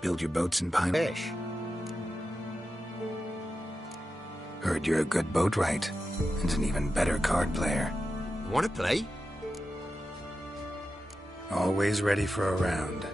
Build your boats in pine. Fish. Heard you're a good boatwright, and an even better card player. Want to play? Always ready for a round.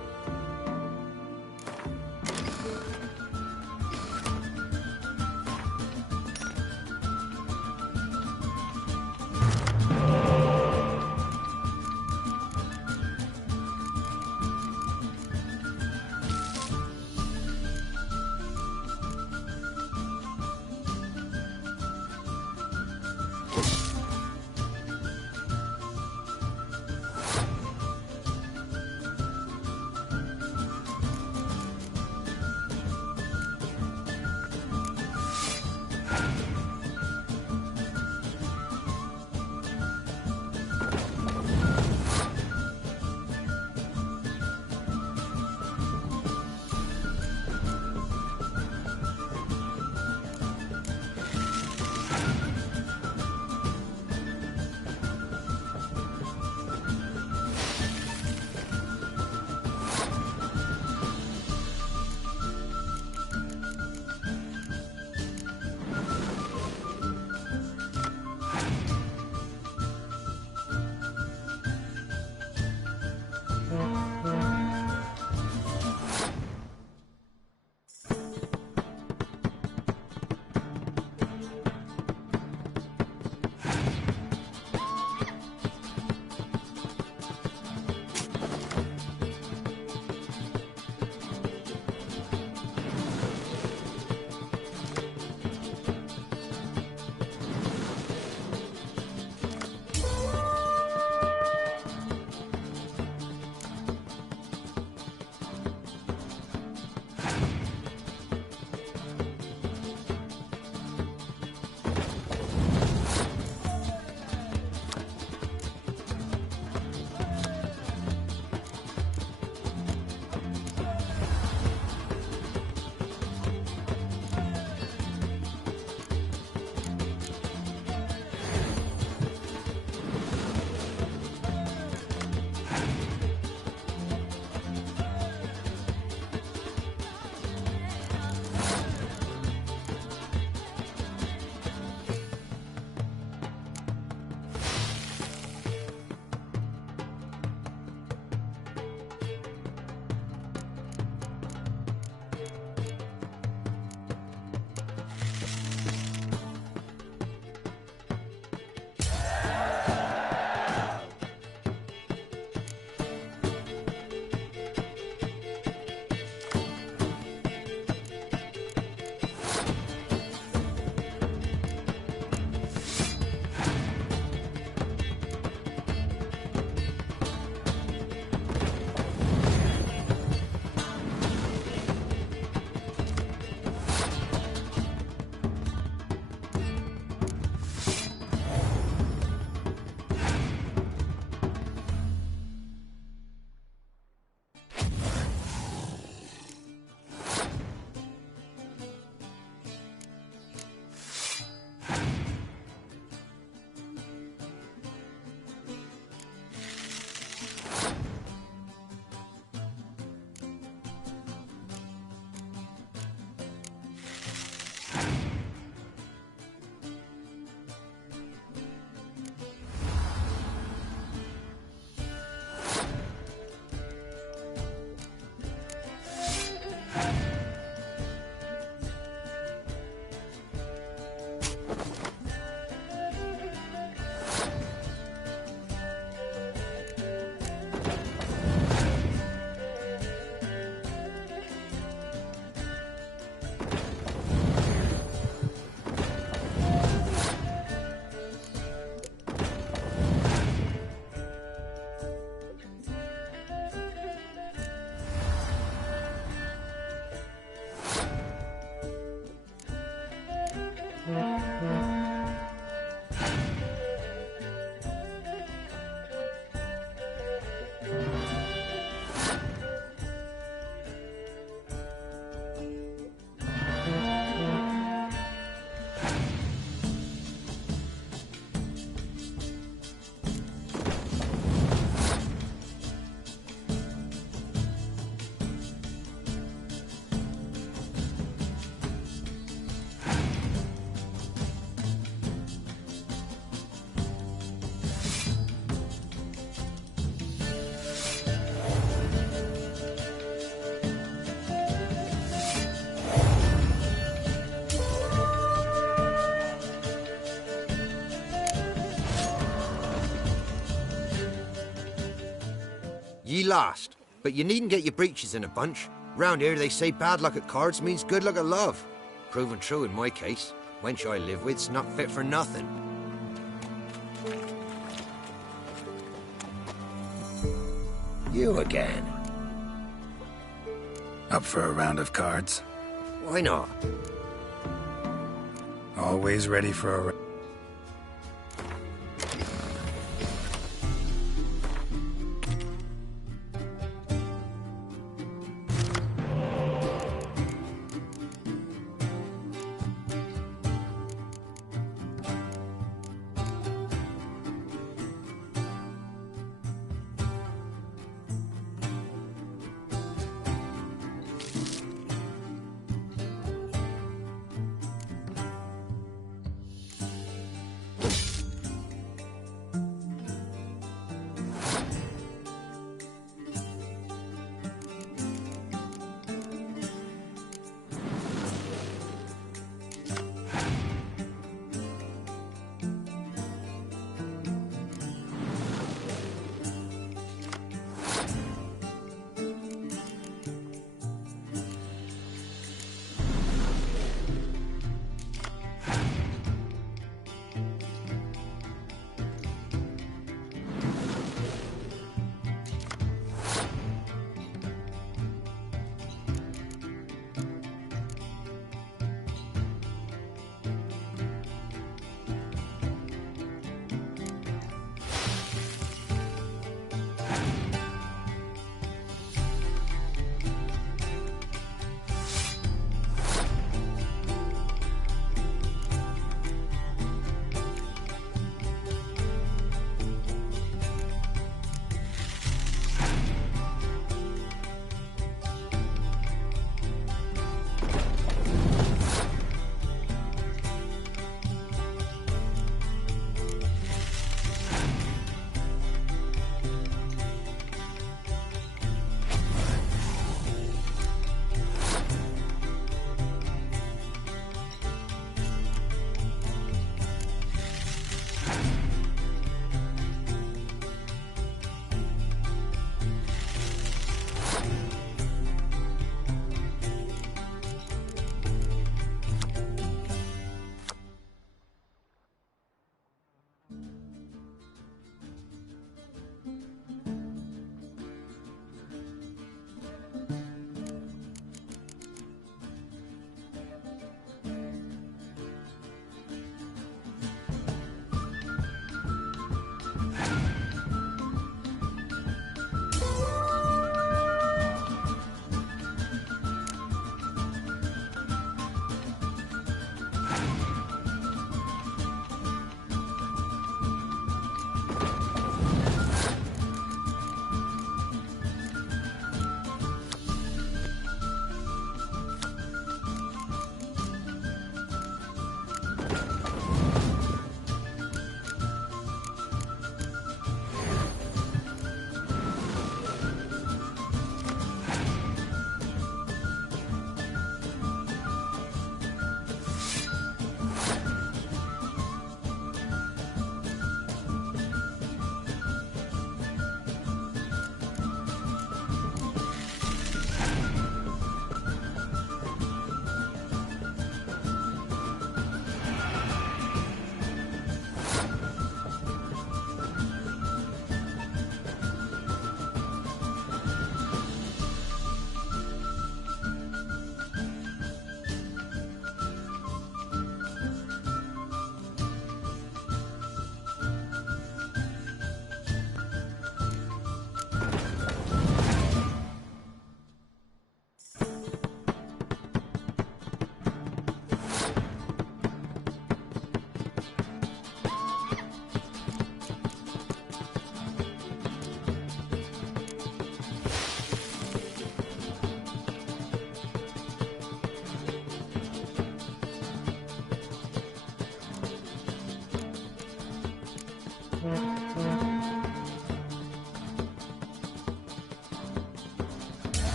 Ye lost, but you needn't get your breeches in a bunch. Round here they say bad luck at cards means good luck at love. Proven true in my case. Wench I live with's not fit for nothing. You again. Up for a round of cards? Why not? Always ready for a...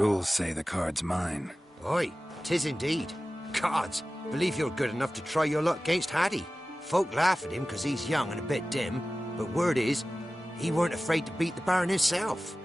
Rules say the card's mine. Aye, 'tis indeed. Gods, believe you're good enough to try your luck against Hattie. Folk laugh at him 'cause he's young and a bit dim, but word is, he weren't afraid to beat the Baron himself.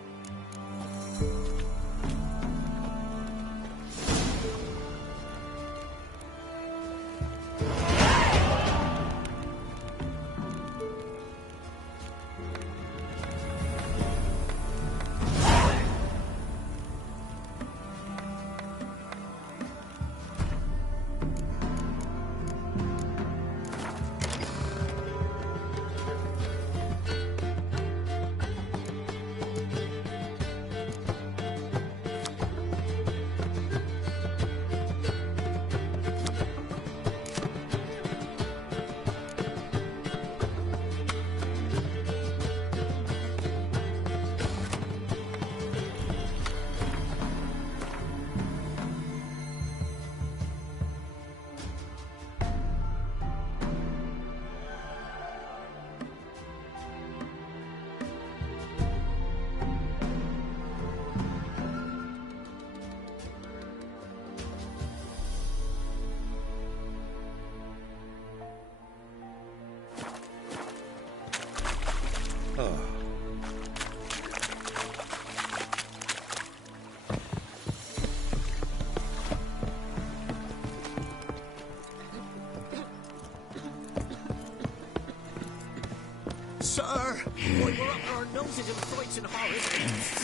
Sir, boy, we're up our noses in frights and horrors.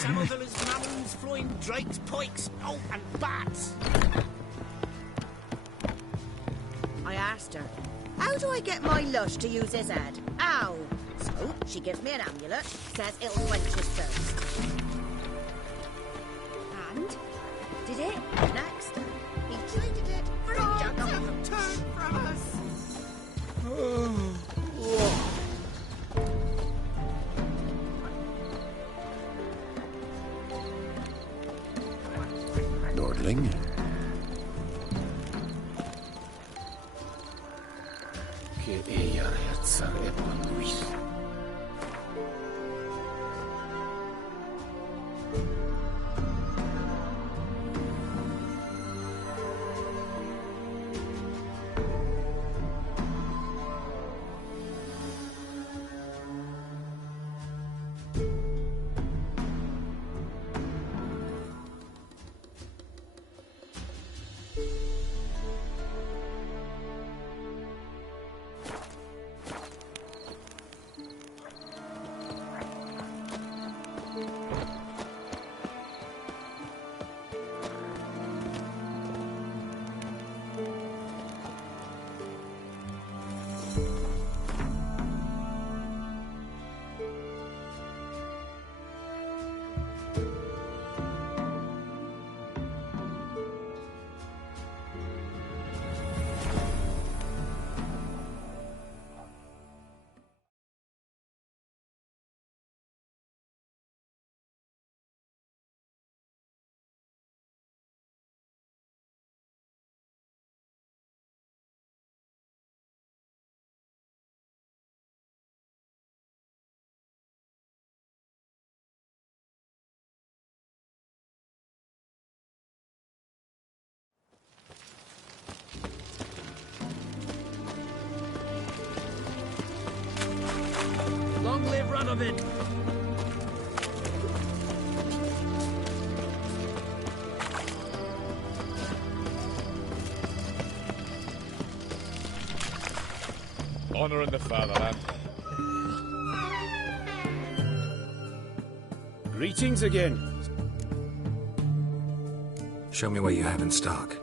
Some of them is mammons, flying drakes, pikes, oh, and bats. I asked her, how do I get my lush to use his head? Ow! So, she gives me an amulet, says it'll quench his thirst. And? Did it? Next, he traded it for a jug of turn from us. Nordling? Que ella herzar eponuis. Long live Radovid! Honor in the fatherland. Greetings again. Show me what you have in stock.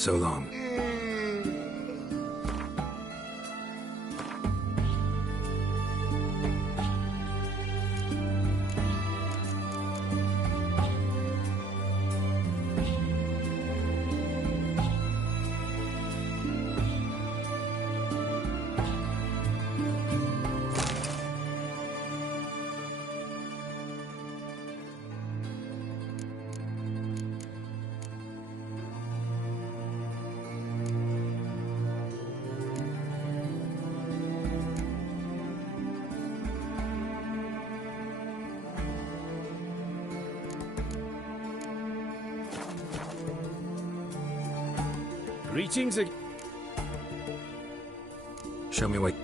So long. Greetings again. Show me what...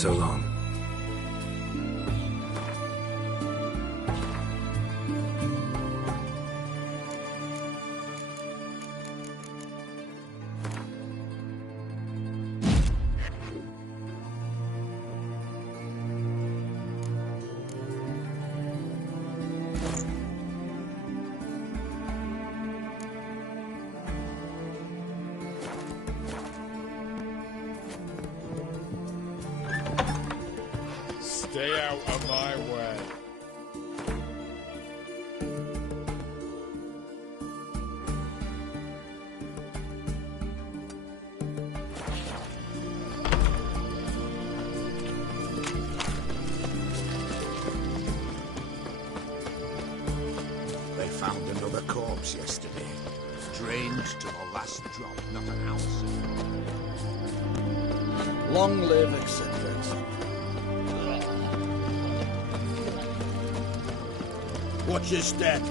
So long. Stay out of my way. They found another corpse yesterday. Strange to the last drop, not an ounce. Long live, etc. Watch your step.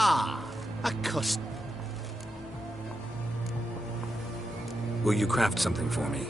Ah, a custom. Will you craft something for me?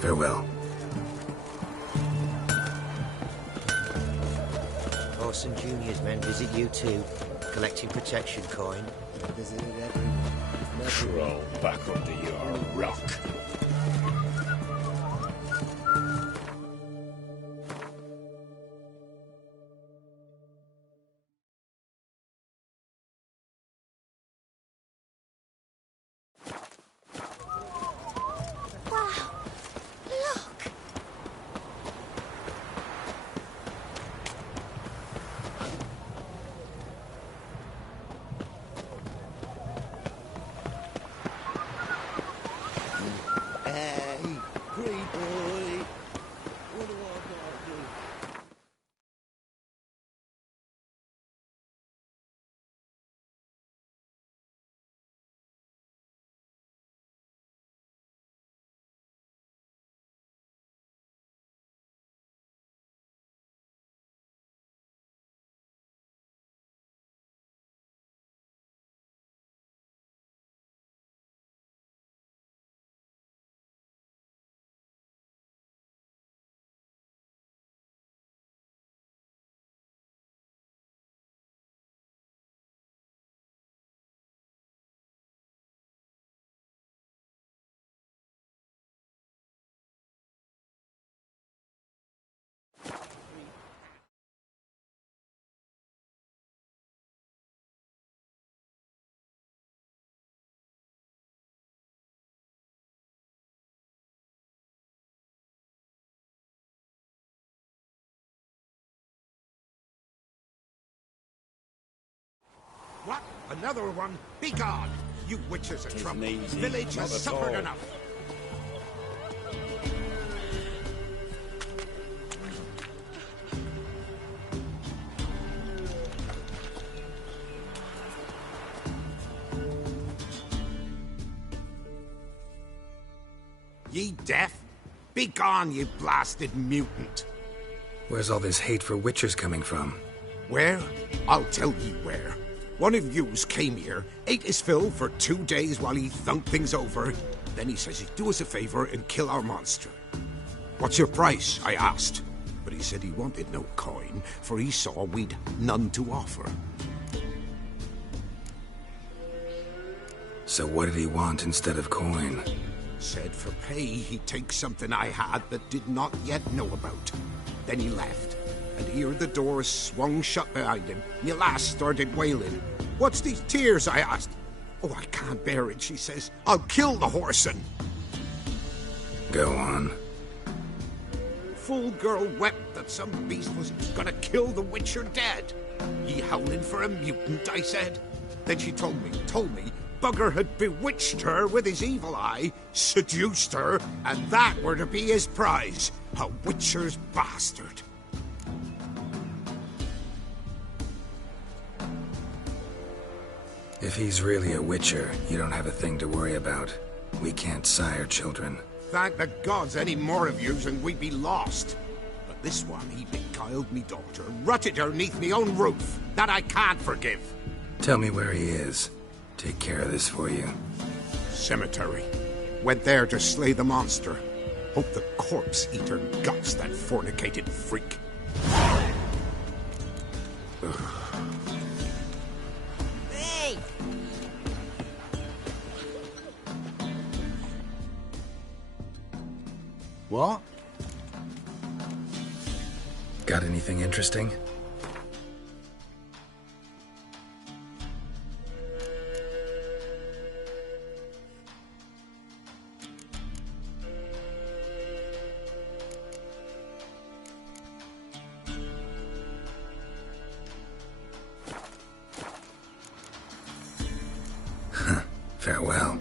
Farewell. Orson Jr.'s men visit you too, collecting protection coin. Crawl back under your rock. What? Another one? Be gone! You witches are trouble. The easy, village not has at suffered all. enough. Ye deaf? Be gone, you blasted mutant! Where's all this hate for witchers coming from? Where? I'll tell ye where. One of yous came here, ate his fill for 2 days while he thunked things over. Then he says he'd do us a favor and kill our monster. What's your price? I asked. But he said he wanted no coin, for he saw we'd none to offer. So what did he want instead of coin? Said for pay he'd take something I had that did not yet know about. Then he left, and here the door swung shut behind him. My lass started wailing. What's these tears? I asked. Oh, I can't bear it, she says. I'll kill the whoreson. Go on. Fool girl wept that some beast was gonna kill the witcher dead. Ye howling for a mutant, I said. Then she told me, bugger had bewitched her with his evil eye, seduced her, and that were to be his prize. A witcher's bastard. If he's really a witcher, you don't have a thing to worry about. We can't sire children. Thank the gods any more of yous and we'd be lost. But this one, he beguiled me daughter, rutted her neath me own roof. That I can't forgive. Tell me where he is. Take care of this for you. Cemetery. Went there to slay the monster. Hope the corpse eater guts that fornicated freak. Hey! What? Got anything interesting? Farewell.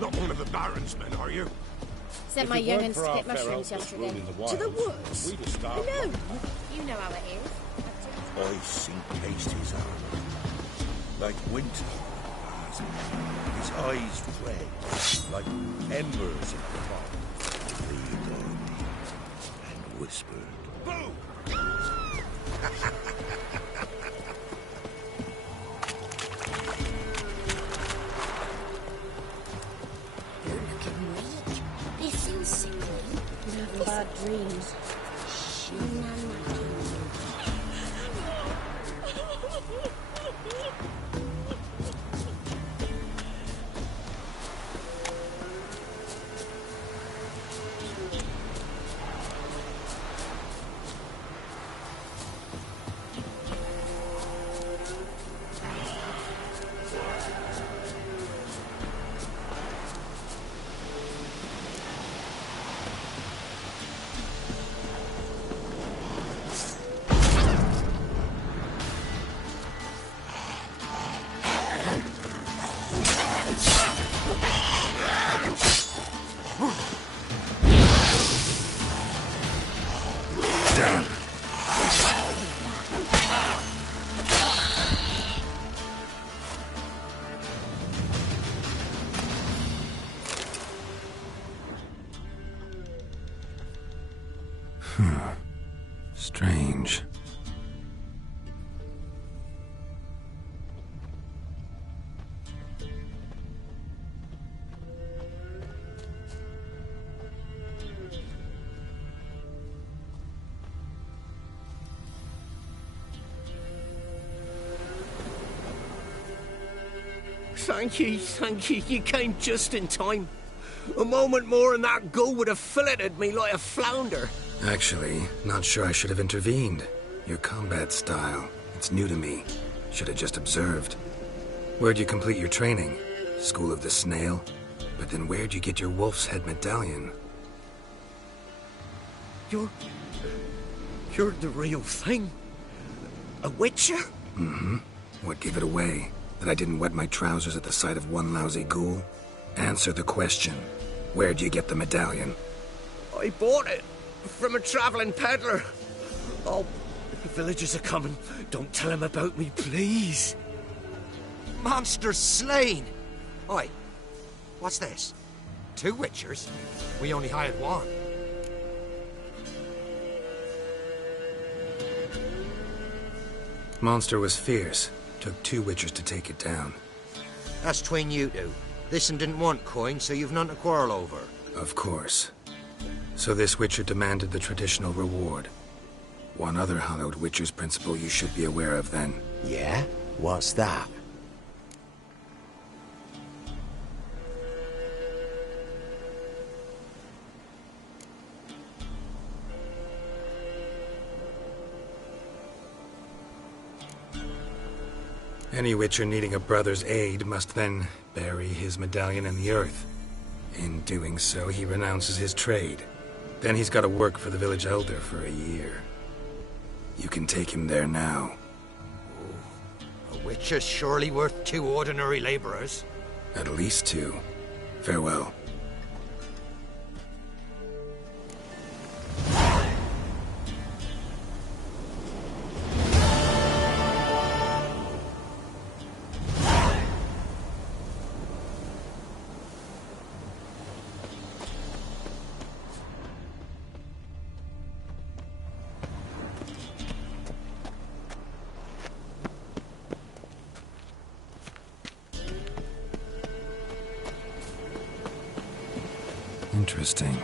Not one of the Baron's men, are you? Sent my young'uns to pick mushrooms yesterday. To the woods? Hello. You know how it is. I seen taste his armor. Like winter. His eyes red, like embers in the fire. Leaned on me and whispered, "Boo!" You're looking weak. This is sickly. You're having bad dreams. Strange. Thank you. You came just in time. A moment more and that gull would have filleted me like a flounder. Actually, not sure I should have intervened. Your combat style, it's new to me. Should have just observed. Where'd you complete your training? School of the Snail? But then where'd you get your wolf's head medallion? You're the real thing? A witcher? Mm-hmm. What gave it away? That I didn't wet my trousers at the sight of one lousy ghoul? Answer the question. Where'd you get the medallion? I bought it from a traveling peddler. Oh, The villagers are coming. Don't tell them about me, please. Monster slain! Oi, what's this? 2 Witchers? We only hired 1. Monster was fierce. Took 2 Witchers to take it down. That's tween you two. This one didn't want coin, so you've none to quarrel over. Of course. So this Witcher demanded the traditional reward. One other hallowed Witcher's principle you should be aware of then. Yeah? What's that? Any Witcher needing a brother's aid must then bury his medallion in the earth. In doing so, he renounces his trade. Then he's got to work for the village elder for a year. You can take him there now. A Witcher's surely worth 2 ordinary laborers. At least 2. Farewell. Interesting.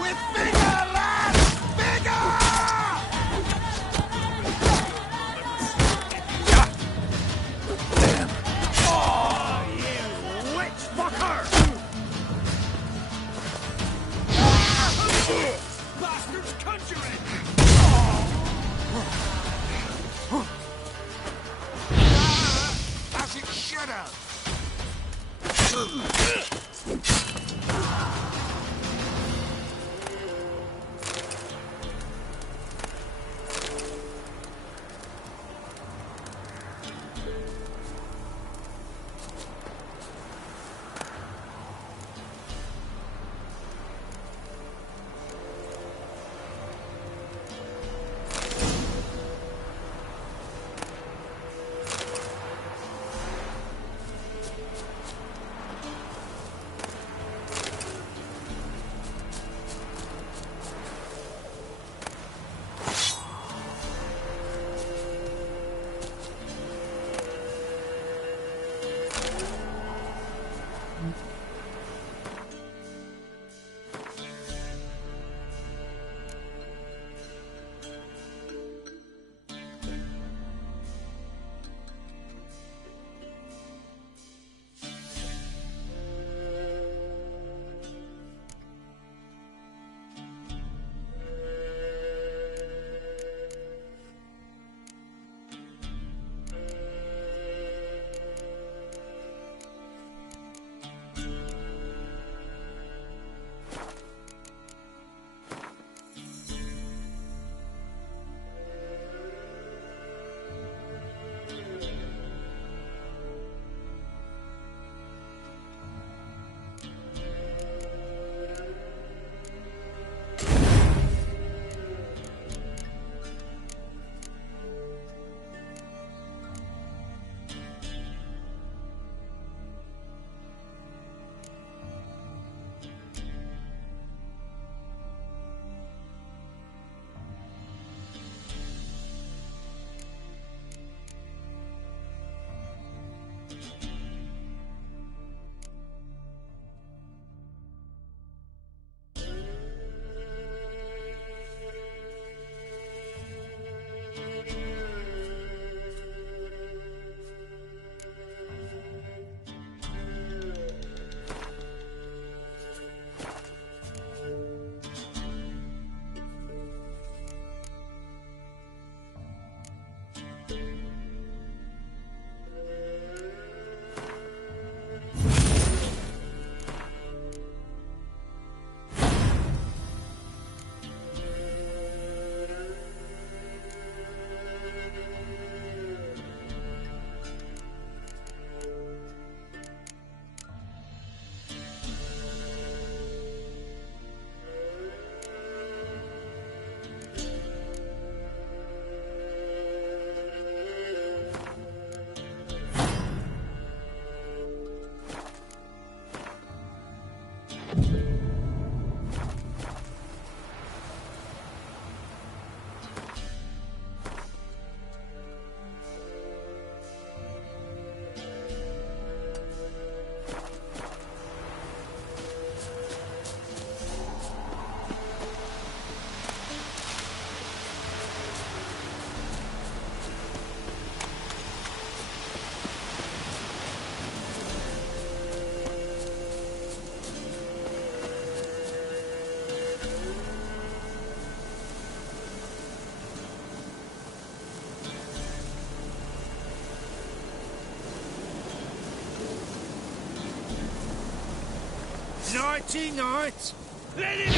With fingers! Nighty night. Let it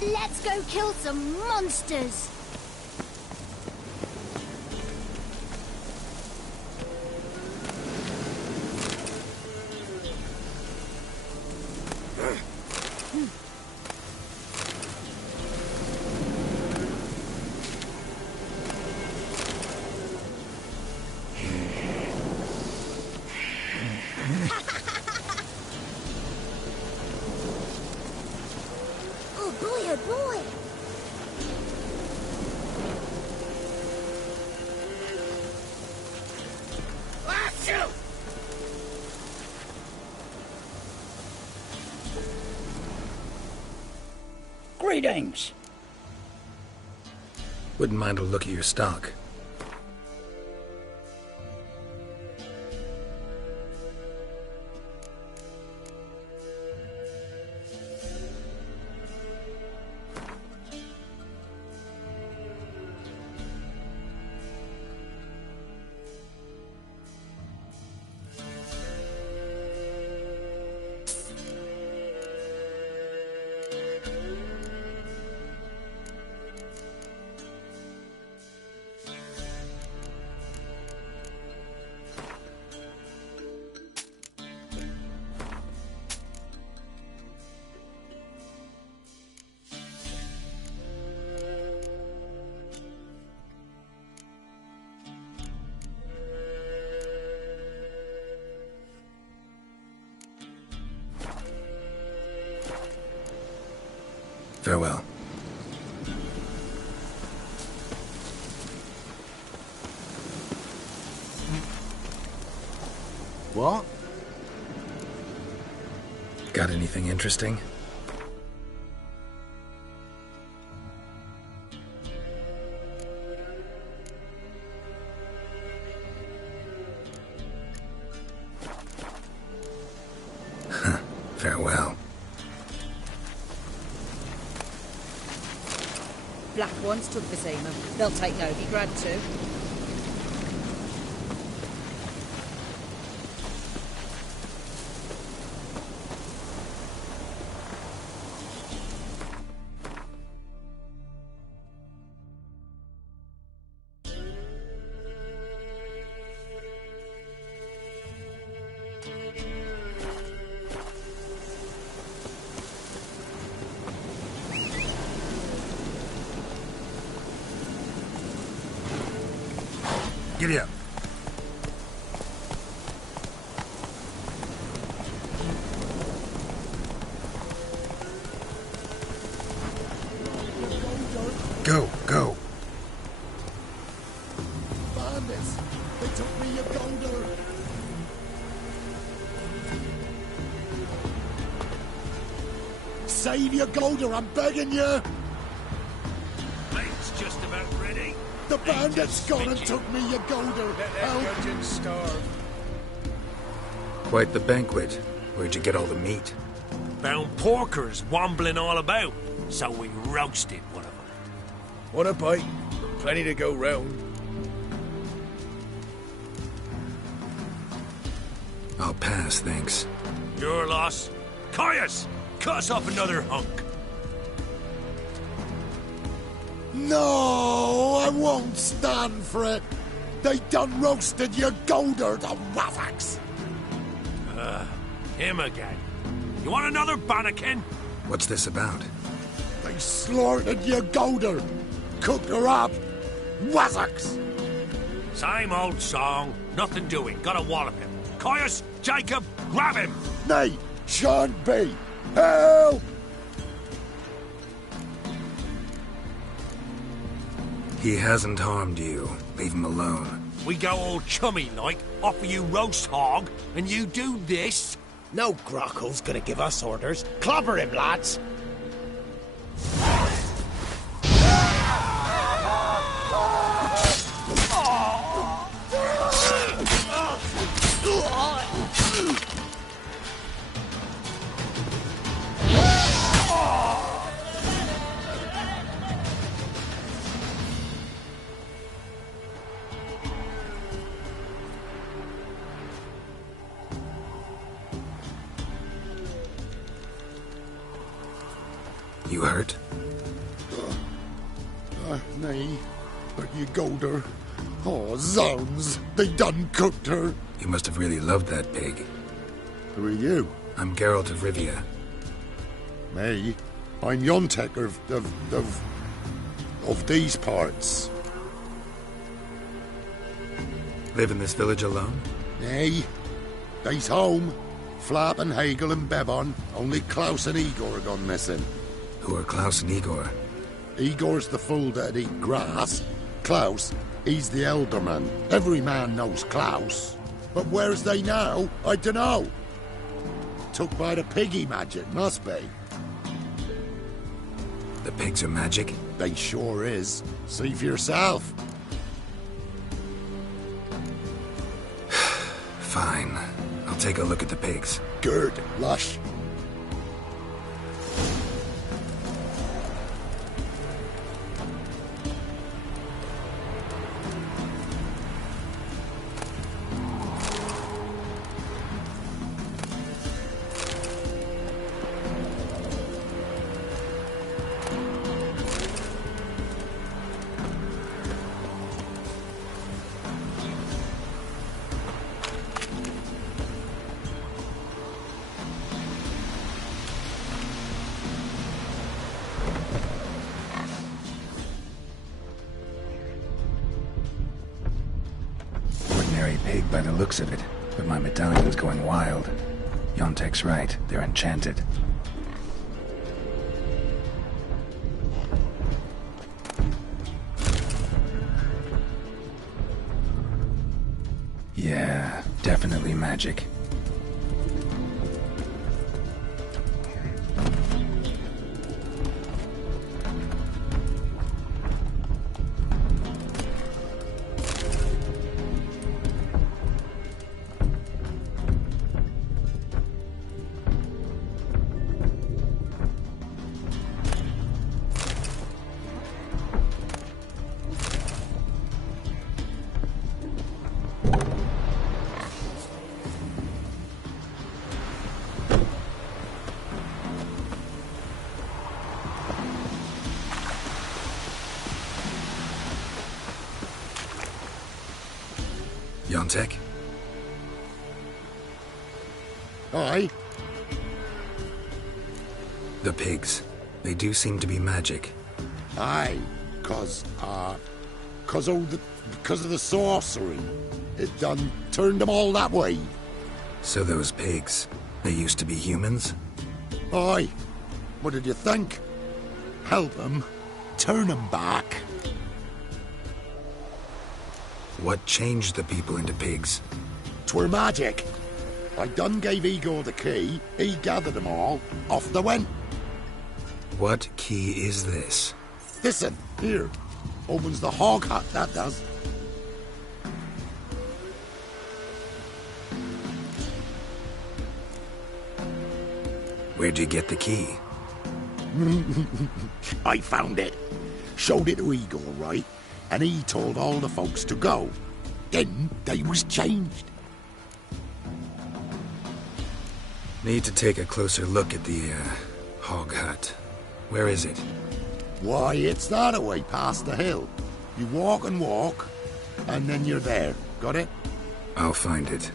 Let's go kill some monsters! Greetings. Wouldn't mind a look at your stock. Farewell. What? Got anything interesting? Farewell. Black ones took Visima. They'll take Novigrad too. Giddy up. Go, go. Bandits! They took me a golder! Save your golder, I'm begging you! It's just about ready. The bandits gone and took me your golder! Help! Gudgeon starve. Quite the banquet. Where'd you get all the meat? Bound porkers wambling all about, so we roasted one of them. Want a bite? Plenty to go round. I'll pass, thanks. Your loss. Caius, cut us up another hunk. No, I won't stand for it. They done roasted your golder, the waffacks. Him again. You want another bannikin? What's this about? They slaughtered your golder. Cooked her up. Wazzocks. Same old song. Nothing doing. Gotta wallop him. Caius, Jacob, grab him! Nay, shan't be. Help! He hasn't harmed you. Leave him alone. We go all chummy like, offer you roast hog, and you do this? No grockle's gonna give us orders. Clobber him, lads. You hurt? Nay, but you golder. Oh, zounds. They done cooked her. You must have really loved that pig. Who are you? I'm Geralt of Rivia. Me? I'm Yontek of these parts. Live in this village alone? Nay, they's home. Flap and Hagel and Bebon. Only Klaus and Igor gone missing. Who are Klaus and Igor? Igor's the fool that eat grass. Klaus, he's the elderman. Every man knows Klaus. But where's they now? I dunno. Took by the piggy magic, must be. The pigs are magic? They sure is. See for yourself. Fine. I'll take a look at the pigs. Good, lush. Pig by the looks of it, but my medallion's going wild. Yontek's right, they're enchanted. Yeah, definitely magic. Yontek? Aye. The pigs. They do seem to be magic. Aye, cause of the sorcery. It done turned them all that way. So those pigs, they used to be humans? Aye. What did you think? Help them, turn them back. What changed the people into pigs? 'Twere magic. I done gave Igor the key, he gathered them all, off they went. What key is this? Listen, here. Opens the hog hut, that does. Where'd you get the key? I found it. Showed it to Igor, right? And he told all the folks to go. Then they was changed. Need to take a closer look at the, hog hut. Where is it? Why, it's that away past the hill. You walk and walk, and then you're there. Got it? I'll find it.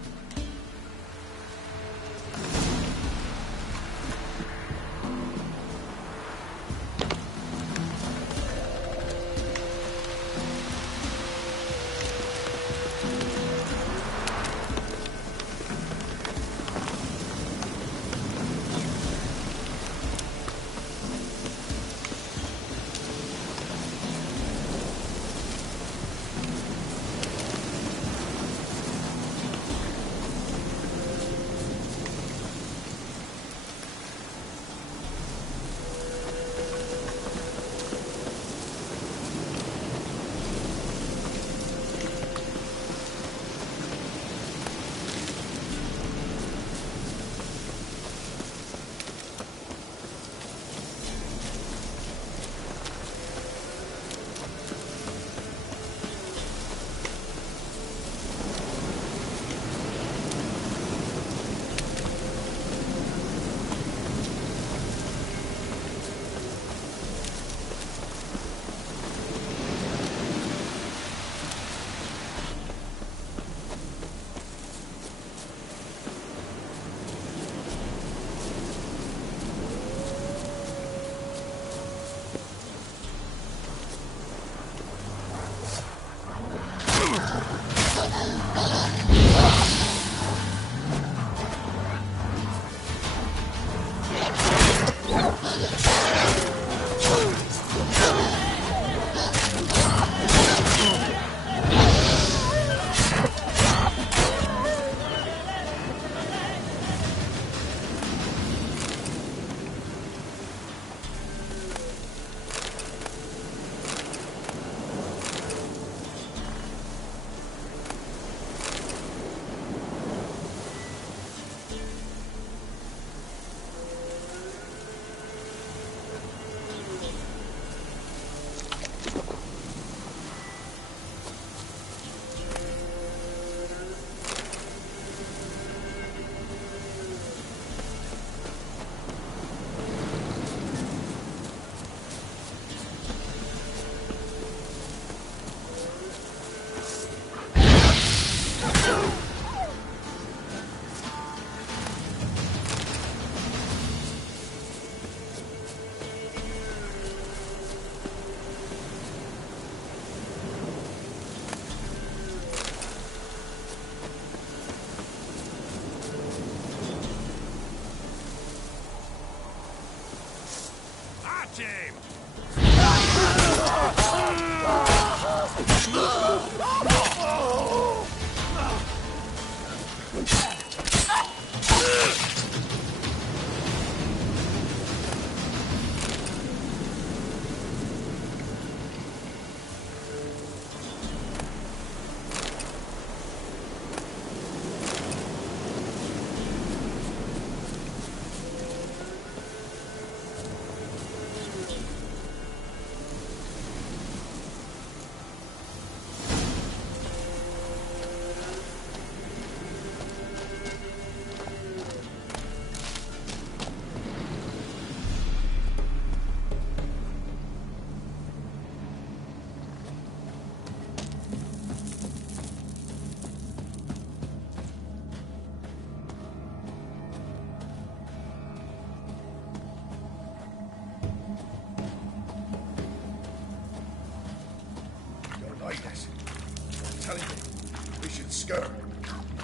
Skirt.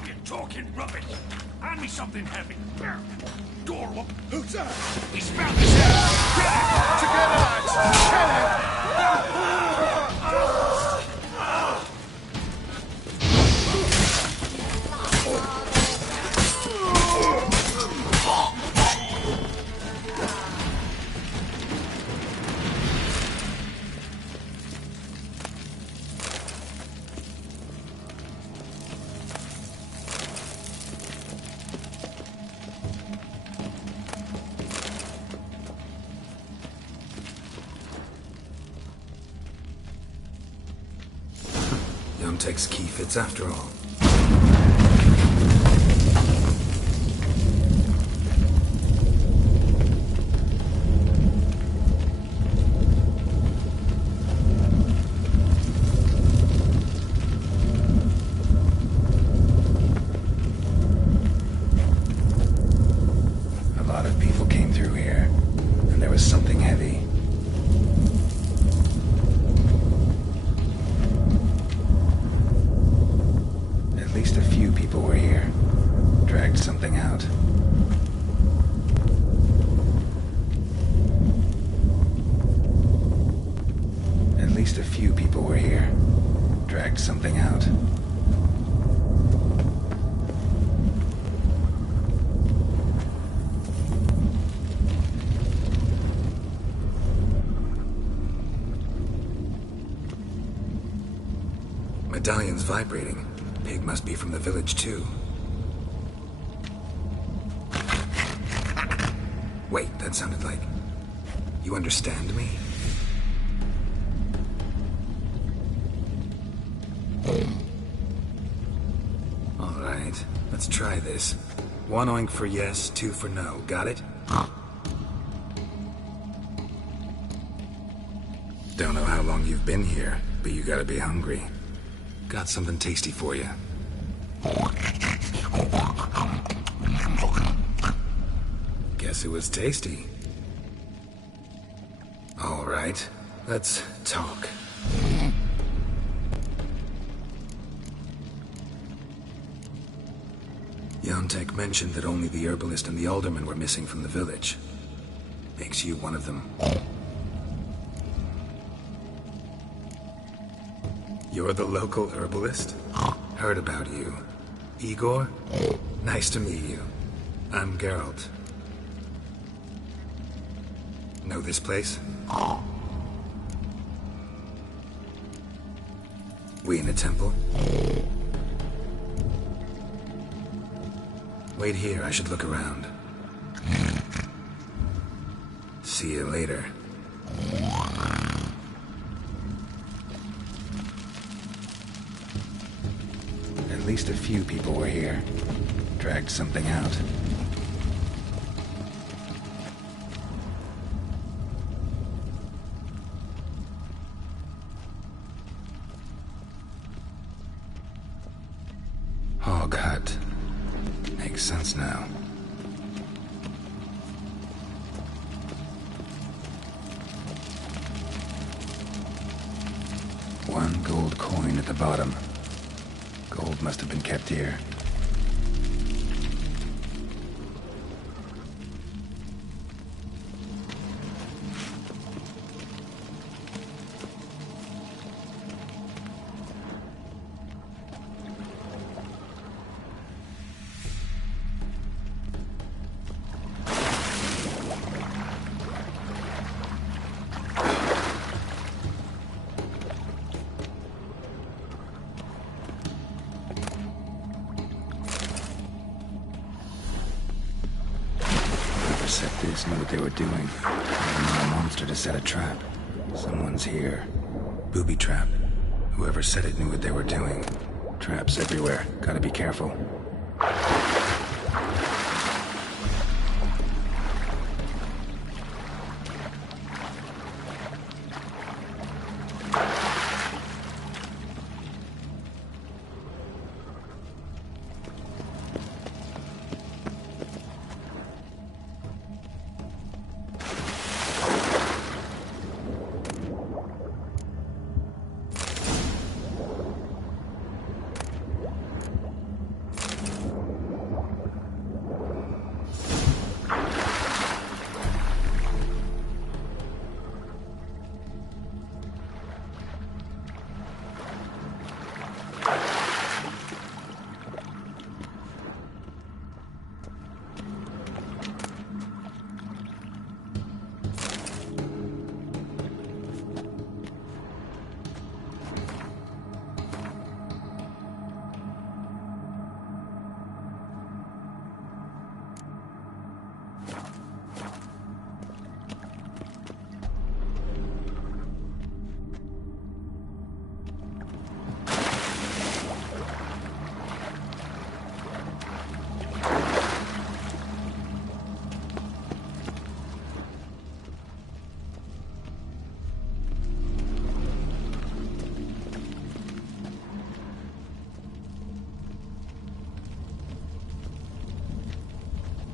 You're talking rubbish. Hand me something heavy. Door up. Who's that? He's found his head. Get it! Together, lads! Kill him! Takes key fits after all. A lot of people came through here, and there was something heavy. At least a few people were here. Dragged something out. At least a few people were here. Dragged something out. Medallion's vibrating. Pig must be from the village, too. Wait, that sounded like... You understand me? All right, let's try this. 1 oink for yes, 2 for no. Got it? Don't know how long you've been here, but you gotta be hungry. Got something tasty for you. Guess it was tasty. All right, let's talk. Yontek mentioned that only the herbalist and the alderman were missing from the village. Makes you one of them. You're the local herbalist? Heard about you. Igor? Nice to meet you. I'm Geralt. Know this place? We in a temple? Wait here, I should look around. See you later. At least a few people were here. Dragged something out. Hog hut. Makes sense now. One gold coin at the bottom. Gold must have been kept here. This knew what they were doing. A monster to set a trap. Someone's here. Booby trap. Whoever set it knew what they were doing. Traps everywhere. Gotta be careful.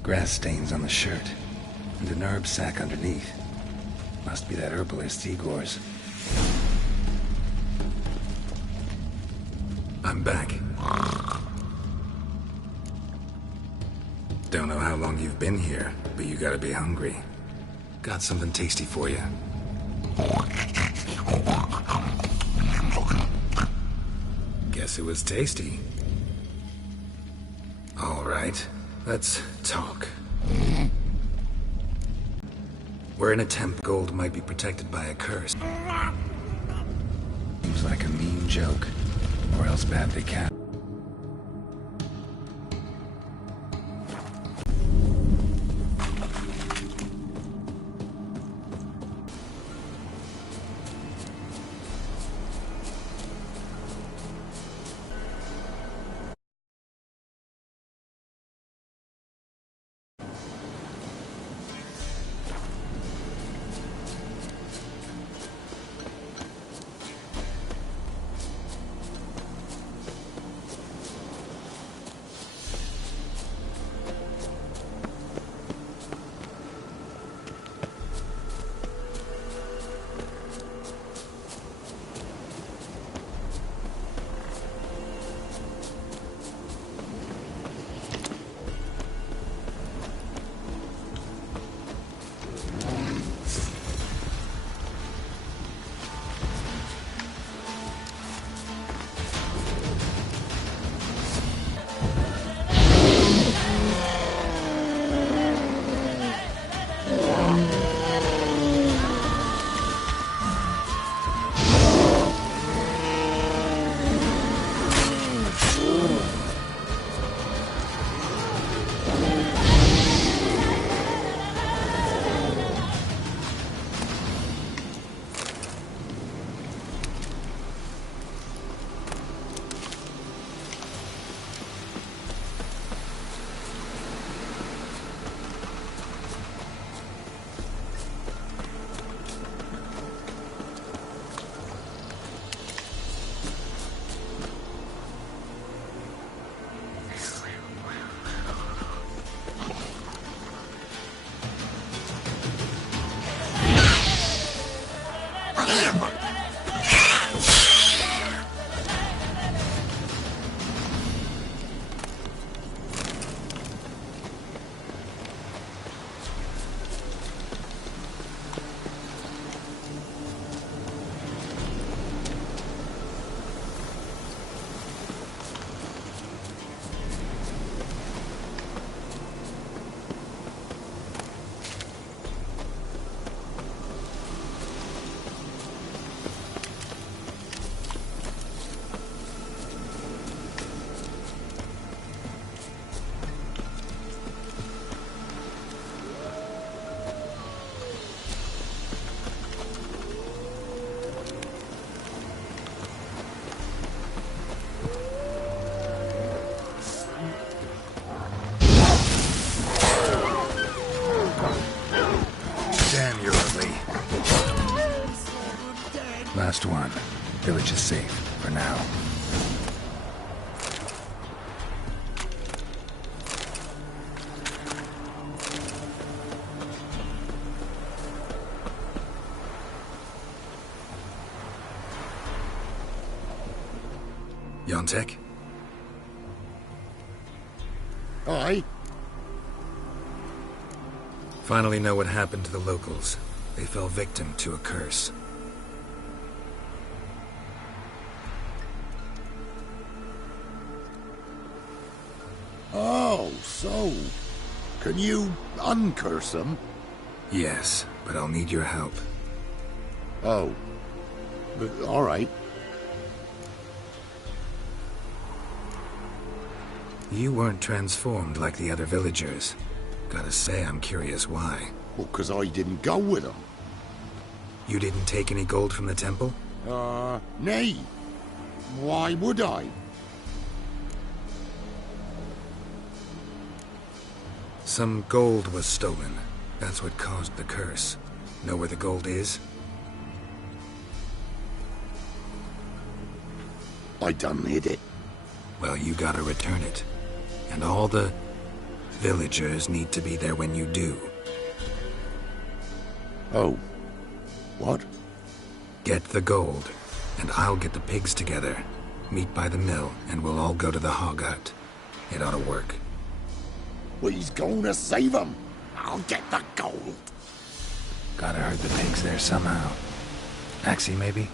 Grass stains on the shirt, and an herb sack underneath. Must be that herbalist Igor's. I'm back. Don't know how long you've been here, but you gotta be hungry. Got something tasty for you. Guess it was tasty. All right. Let's talk. We're in a temp. Gold might be protected by a curse. Seems like a mean joke, or else badly cast. Last one. Village is safe, for now. Yontek? Aye? Finally know what happened to the locals. They fell victim to a curse. Oh, so... Can you uncurse them? Yes, but I'll need your help. Oh. But, all right. You weren't transformed like the other villagers. Gotta say, I'm curious why. Well, 'cause I didn't go with them. You didn't take any gold from the temple? Nay. Why would I? Some gold was stolen. That's what caused the curse. Know where the gold is? I done hid it. Well, you gotta return it. And all the villagers need to be there when you do. Oh. What? Get the gold, and I'll get the pigs together. Meet by the mill, and we'll all go to the hog hut. It ought to work. Well, he's gonna save them. I'll get the gold. Gotta herd the pigs there somehow. Taxi, maybe?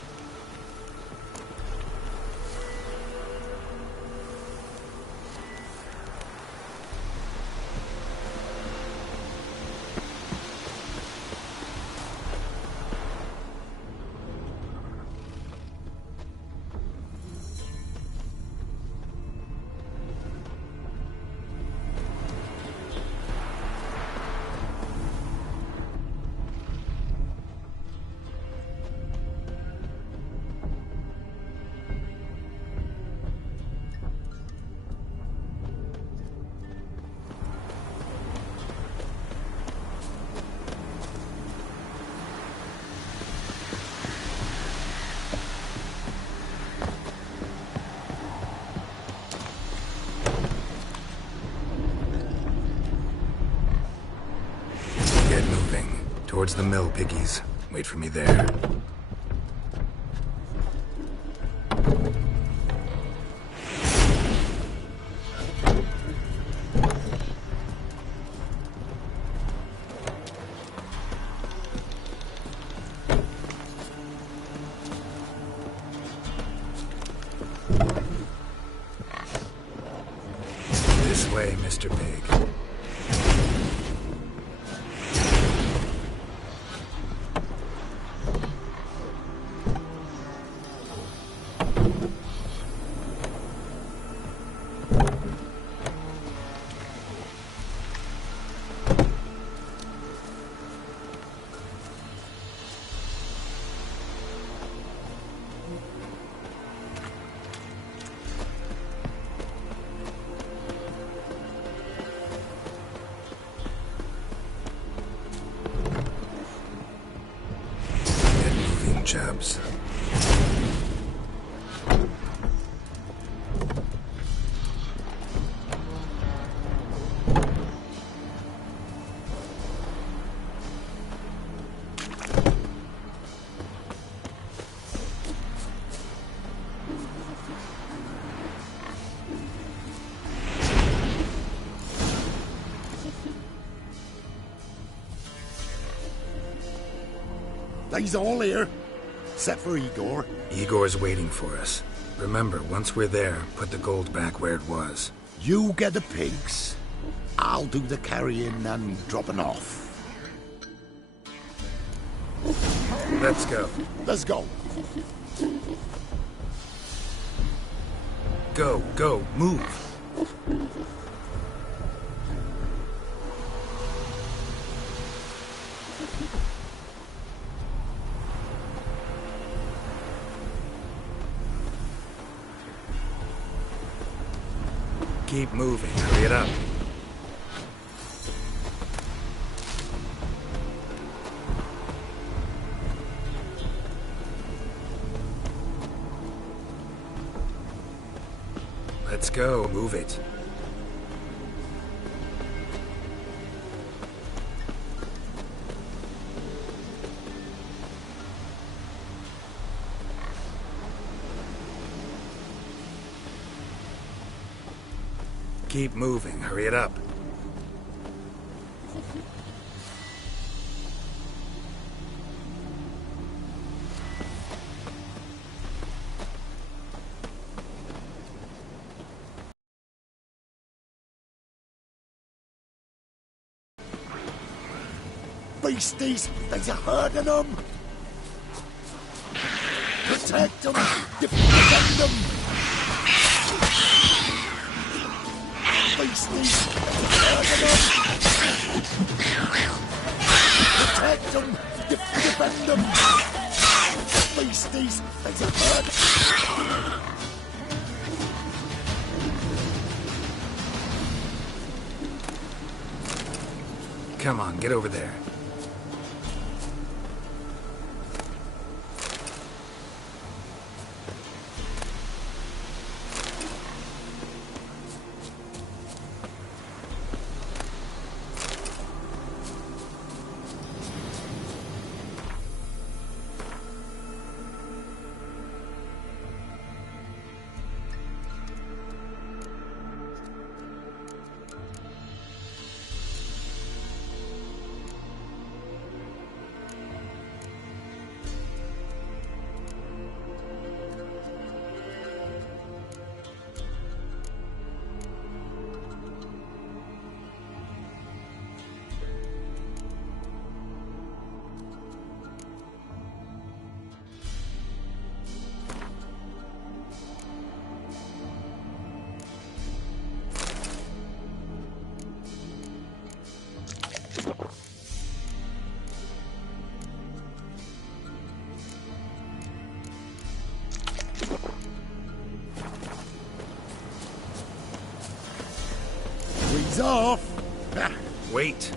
Towards the mill, piggies. Wait for me there. This way, Mr. Pig. Jabs. They's all here. Except for Igor. Igor's waiting for us. Remember, once we're there, put the gold back where it was. You get the pigs. I'll do the carrying and dropping off. Let's go. Let's go. Go, move. Keep moving. Hurry it up. Let's go. Move it. Keep moving. Hurry it up. Beasties! There's a herd of them! Protect them! Defend them! Beasties! There's a herd of them! Protect them! Defend them! Beasties! There's a herd... Come on, get over there. He's off! Wait.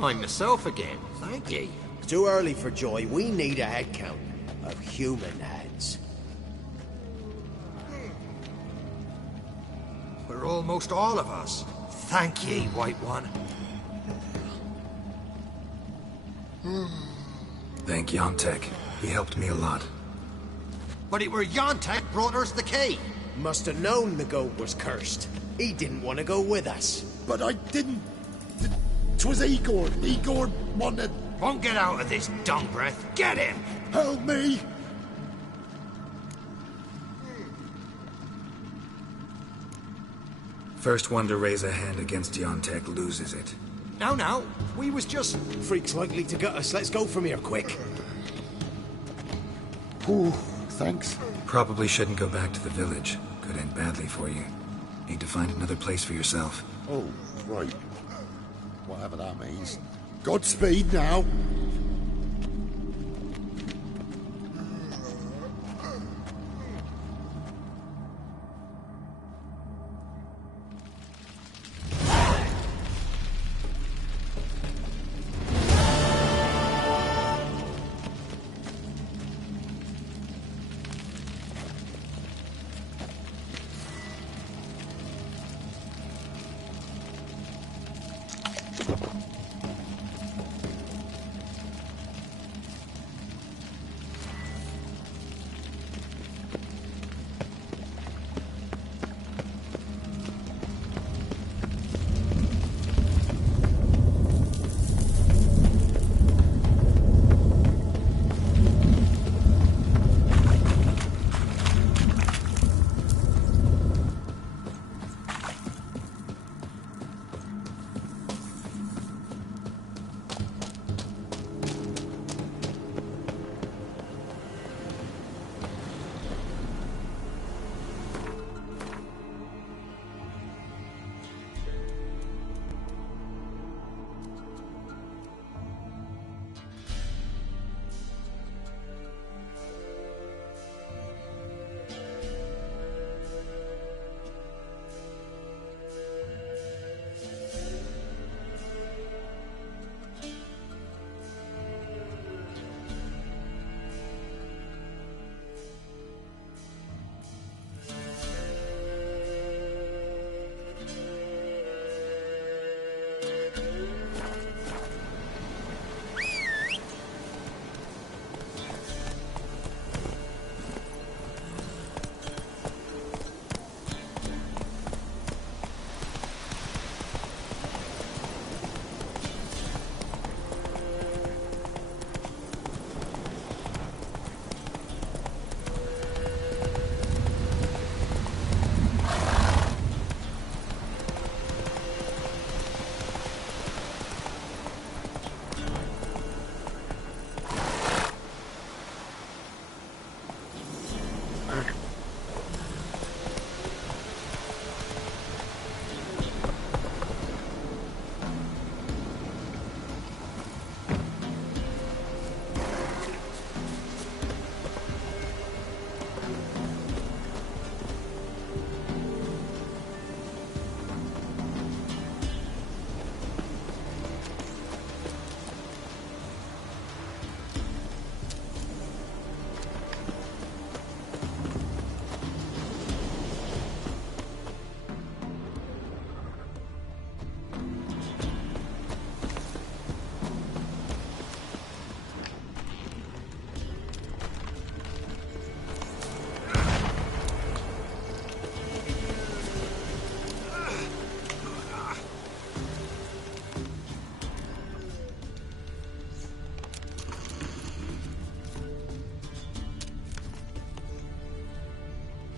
I'm myself again. Thank ye. It's too early for joy. We need a head count of human heads. We're almost all of us. Thank ye, White One. Thank Yontek. He helped me a lot. But it were Yontek brought us the key. Must have known the goat was cursed. He didn't want to go with us. But I didn't... 'Twas Igor. Igor wanted... Won't get out of this dung breath. Get him! Help me! First one to raise a hand against Yontek loses it. No. We was just... Freak's likely to get us. Let's go from here, quick. Ooh, thanks. Probably shouldn't go back to the village. Could end badly for you. Need to find another place for yourself. Oh, right. Whatever that means. Godspeed now.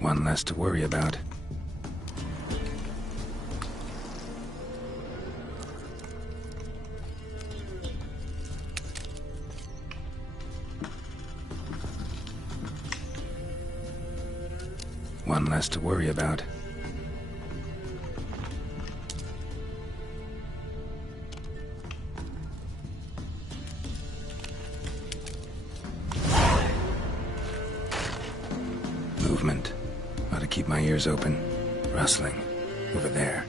One less to worry about. One less to worry about. Movement. Ought to keep my ears open. Rustling. Over there.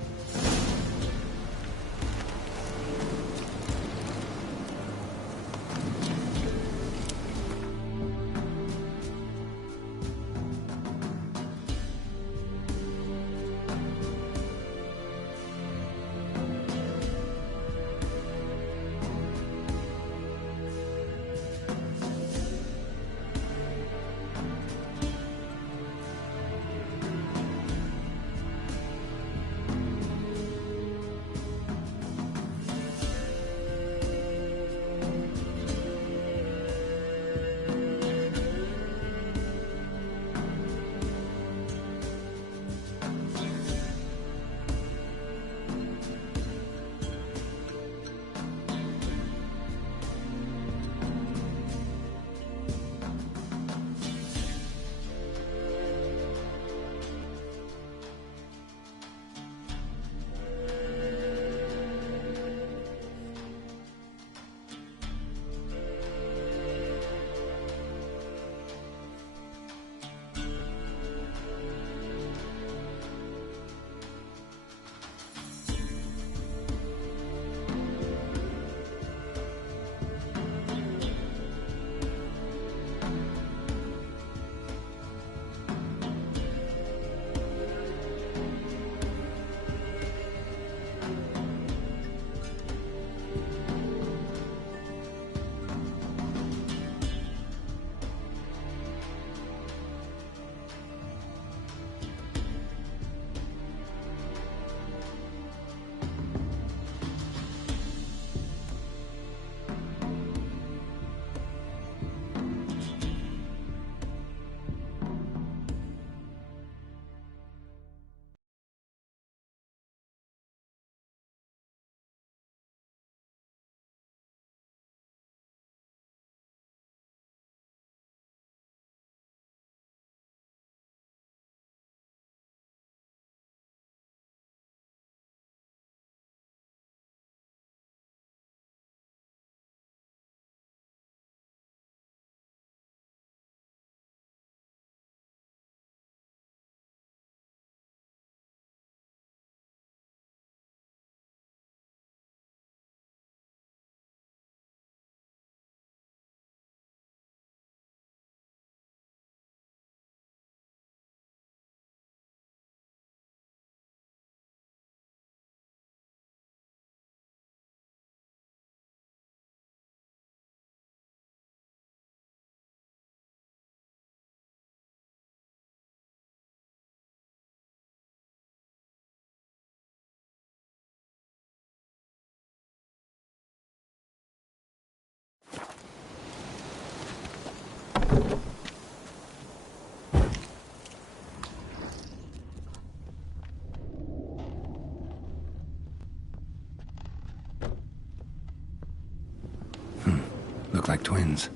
Look like twins.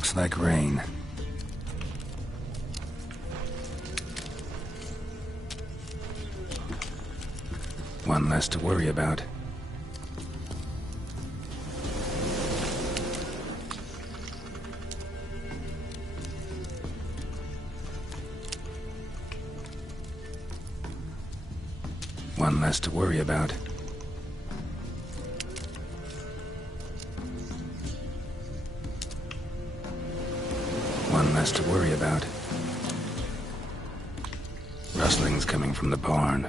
Looks like rain. One less to worry about. One less to worry about. One less to worry about. Rustling's coming from the barn.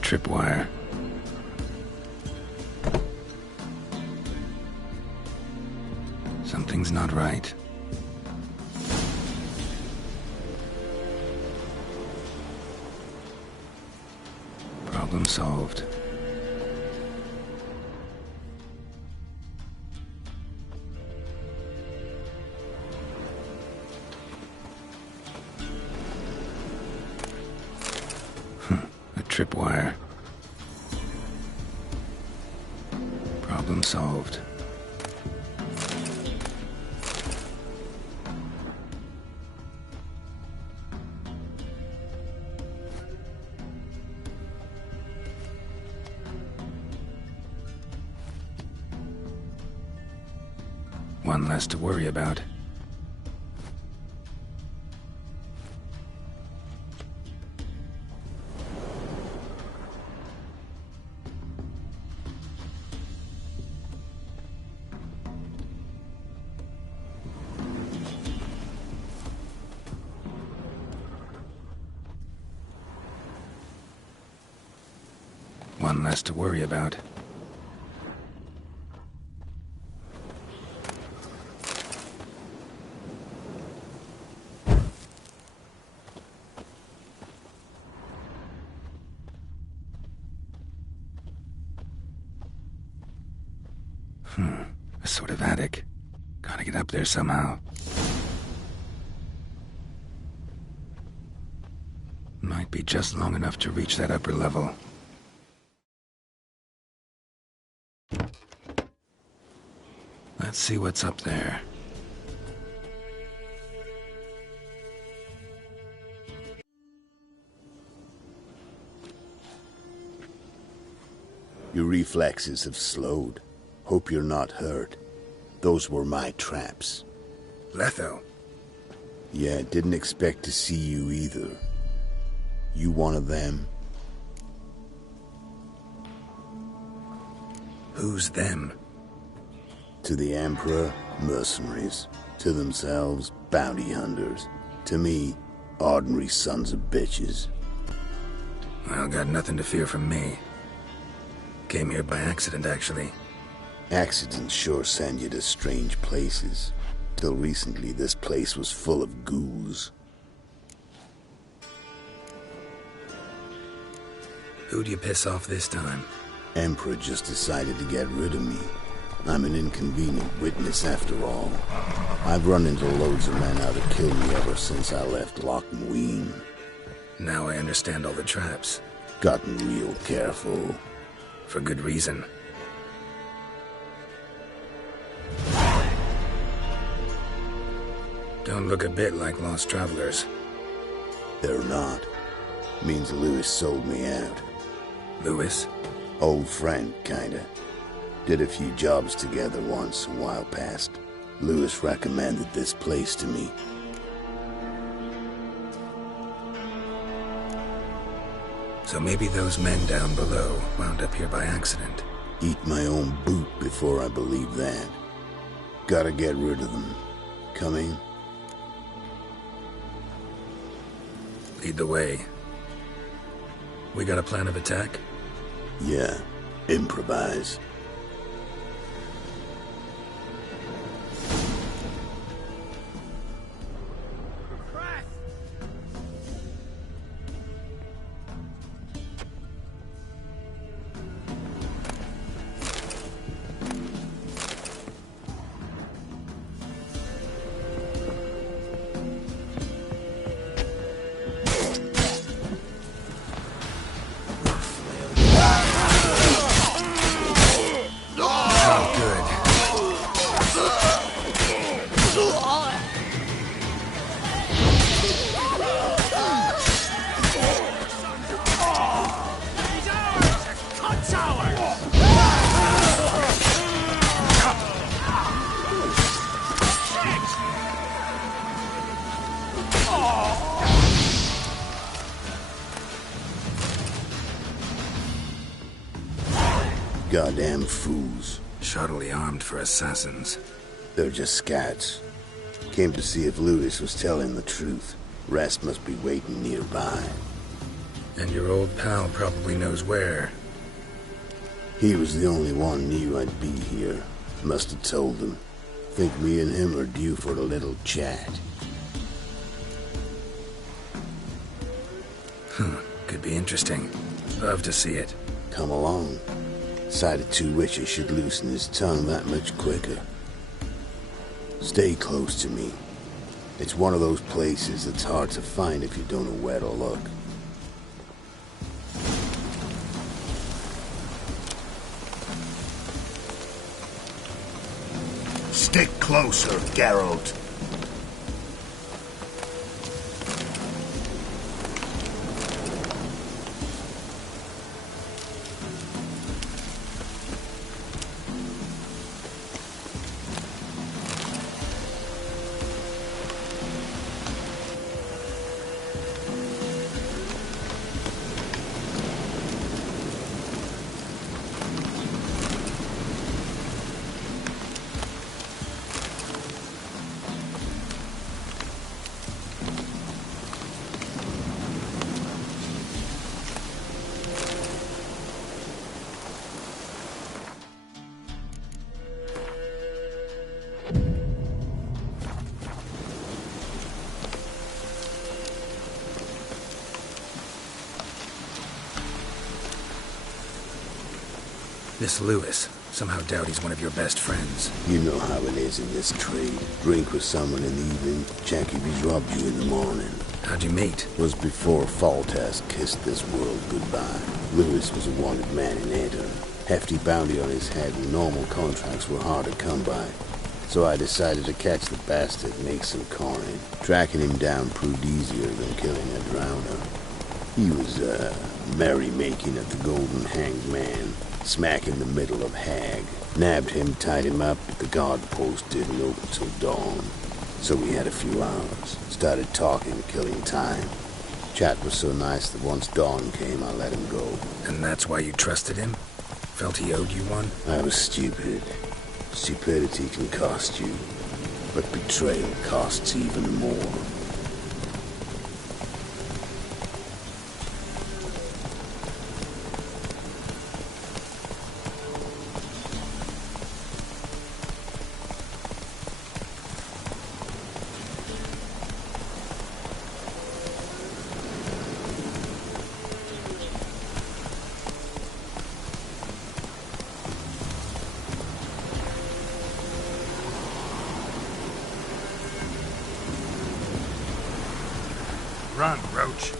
Tripwire. Something's not right. Problem solved. Tripwire. Problem solved. One less to worry about. One less to worry about. A sort of attic. Gotta get up there somehow. Might be just long enough to reach that upper level. Let's see what's up there. Your reflexes have slowed. Hope you're not hurt. Those were my traps. Letho. Yeah, didn't expect to see you either. You one of them? Who's them? To the Emperor, mercenaries. To themselves, bounty hunters. To me, ordinary sons of bitches. Well, got nothing to fear from me. Came here by accident, actually. Accidents sure send you to strange places. Till recently, this place was full of ghouls. Who'd you piss off this time? Emperor just decided to get rid of me. I'm an inconvenient witness after all. I've run into loads of men out to kill me ever since I left Loch Mween. Now I understand all the traps. Gotten real careful. For good reason. Don't look a bit like lost travelers. They're not. Means Lewis sold me out. Lewis? Old friend, kinda. Did a few jobs together once, a while past. Lewis recommended this place to me. So maybe those men down below wound up here by accident. Eat my own boot before I believe that. Gotta get rid of them. Coming? Lead the way. We got a plan of attack? Yeah, improvise. Goddamn fools. Shoddily armed for assassins. They're just scats. Came to see if Lewis was telling the truth. Rest must be waiting nearby. And your old pal probably knows where. He was the only one knew I'd be here. Must have told them. Think me and him are due for a little chat. Could be interesting. Love to see it. Come along. Sight of two witches should loosen his tongue that much quicker. Stay close to me. It's one of those places that's hard to find if you don't know where to look. Stick closer, Geralt. This Lewis. Somehow doubt he's one of your best friends. You know how it is in this trade. Drink with someone in the evening, check if he's robbed you in the morning. How'd you meet? Was before Foltest kissed this world goodbye. Lewis was a wanted man in Aedirn. Hefty bounty on his head and normal contracts were hard to come by. So I decided to catch the bastard and make some coin. Tracking him down proved easier than killing a drowner. He was, merrymaking at the Golden Hanged Man. Smack in the middle of Hag. Nabbed him, tied him up, but the guard post didn't open till dawn. So we had a few hours. Started talking, killing time. Chat was so nice that once dawn came, I let him go. And that's why you trusted him? Felt he owed you one? I was stupid. Stupidity can cost you, but betrayal costs even more. Run, Roach.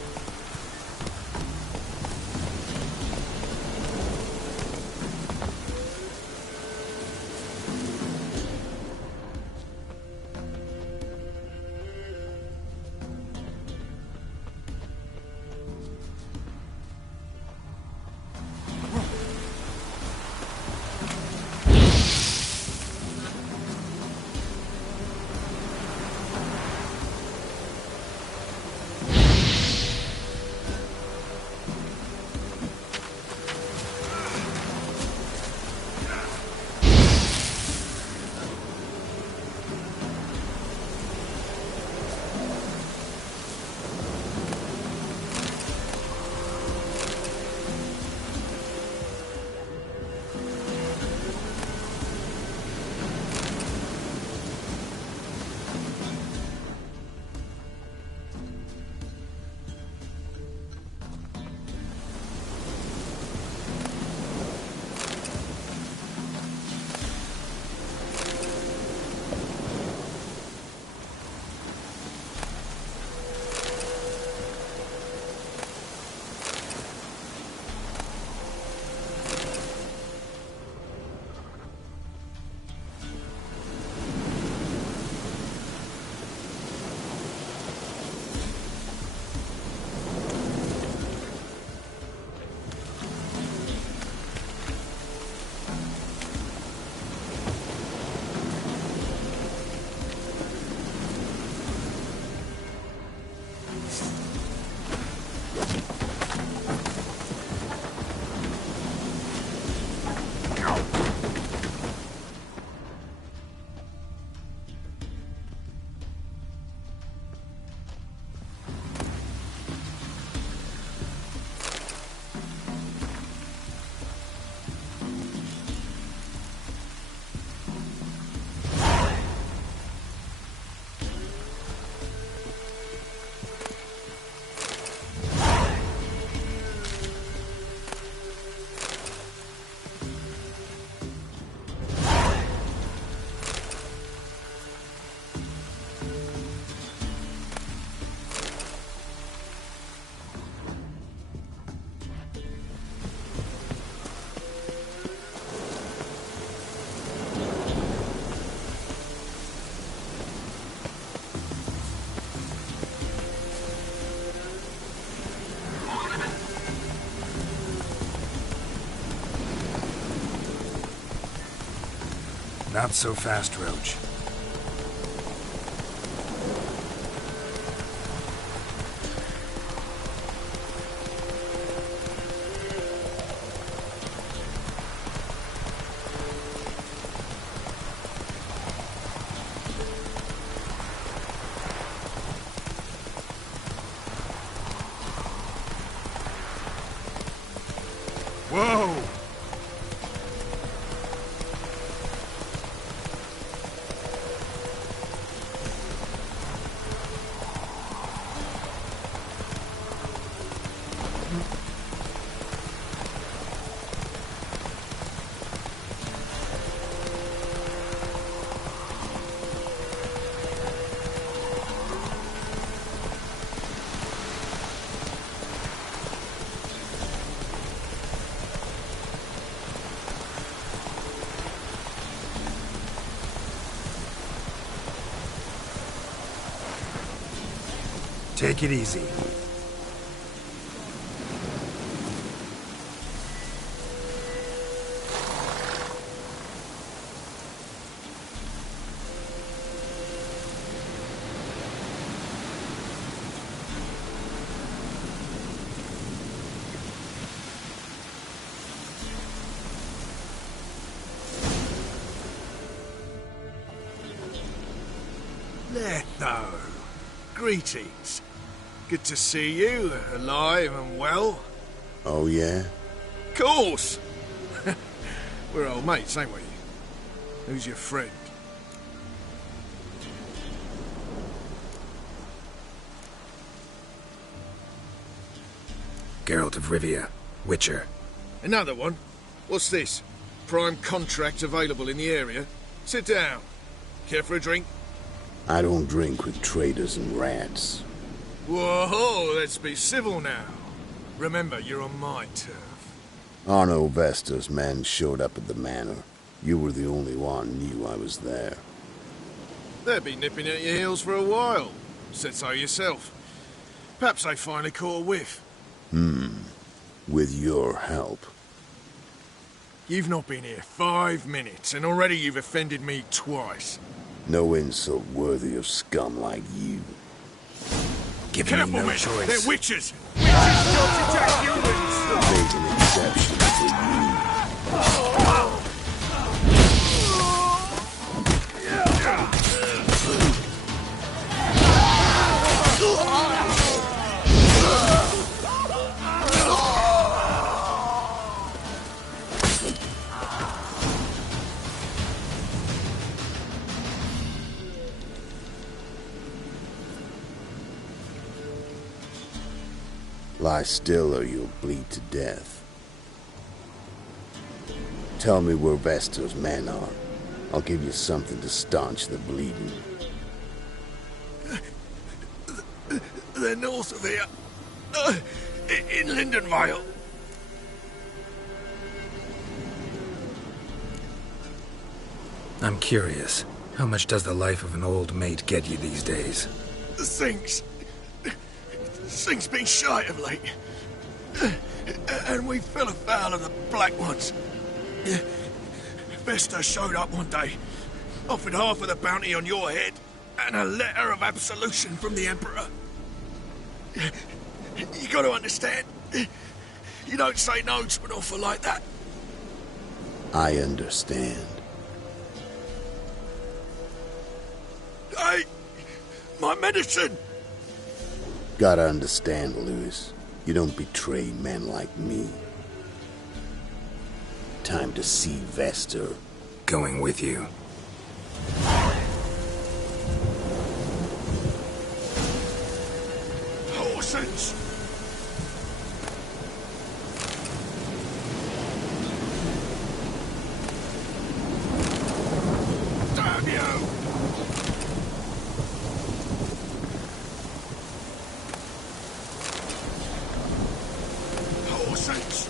Not so fast, Roach. Whoa! Take it easy. Letho. Greetings. Good to see you, alive and well. Oh, yeah? Course! We're old mates, ain't we? Who's your friend? Geralt of Rivia, Witcher. Another one? What's this? Prime contract available in the area? Sit down. Care for a drink? I don't drink with traitors and rats. Whoa, let's be civil now. Remember, you're on my turf. Arno Vestor's men showed up at the manor. You were the only one knew I was there. They'll be nipping at your heels for a while. Said so yourself. Perhaps they finally caught a whiff. With your help. You've not been here 5 minutes, and already you've offended me twice. No insult worthy of scum like you. Give me no men. choice. They're witches! Witches don't attack humans! Make an exception for you. Lie still or you'll bleed to death. Tell me where Vestor's men are. I'll give you something to staunch the bleeding. They're north of here. In Lindenvale. I'm curious. How much does the life of an old mate get you these days? Things been shy of late. And we fell afoul of the Black Ones. Vestor showed up one day, offered half of the bounty on your head, and a letter of absolution from the Emperor. You gotta understand, you don't say no to an offer like that. I understand. Hey, my medicine! Gotta understand, Lewis. You don't betray men like me. Time to see Vestor. Going with you. Horses! Damn you! Horses!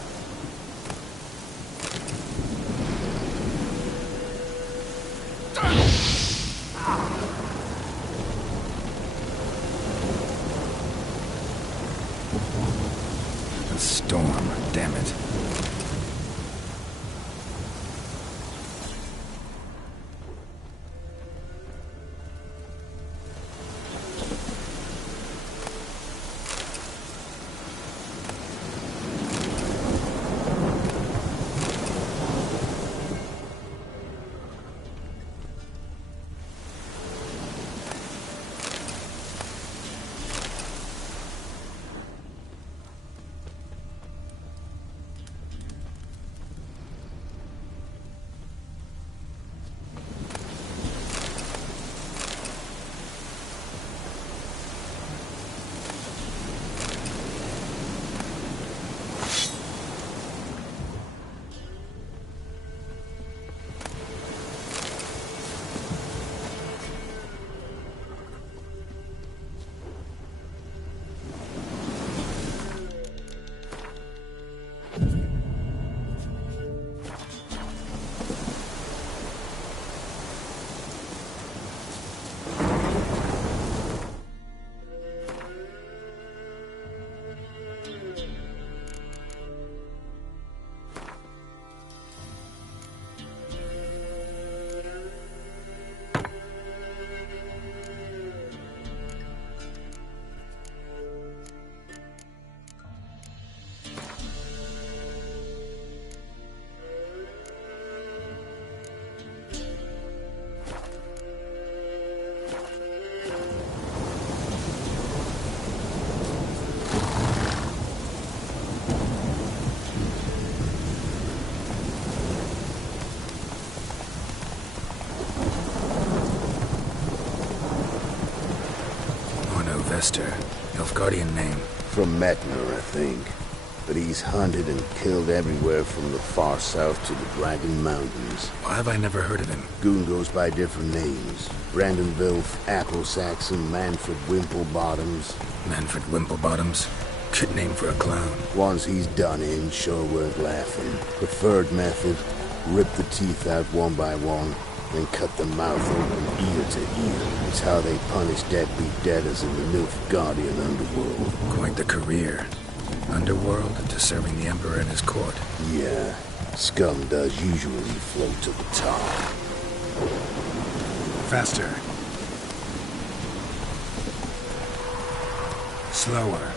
A storm, damn it. Fester. Nilfgaardian name. From Metner, I think. But he's hunted and killed everywhere from the far south to the Dragon Mountains. Why have I never heard of him? Goon goes by different names. Brandon Wilf, Apple Saxon, Manfred Wimplebottoms. Manfred Wimplebottoms? Good name for a clown. Ones he's done in sure weren't laughing. Preferred method, rip the teeth out one by one, then cut the mouth open ear to ear. It's how they punish deadbeat debtors in the Nilfgaardian underworld. Quite the career. Underworld to serving the Emperor in his court. Yeah, scum does usually float to the top. Faster. Slower.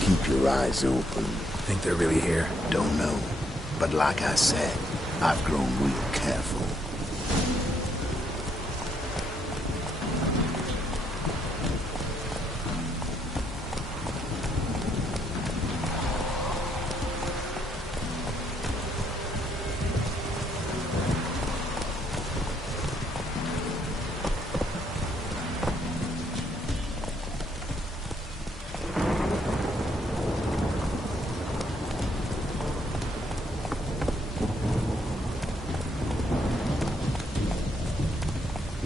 Keep your eyes open. Think they're really here? Don't know. But like I said, I've grown real careful.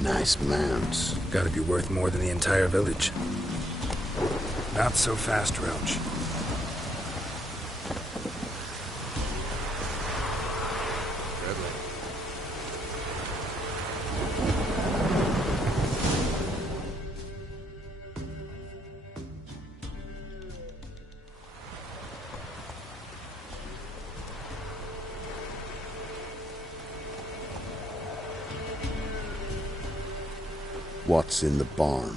Nice mounts. Gotta be worth more than the entire village. Not so fast, Roach. What's in the barn?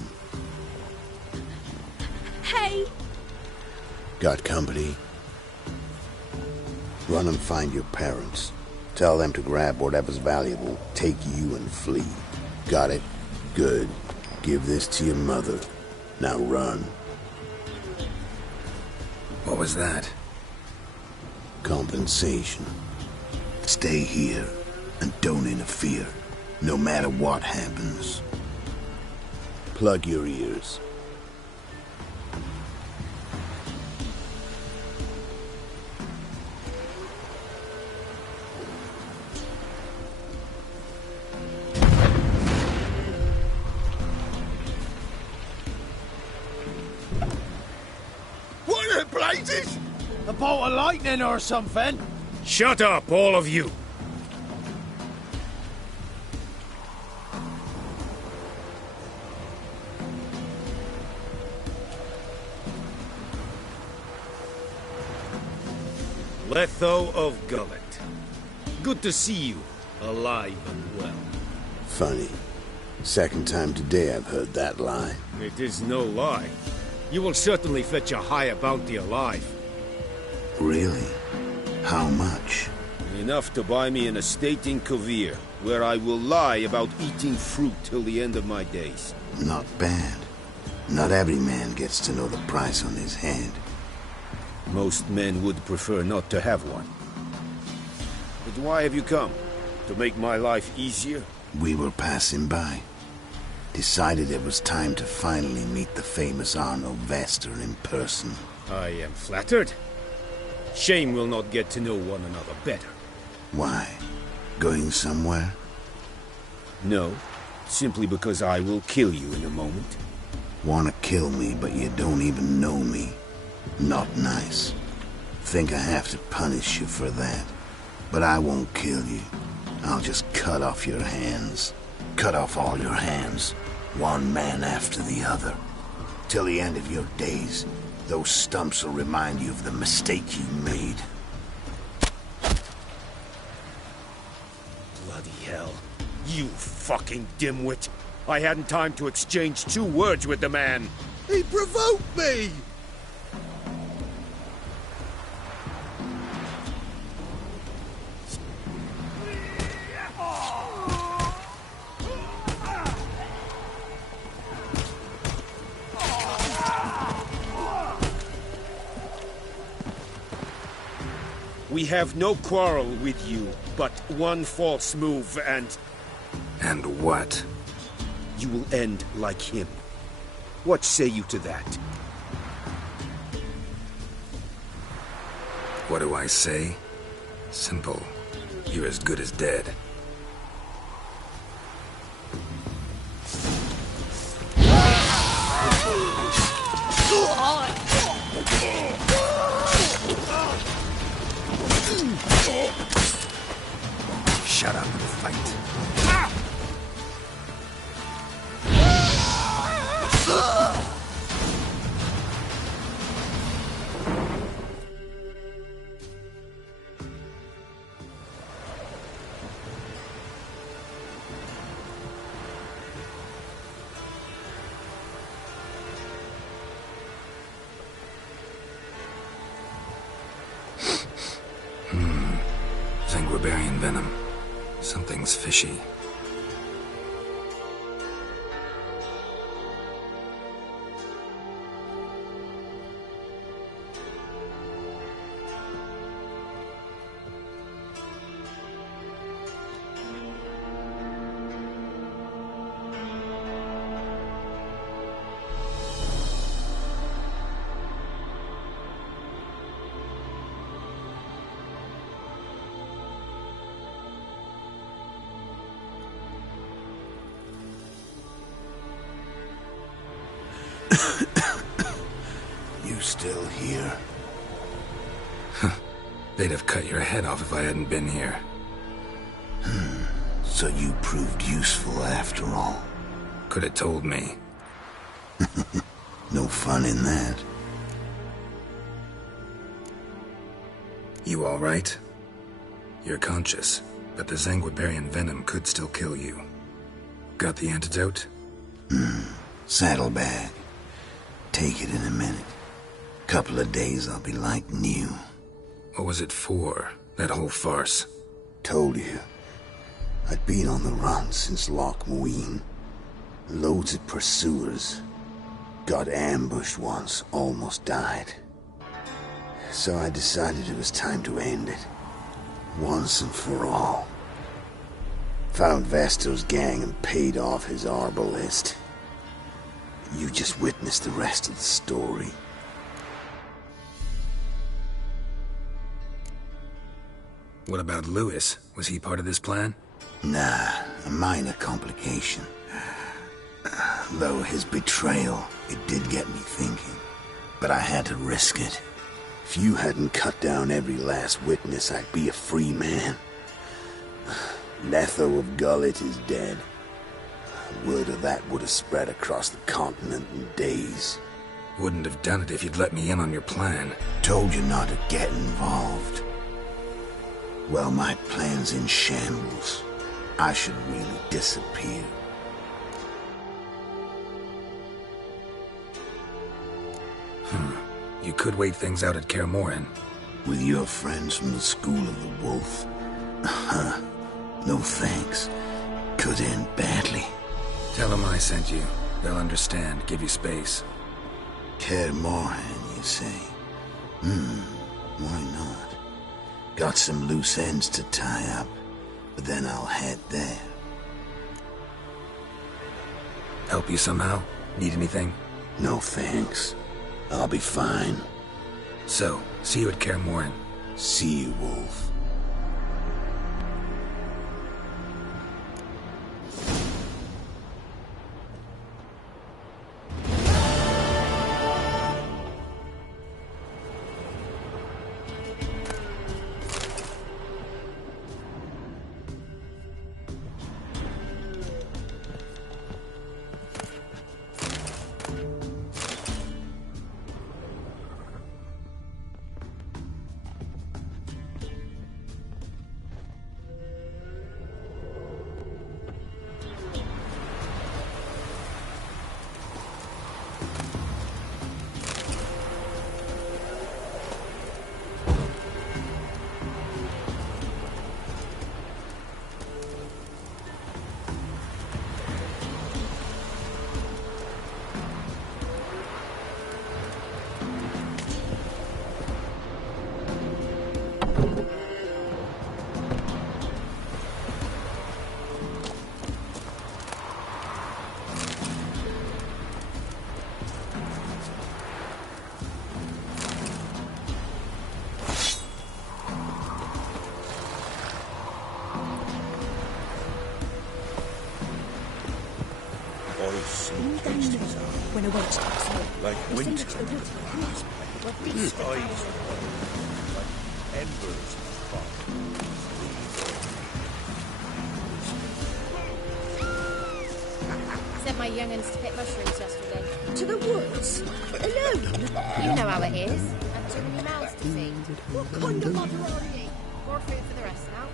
Hey! Got company? Run and find your parents. Tell them to grab whatever's valuable, take you and flee. Got it? Good. Give this to your mother. Now run. What was that? Compensation. Stay here and don't interfere, no matter what happens. Plug your ears. What the blazes? A bolt of lightning or something? Shut up, all of you! Letho of Gullet. Good to see you, alive and well. Funny. Second time today I've heard that lie. It is no lie. You will certainly fetch a higher bounty alive. Really? How much? Enough to buy me an estate in Kovir, where I will lie about eating fruit till the end of my days. Not bad. Not every man gets to know the price on his head. Most men would prefer not to have one. But why have you come? To make my life easier? We were passing by. Decided it was time to finally meet the famous Arno Vester in person. I am flattered. Shame we'll not get to know one another better. Why? Going somewhere? No, simply because I will kill you in a moment. Wanna kill me, but you don't even know me. Not nice. Think I have to punish you for that. But I won't kill you. I'll just cut off your hands. Cut off all your hands. One man after the other. Till the end of your days, those stumps will remind you of the mistake you made. Bloody hell. You fucking dimwit. I hadn't time to exchange 2 words with the man. He provoked me! We have no quarrel with you, but one false move and... And what? You will end like him. What say you to that? What do I say? Simple. You're as good as dead. Shut up and fight. Sanguibarian venom. Something's fishy. You still here? They'd have cut your head off if I hadn't been here. So you proved useful after all. Could have told me. No fun in that. You all right? You're conscious, but the Sanguibarian venom could still kill you. Got the antidote? Saddlebag. Take it in a minute. Couple of days I'll be like new. What was it for, that whole farce? Told you. I'd been on the run since Loch Muin. Loads of pursuers. Got ambushed once, almost died. So I decided it was time to end it. Once and for all. Found Vasto's gang and paid off his arbalist. You just witnessed the rest of the story. What about Lewis? Was he part of this plan? Nah, a minor complication. Though his betrayal, it did get me thinking. But I had to risk it. If you hadn't cut down every last witness, I'd be a free man. Letho of Gullet is dead. Word of that would have spread across the continent in days. Wouldn't have done it if you'd let me in on your plan. Told you not to get involved. Well, my plan's in shambles. I should really disappear. You could wait things out at Kaer Morhen. With your friends from the School of the Wolf? No thanks. Could end badly. Tell them I sent you. They'll understand, give you space. Kaer Morhen, you say? Why not? Got some loose ends to tie up, but then I'll head there. Help you somehow? Need anything? No thanks. I'll be fine. So, see you at Kaer Morhen. See you, Wolf. when a wench takes me. Like We send winter. her to the woods with wheat. Where His beasts eyes are. like embers in the fire. Sent my young'uns to pick mushrooms yesterday. To the woods? Alone? You know how it is. Have too many mouths to feed. What kind of mother are you? More food for the rest now.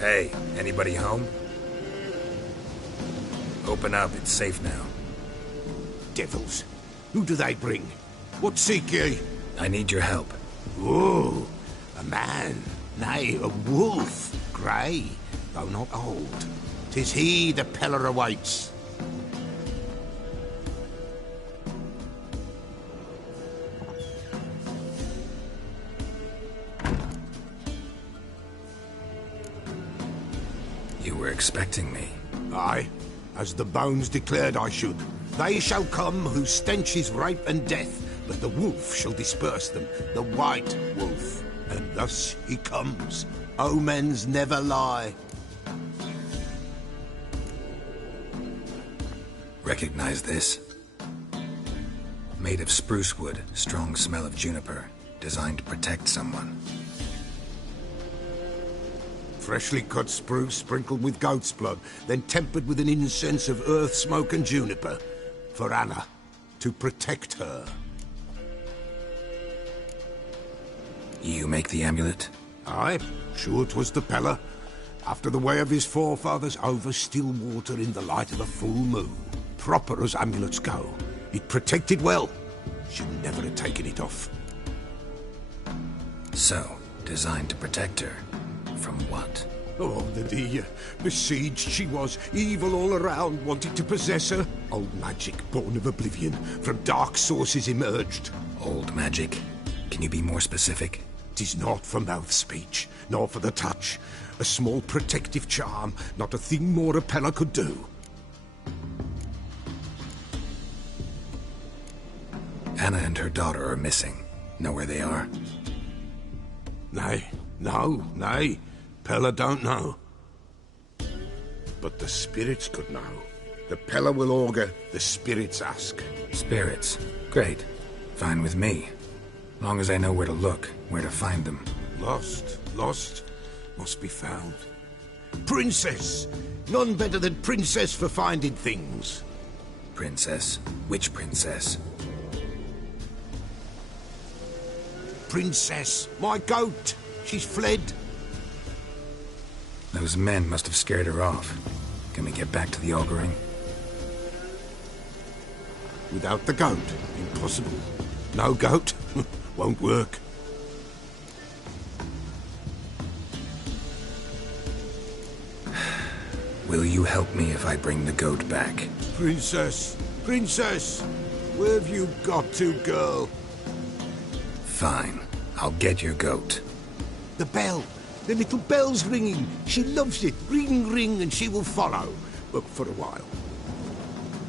Hey, anybody home? Open up, it's safe now. Devils. Who do they bring? What seek ye? I need your help. Oh, a man. Nay, a wolf. Grey, though not old. 'Tis he the Peller awaits. You were expecting me. Aye, as the bones declared I should. They shall come whose stench is rape and death, but the wolf shall disperse them, the white wolf. And thus he comes. Omens never lie. Recognize this? Made of spruce wood, strong smell of juniper, designed to protect someone. Freshly cut spruce sprinkled with goat's blood, then tempered with an incense of earth, smoke and juniper. For Anna, to protect her. You make the amulet? Aye, sure 'twas the Peller. After the way of his forefathers, over still water in the light of a full moon. Proper as amulets go. It protected well. Should never have taken it off. So, designed to protect her. From what? Oh, the besieged she was, evil all around, wanted to possess her. Old magic, born of oblivion, from dark sources emerged. Old magic? Can you be more specific? 'Tis not for mouth speech, nor for the touch. A small protective charm, not a thing more a Peller could do. Anna and her daughter are missing. Know where they are? Nay, nay. Peller don't know. But the spirits could know. The Peller will augur, the spirits ask. Spirits? Great. Fine with me. Long as I know where to look, where to find them. Lost, must be found. Princess! None better than Princess for finding things. Princess? Which princess? Princess, my goat. She's fled. Those men must have scared her off. Can we get back to the auguring? Without the goat, impossible. No goat, won't work. Will you help me if I bring the goat back? Princess, princess, where have you got to, girl? Fine. I'll get your goat. The bell. The little bell's ringing. She loves it. Ring, ring, and she will follow. But for a while.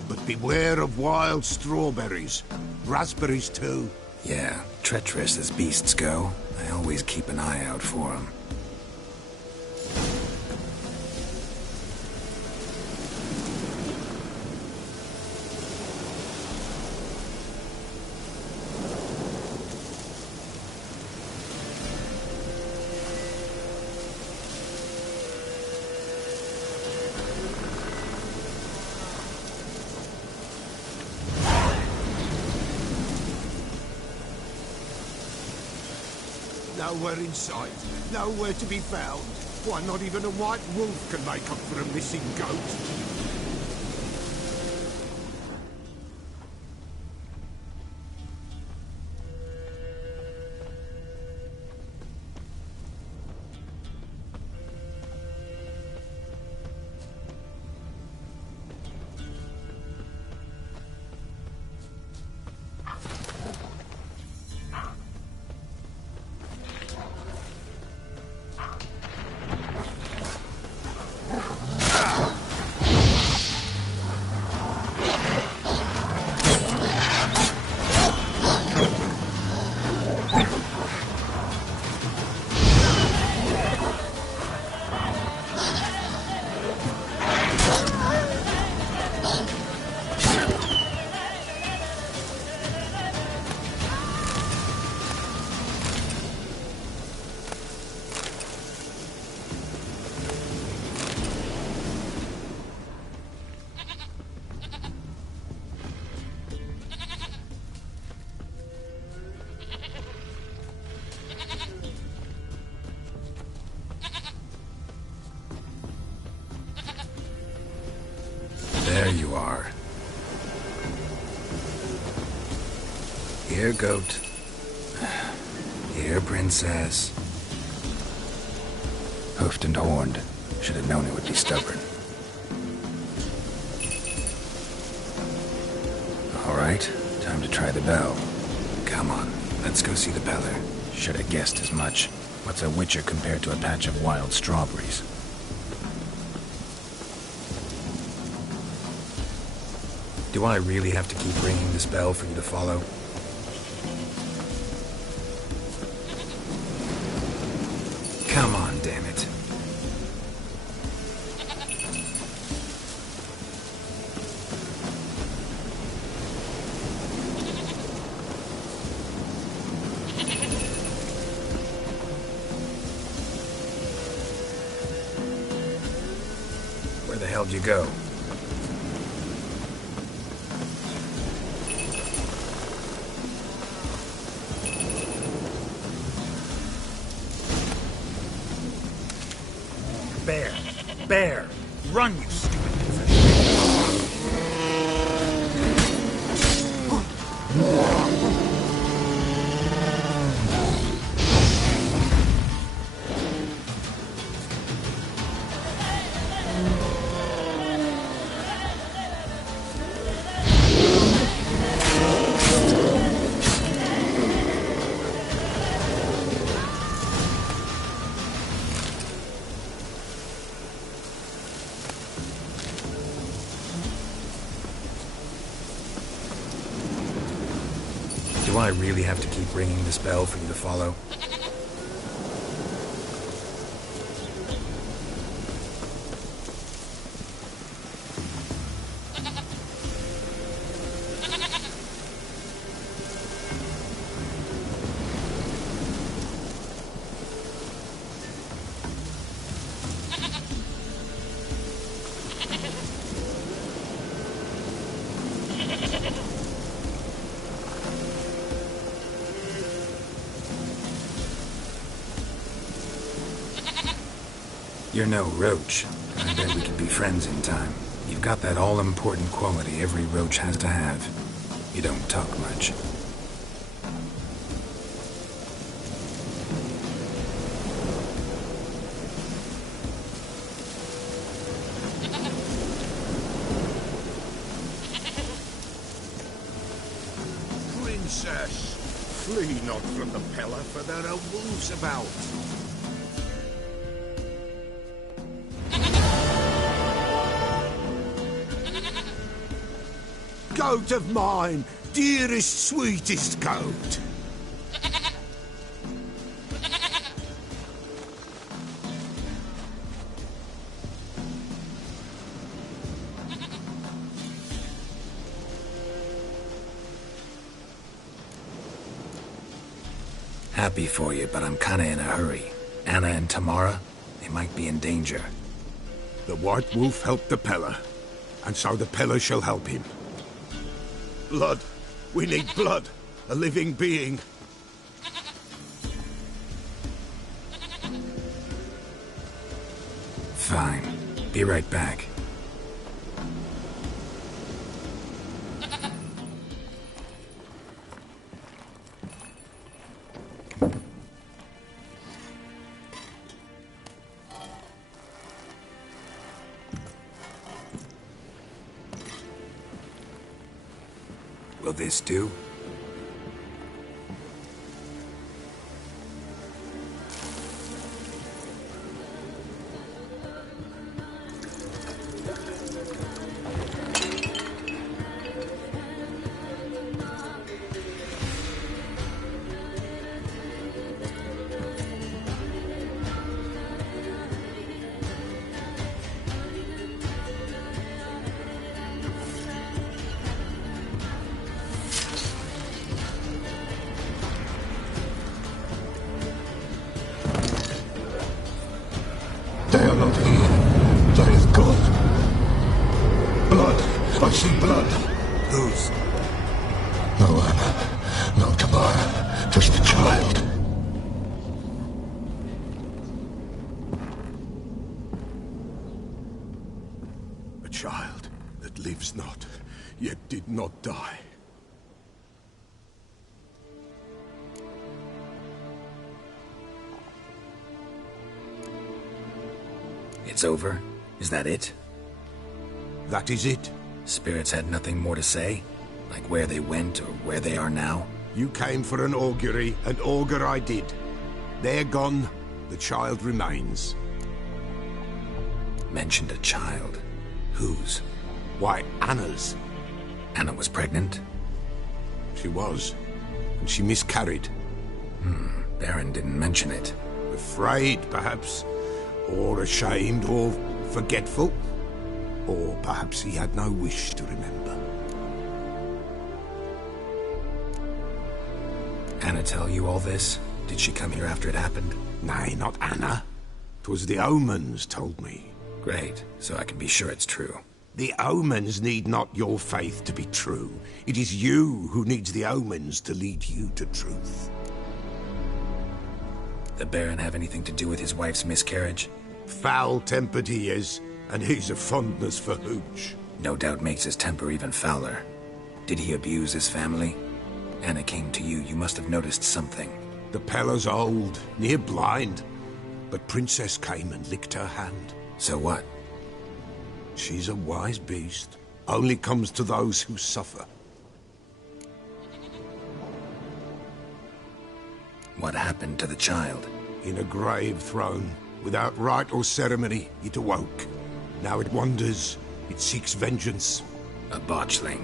But beware of wild strawberries. Raspberries, too. Yeah, treacherous as beasts go. I always keep an eye out for them. Nowhere in sight. Nowhere to be found. Why, not even a white wolf can make up for a missing goat. There you are. Here, goat. Here, princess. Hoofed and horned. Should have known it would be stubborn. All right, time to try the bell. Come on, let's go see the beller. Should have guessed as much. What's a witcher compared to a patch of wild strawberries? Do I really have to keep ringing this bell for you to follow? Come on, damn it. Where the hell'd you go? Bear! Run, you stupid infant! Do I really have to keep ringing this bell for you to follow? You're no roach. I bet we could be friends in time. You've got that all-important quality every roach has to have. You don't talk much. Princess, flee not from the Pella, for there are wolves about. Goat of mine, dearest, sweetest goat. Happy for you, but I'm kinda in a hurry. Anna and Tamara, they might be in danger. The White Wolf helped the Pella, and so the Pella shall help him. Blood. We need blood. A living being. Fine. Be right back. Will this do? They are not here. There is God. Blood. I see blood. Whose? No Anna. No Tamara. Just the child. A child that lives not, yet did not die. It's over? Is that it? That is it. Spirits had nothing more to say? Like where they went or where they are now? You came for an augury, and augur I did. They're gone. The child remains. Mentioned a child. Whose? Why, Anna's. Anna was pregnant? She was. And she miscarried. Baron didn't mention it. Afraid, perhaps. Or ashamed, or forgetful. Or perhaps he had no wish to remember. Anna tell you all this? Did she come here after it happened? Nay, not Anna. 'Twas the omens told me. Great, so I can be sure it's true. The omens need not your faith to be true. It is you who needs the omens to lead you to truth. The Baron have anything to do with his wife's miscarriage? Foul-tempered he is, and he's a fondness for hooch. No doubt makes his temper even fouler. Did he abuse his family? Anna came to you, you must have noticed something. The Pella's old, near blind, but Princess came and licked her hand. So what? She's a wise beast. Only comes to those who suffer. What happened to the child? In a grave thrown. Without rite or ceremony, it awoke. Now it wanders. It seeks vengeance. A botchling.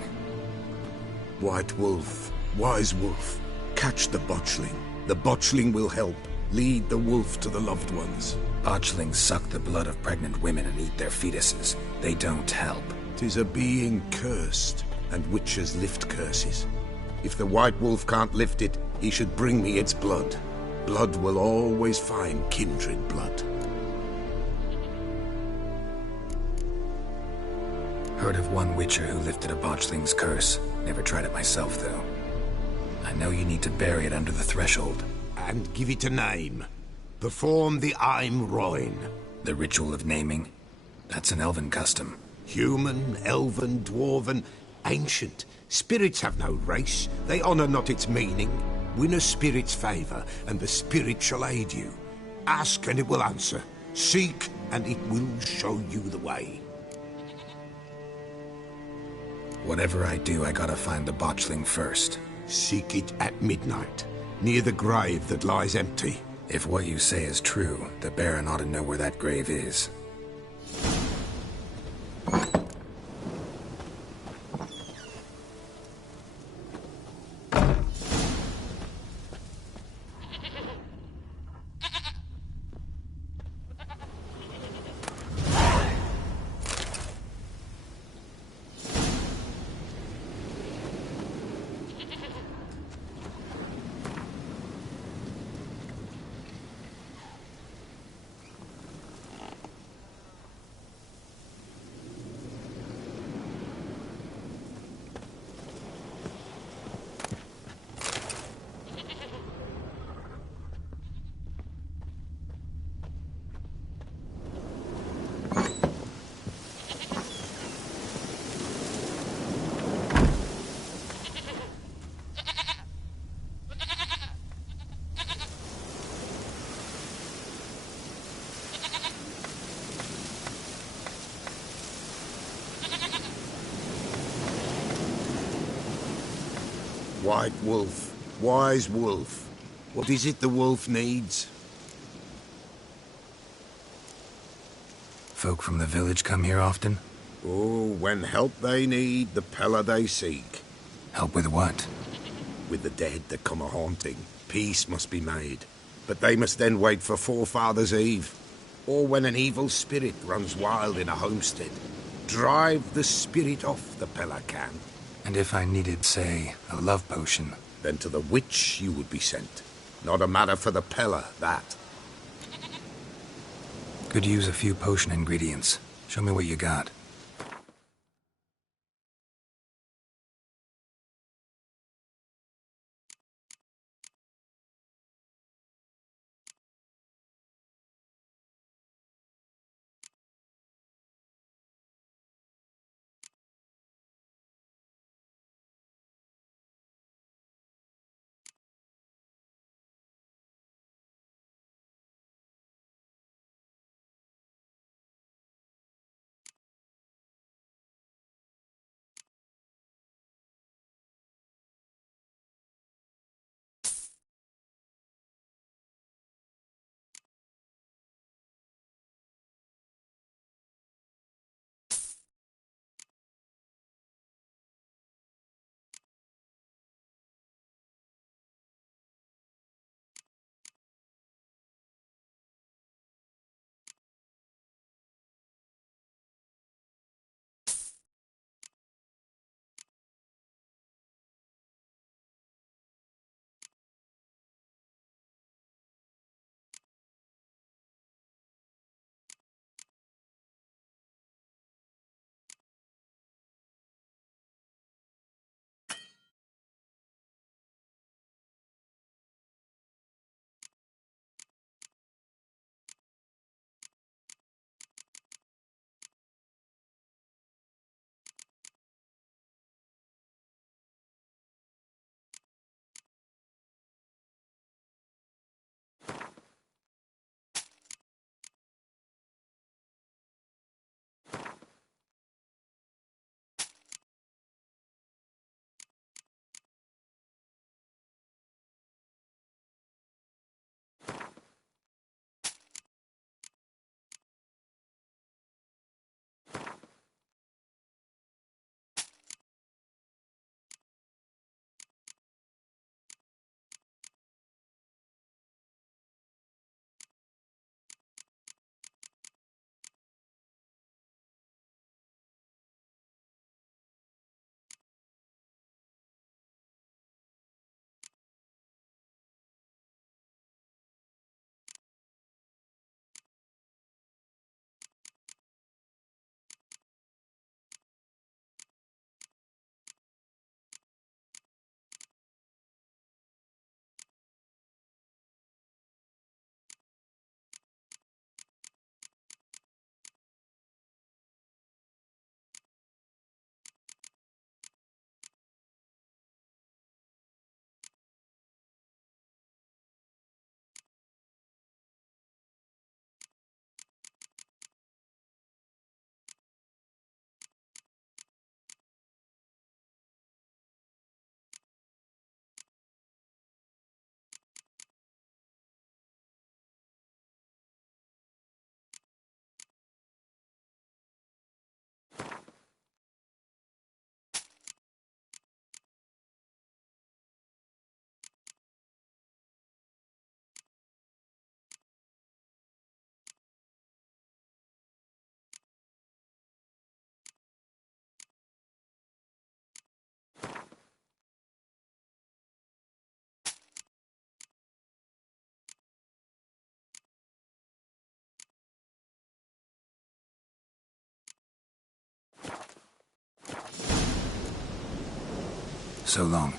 White Wolf. Wise Wolf. Catch the botchling. The botchling will help. Lead the wolf to the loved ones. Botchlings suck the blood of pregnant women and eat their fetuses. They don't help. 'Tis a being cursed, and witches lift curses. If the White Wolf can't lift it, he should bring me its blood. Blood will always find kindred blood. Heard of one witcher who lifted a botchling's curse. Never tried it myself, though. I know you need to bury it under the threshold. And give it a name. Perform the Aim Roin. The ritual of naming? That's an elven custom. Human, elven, dwarven, ancient. Spirits have no race. They honour not its meaning. Win a spirit's favour, and the spirit shall aid you. Ask, and it will answer. Seek, and it will show you the way. Whatever I do, I gotta find the botchling first. Seek it at midnight, near the grave that lies empty. If what you say is true, the Baron ought to know where that grave is. White wolf, wise wolf. What is it the wolf needs? Folk from the village come here often? Oh, when help they need, the Pella they seek. Help with what? With the dead that come a-haunting. Peace must be made. But they must then wait for Forefathers' Eve. Or when an evil spirit runs wild in a homestead. Drive the spirit off, the Pella can. And if I needed, say, a love potion? Then to the witch you would be sent. Not a matter for the Pella, that. Could use a few potion ingredients. Show me what you got. So long.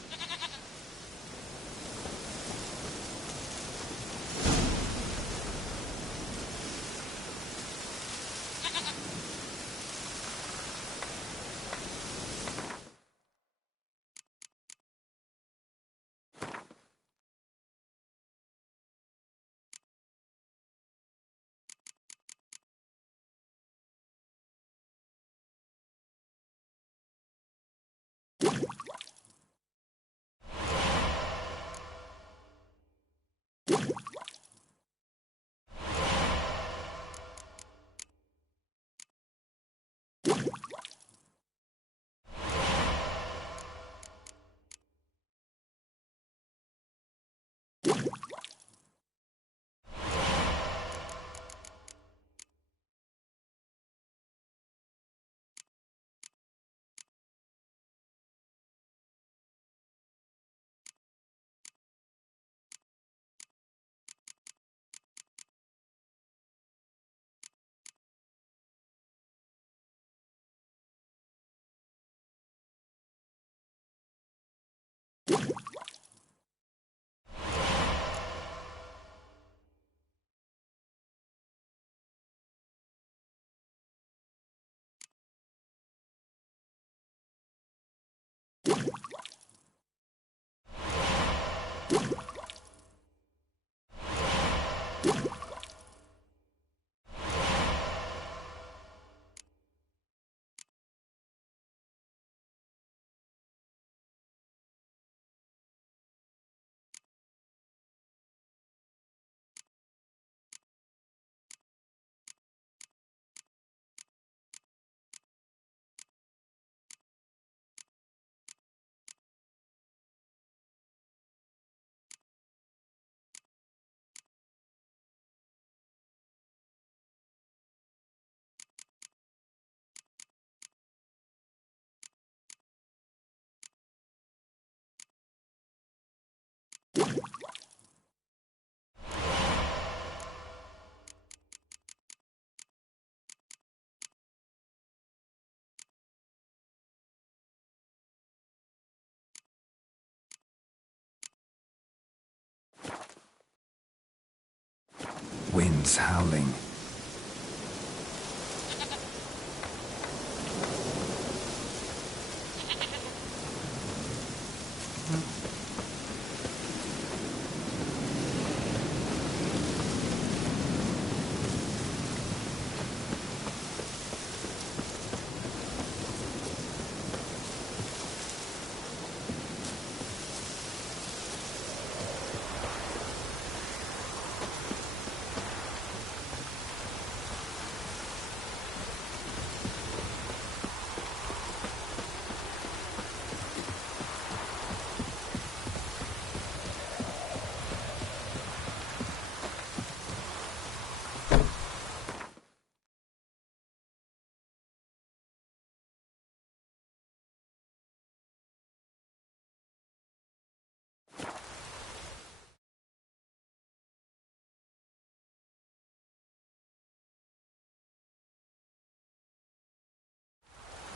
Winds howling.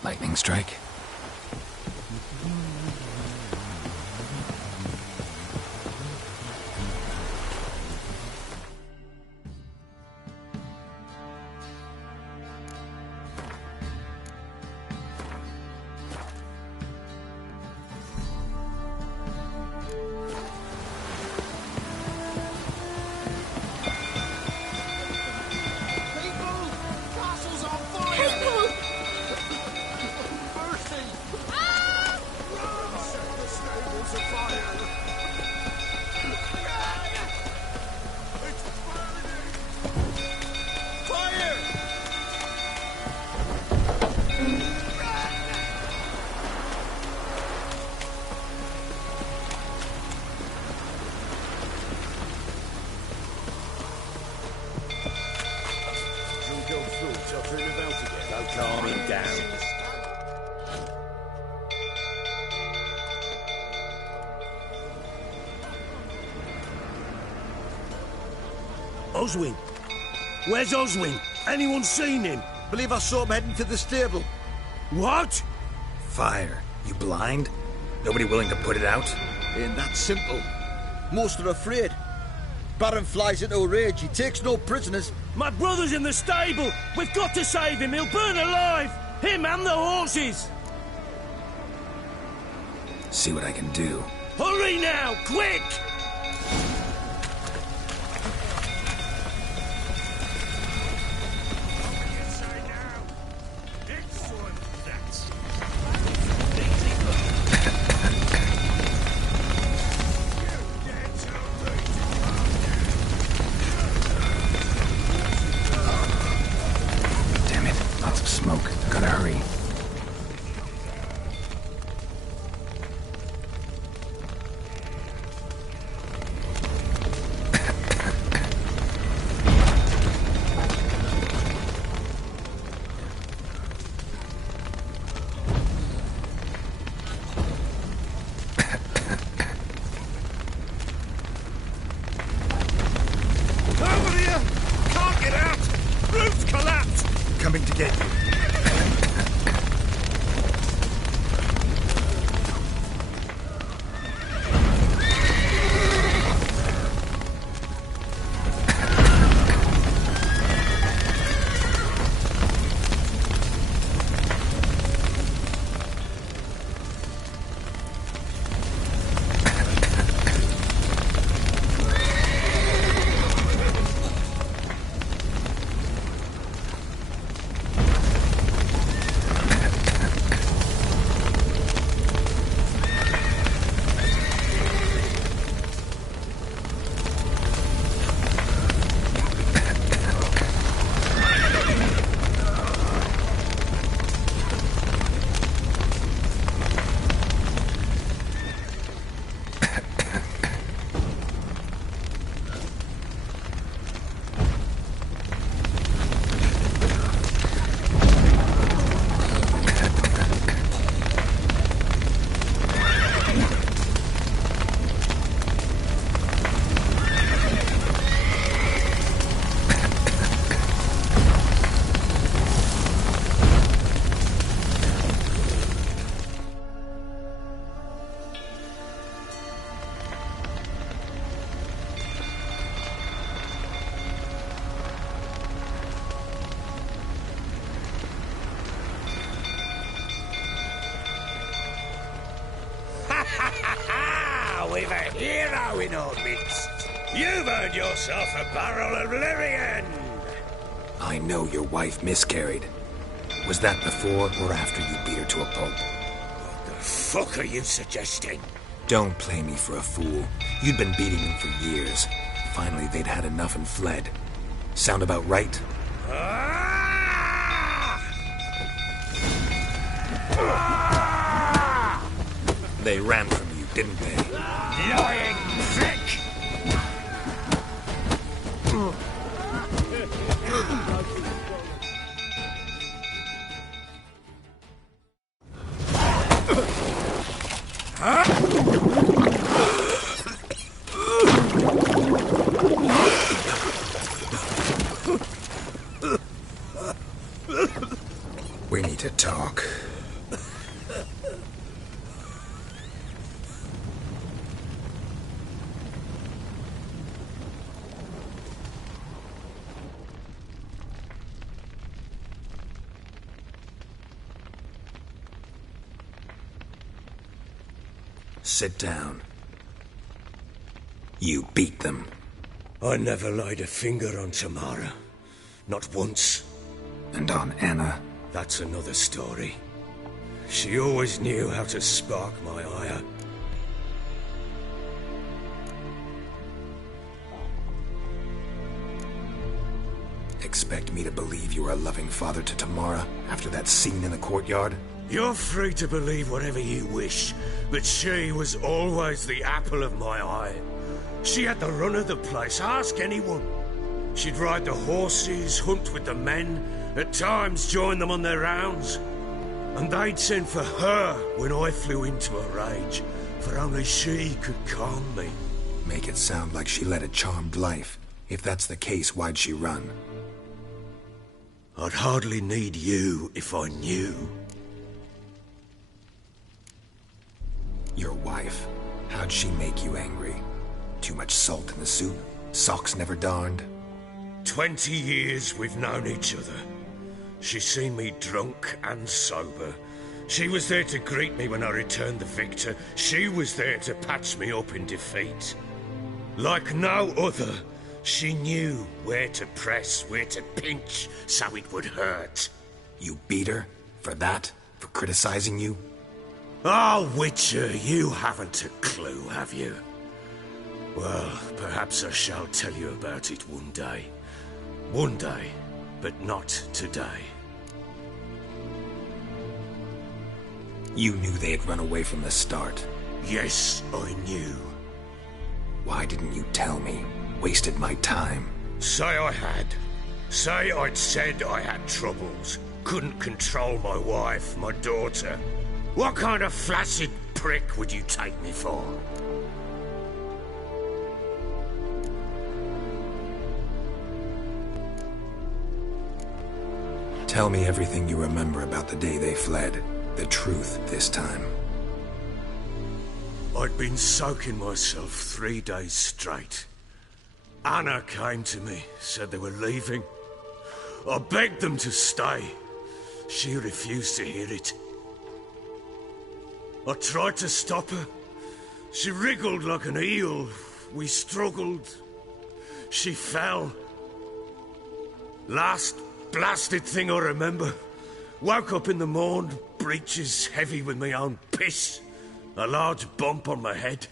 Lightning strike. Oswin? Where's Oswin? Anyone seen him? Believe I saw him heading to the stable. What? Fire. You blind? Nobody willing to put it out? Ain't that simple. Most are afraid. Baron flies into a rage. He takes no prisoners. My brother's in the stable. We've got to save him. He'll burn alive. Him and the horses. See what I can do. Hurry now, quick! Damn it, lots of smoke. Gotta hurry. Over here! Can't get out! Roof's collapsed! Coming to get you. We've a hero in our midst. You've earned yourself a barrel of Lyrian. I know your wife miscarried. Was that before or after you beat her to a pulp? What the fuck are you suggesting? Don't play me for a fool. You'd been beating them for years. Finally, they'd had enough and fled. Sound about right? They ran from you, didn't they? Lying prick! We need to talk. Sit down. You beat them. I never laid a finger on Tamara. Not once. And on Anna? That's another story. She always knew how to spark my ire. Expect me to believe you are a loving father to Tamara after that scene in the courtyard? You're free to believe whatever you wish, but she was always the apple of my eye. She had the run of the place, ask anyone. She'd ride the horses, hunt with the men, at times join them on their rounds. And they'd send for her when I flew into a rage, for only she could calm me. Make it sound like she led a charmed life. If that's the case, why'd she run? I'd hardly need you if I knew. Your wife. How'd she make you angry? Too much salt in the soup? Socks never darned? 20 years we've known each other. She's seen me drunk and sober. She was there to greet me when I returned the victor. She was there to patch me up in defeat. Like no other, she knew where to press, where to pinch, so it would hurt. You beat her? For that? For criticizing you? Oh, Witcher, you haven't a clue, have you? Well, perhaps I shall tell you about it one day. One day, but not today. You knew they had run away from the start. Yes, I knew. Why didn't you tell me? Wasted my time. Say I had. Say I'd said I had troubles. Couldn't control my wife, my daughter. What kind of flaccid prick would you take me for? Tell me everything you remember about the day they fled. The truth this time. I'd been soaking myself 3 days straight. Anna came to me, said they were leaving. I begged them to stay. She refused to hear it. I tried to stop her. She wriggled like an eel. We struggled. She fell. Last blasted thing I remember. Woke up in the morn, breeches heavy with my own piss. A large bump on my head.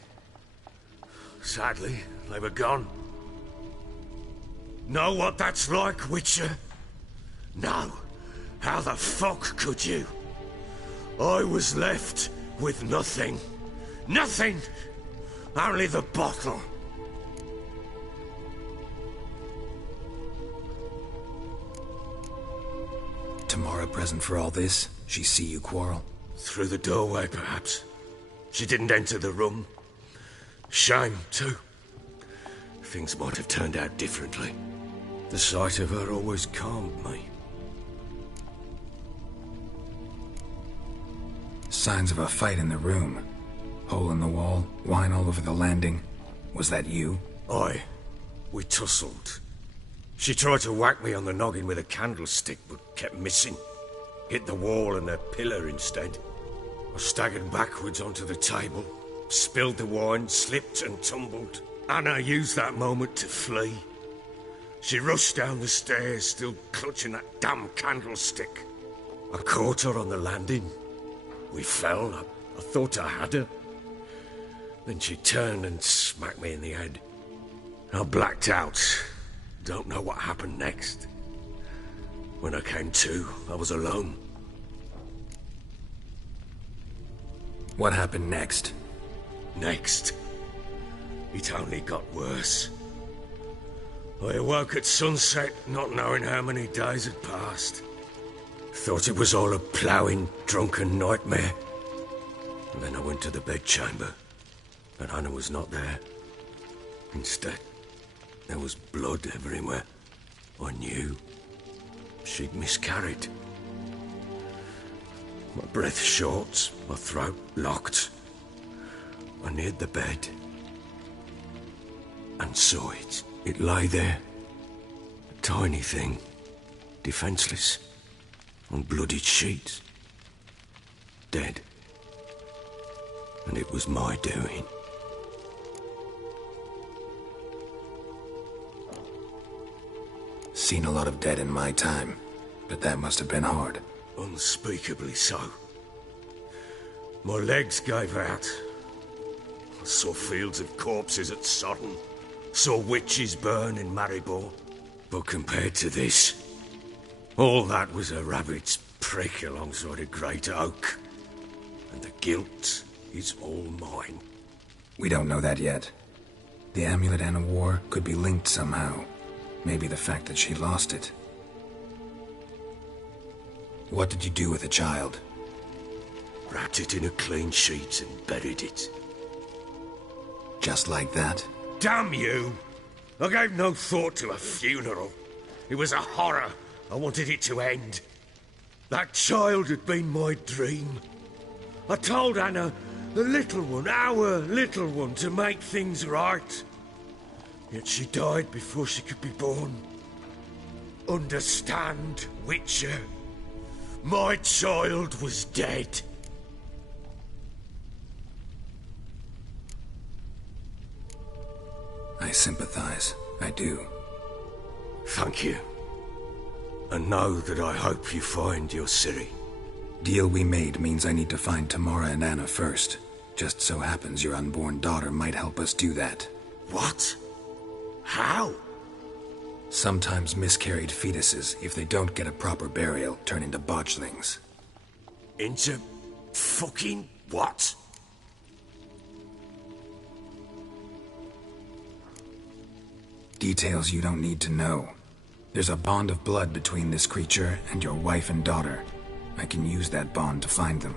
Sadly, they were gone. Know what that's like, Witcher? No. How the fuck could you? I was left with nothing. Nothing! Only the bottle. Tamara present for all this? She see you quarrel? Through the doorway, perhaps. She didn't enter the room. Shame, too. Things might have turned out differently. The sight of her always calmed me. Signs of a fight in the room. Hole in the wall, wine all over the landing. Was that you? Aye. We tussled. She tried to whack me on the noggin with a candlestick, but kept missing. Hit the wall and a pillar instead. I staggered backwards onto the table, spilled the wine, slipped and tumbled. Anna used that moment to flee. She rushed down the stairs, still clutching that damn candlestick. I caught her on the landing. We fell. I thought I had her. Then she turned and smacked me in the head. I blacked out. Don't know what happened next. When I came to, I was alone. What happened next? Next? It only got worse. I awoke at sunset, not knowing how many days had passed. Thought it was all a ploughing, drunken nightmare. And then I went to the bedchamber, and Anna was not there. Instead, there was blood everywhere. I knew. She'd miscarried. My breath short, my throat locked. I neared the bed and saw it. It lay there. A tiny thing, defenseless, on bloodied sheets. Dead. And it was my doing. Seen a lot of dead in my time, but that must have been hard. Unspeakably so. My legs gave out. I saw fields of corpses at Sodden. Saw witches burn in Maribor. But compared to this, all that was a rabbit's prick alongside a great oak. And the guilt is all mine. We don't know that yet. The amulet Anna wore could be linked somehow. Maybe the fact that she lost it. What did you do with the child? Wrapped it in a clean sheet and buried it. Just like that? Damn you! I gave no thought to a funeral. It was a horror. I wanted it to end. That child had been my dream. I told Anna The little one, our little one, to make things right. Yet she died before she could be born. Understand, Witcher? My child was dead. I sympathize. I do. Thank you. And know that I hope you find your Ciri. Deal we made means I need to find Tamara and Anna first. Just so happens your unborn daughter might help us do that. What? How? Sometimes miscarried fetuses, if they don't get a proper burial, turn into botchlings. Into fucking what? Details you don't need to know. There's a bond of blood between this creature and your wife and daughter. I can use that bond to find them.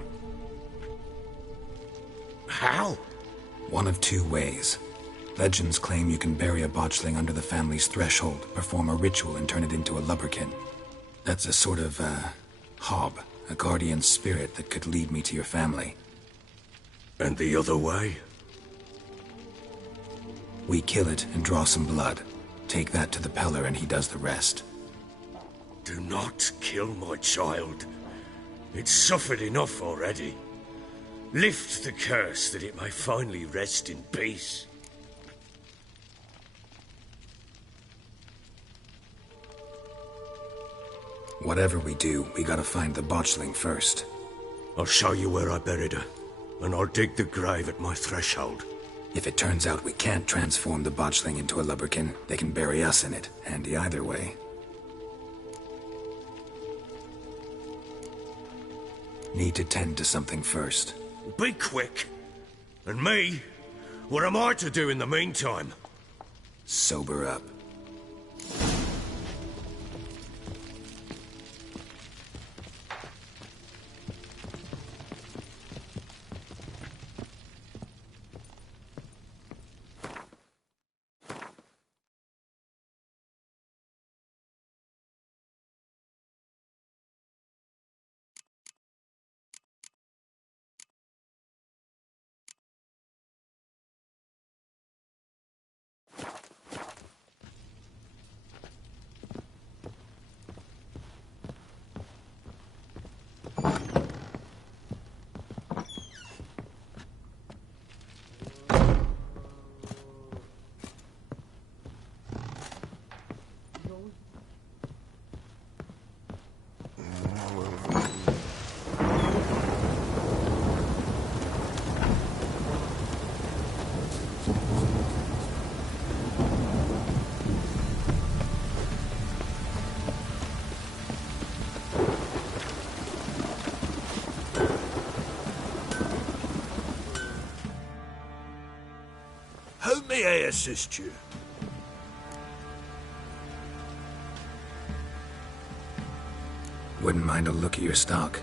How? One of two ways. Legends claim you can bury a botchling under the family's threshold, perform a ritual and turn it into a lubberkin. That's a sort of, hob, a guardian spirit that could lead me to your family. And the other way? We kill it and draw some blood. Take that to the Peller and he does the rest. Do not kill my child. It's suffered enough already. Lift the curse that it may finally rest in peace. Whatever we do, we gotta find the botchling first. I'll show you where I buried her, and I'll dig the grave at my threshold. If it turns out we can't transform the botchling into a lubberkin, they can bury us in it. Handy either way. Need to tend to something first. Be quick. And me? What am I to do in the meantime? Sober up. How may I assist you? Wouldn't mind a look at your stock.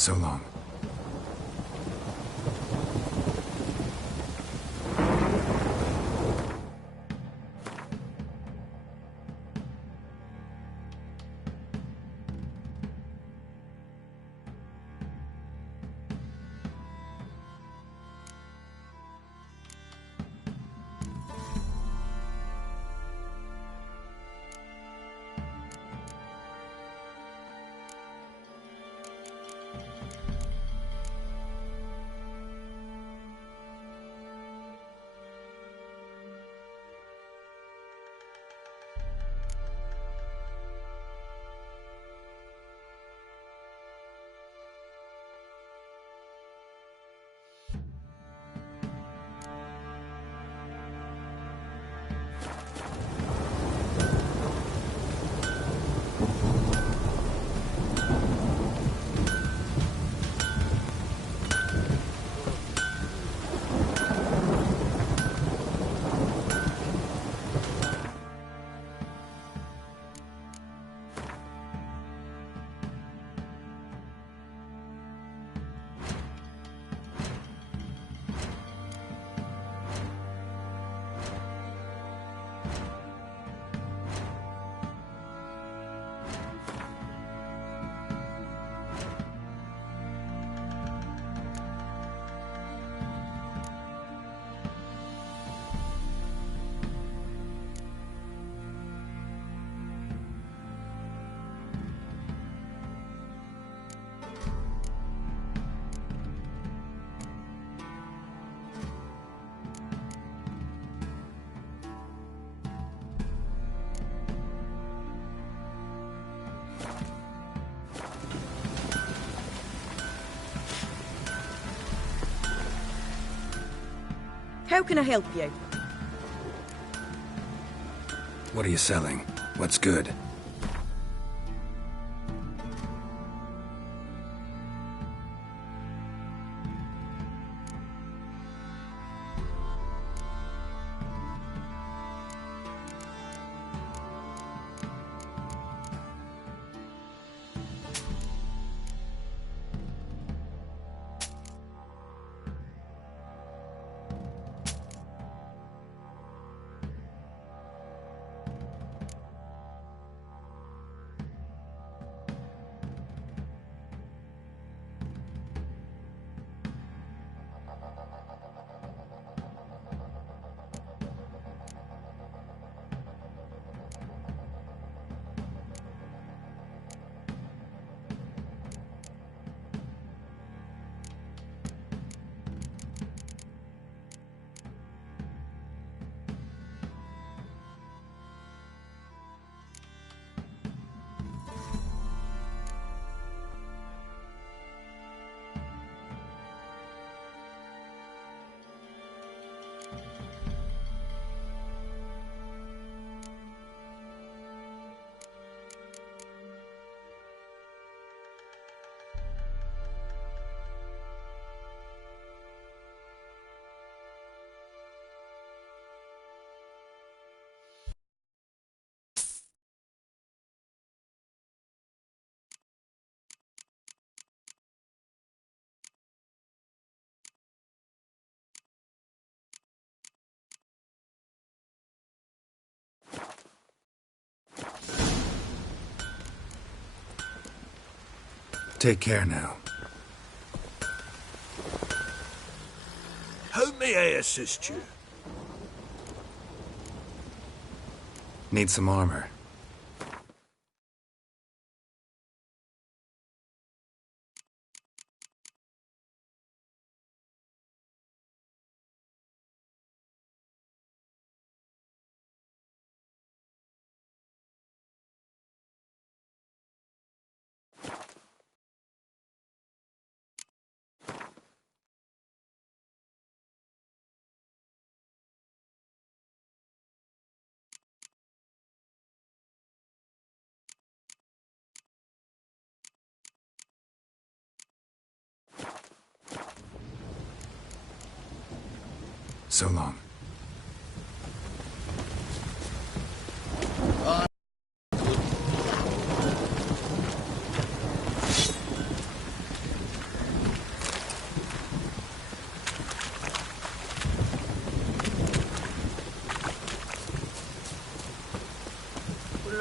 So long. How can I help you? What are you selling? What's good? Take care now. How may I assist you? Need some armor. So long.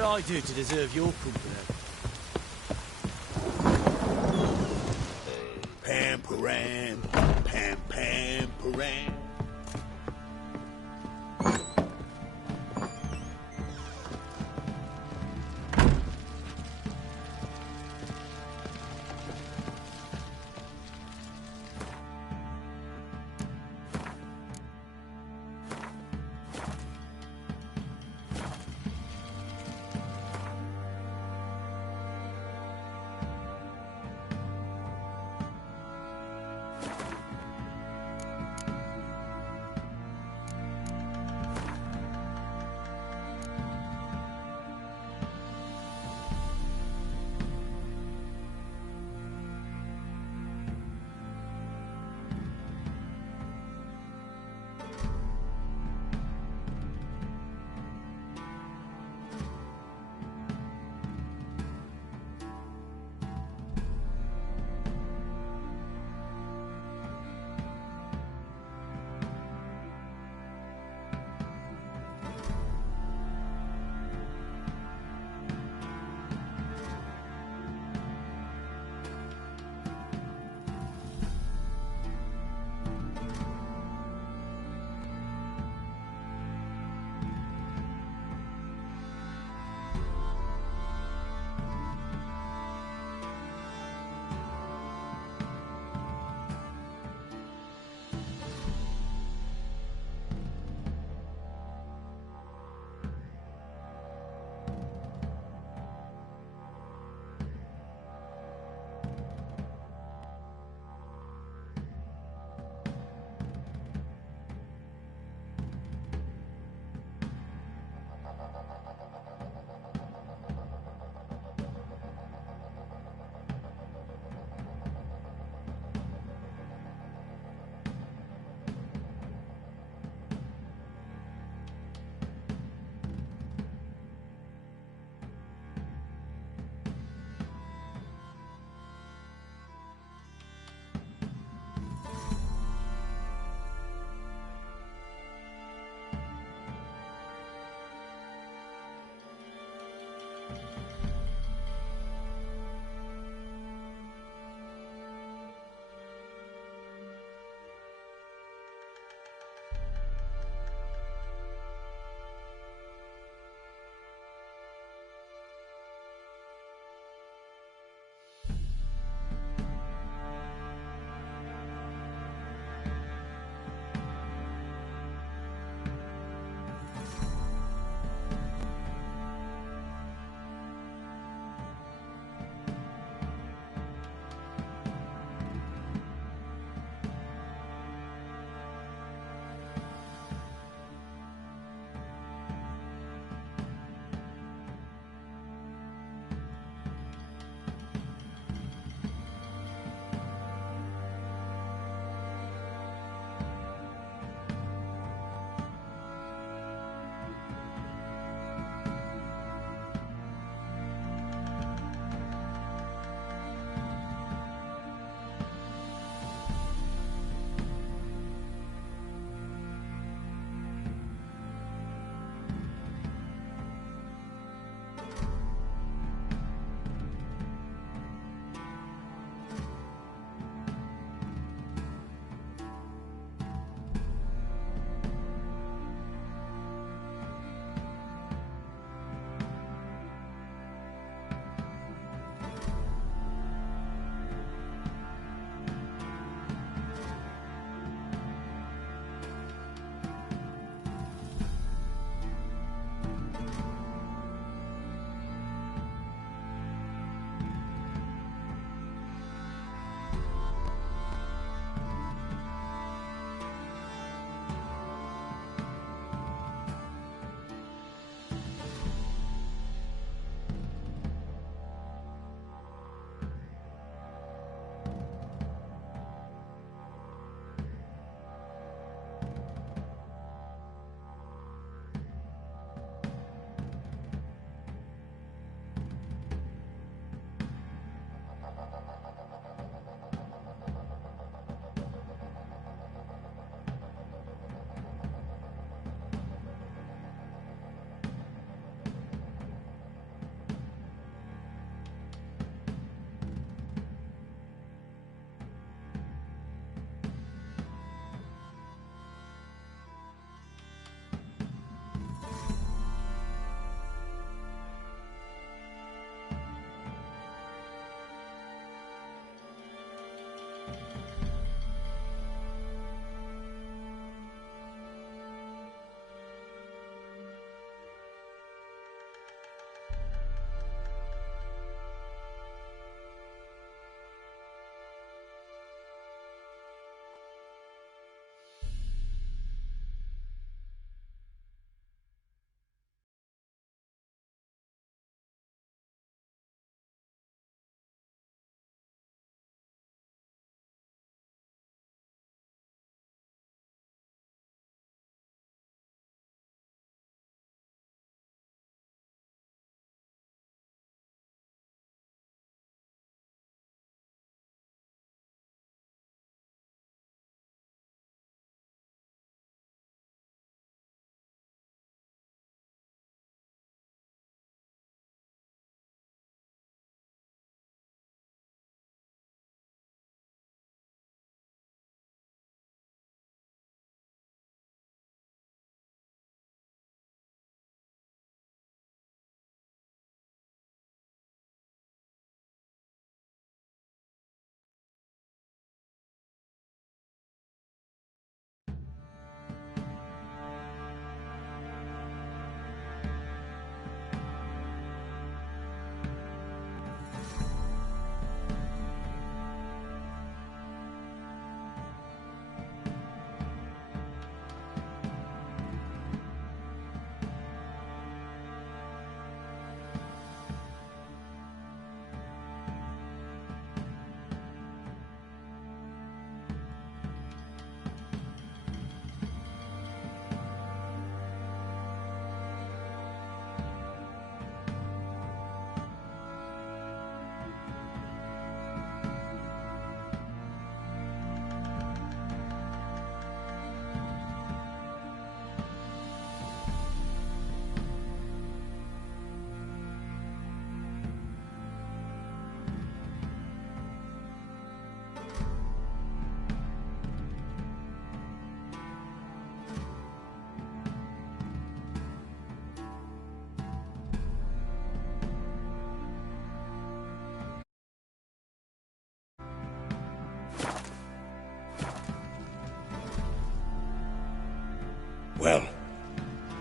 I do to deserve your company? Pam-param, pam-pam-param.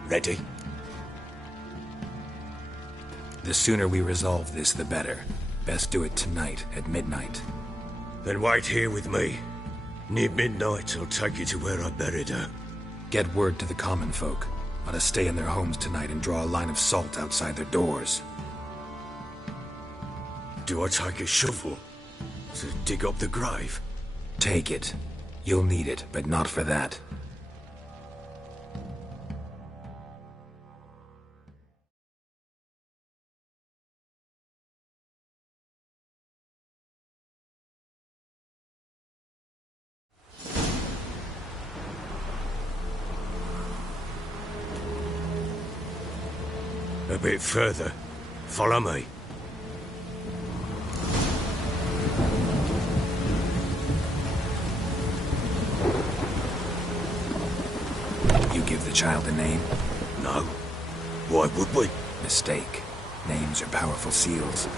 Ready? The sooner we resolve this, the better. Best do it tonight, at midnight. Then wait here with me. Near midnight, I'll take you to where I buried her. Get word to the common folk. Ought to stay in their homes tonight and draw a line of salt outside their doors. Do I take a shovel to dig up the grave? Take it. You'll need it, but not for that. A bit further. Follow me. You give the child a name? No. Why would we? Mistake. Names are powerful seals.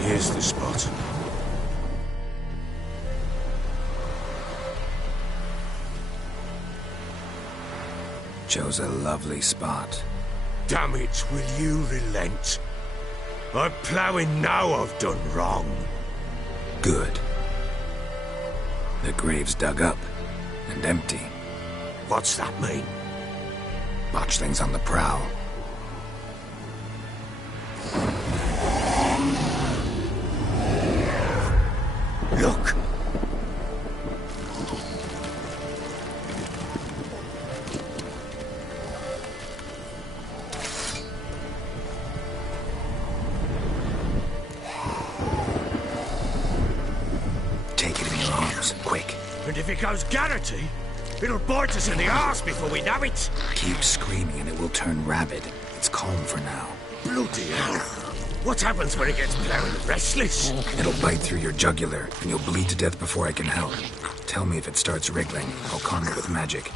Here's the spot. Chose a lovely spot. Damn it, will you relent? I'm ploughing now I've done wrong. Good. The grave's dug up and empty. What's that mean? Botchling's on the prowl. Look! Take it in your arms, quick. And if it goes Garrity, it'll bite us in the arse before we know it. Keep screaming and it will turn rabid. It's calm for now. Bloody hell. What happens when it gets plowing restless? It'll bite through your jugular, and you'll bleed to death before I can help. Tell me if it starts wriggling. I'll calm it with magic.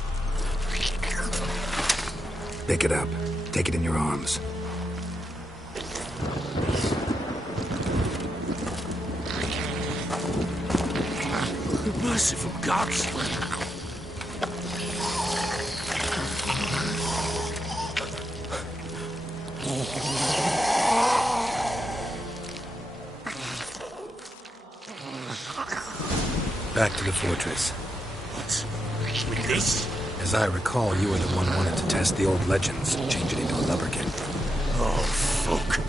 Pick it up. Take it in your arms. Merciful gods! Back to the fortress. What? With this? As I recall, you were the one wanted to test the old legends, change it into a lubberkin. Oh, fuck.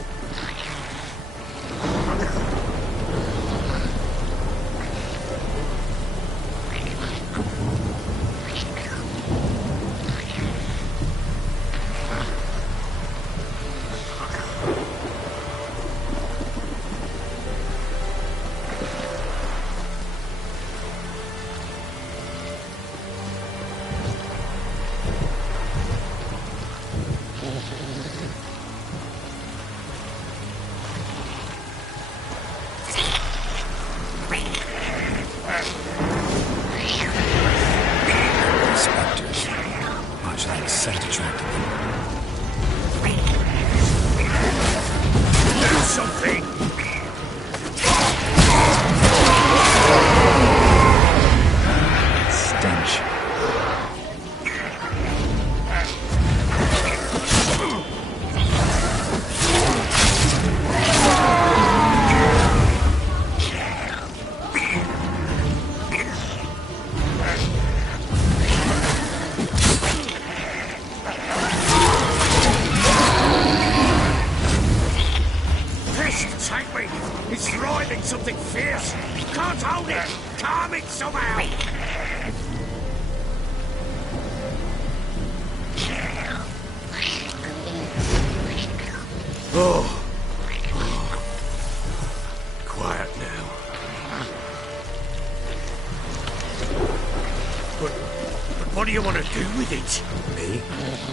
What do you want to do with it? Me?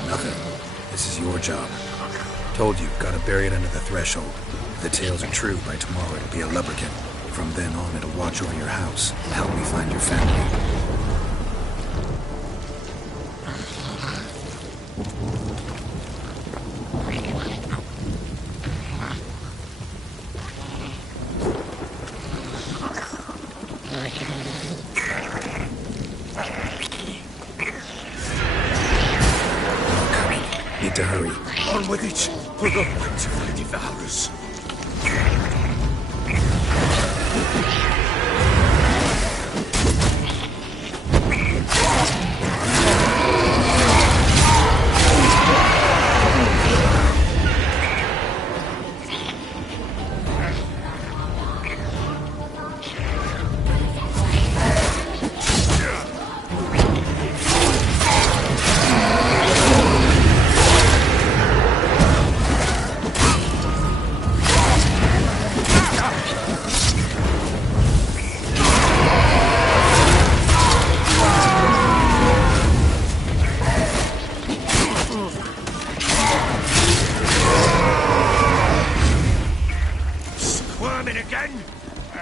Nothing. This is your job. Told you, gotta bury it under the threshold. If the tales are true, by tomorrow it'll be a lubberkin. From then on, it'll watch over your house and help me find your family. Need to hurry. On with it, for the winter of the devourers.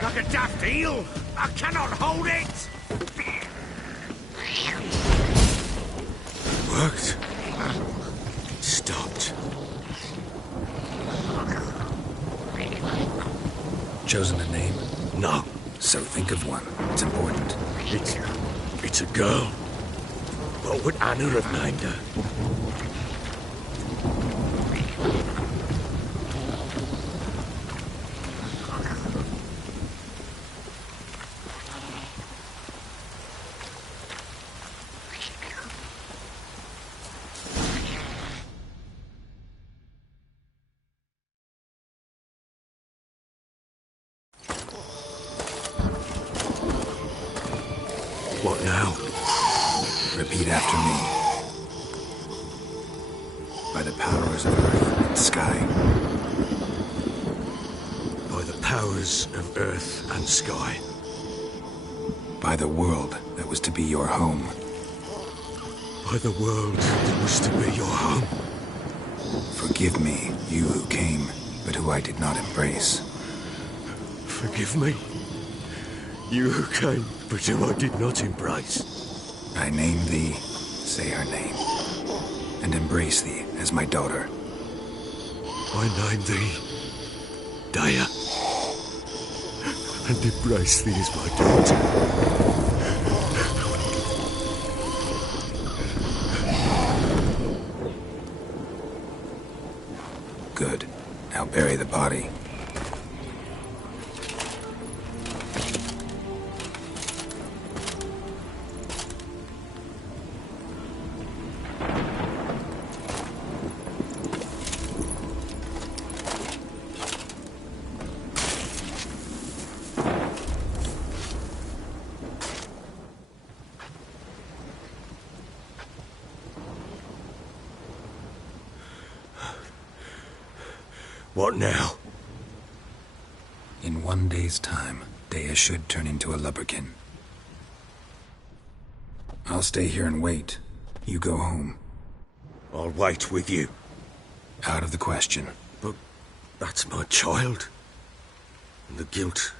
Like a daft eel! I cannot hold it! Worked. Stopped. Chosen a name? No. So think of one. It's important. It's a girl. What would Anna have named her? What now? Repeat after me. By the powers of earth and sky. By the powers of earth and sky. By the world that was to be your home. By the world that was to be your home. Forgive me, you who came, but who I did not embrace. Forgive me. You who came, but who I did not embrace. I name thee, say her name, and embrace thee as my daughter. I name thee, Dea, and embrace thee as my daughter. Good. Now bury the body. What now? In 1 day's time, Dea should turn into a lubberkin. I'll stay here and wait. You go home. I'll wait with you. Out of the question. But that's my child. And the guilt,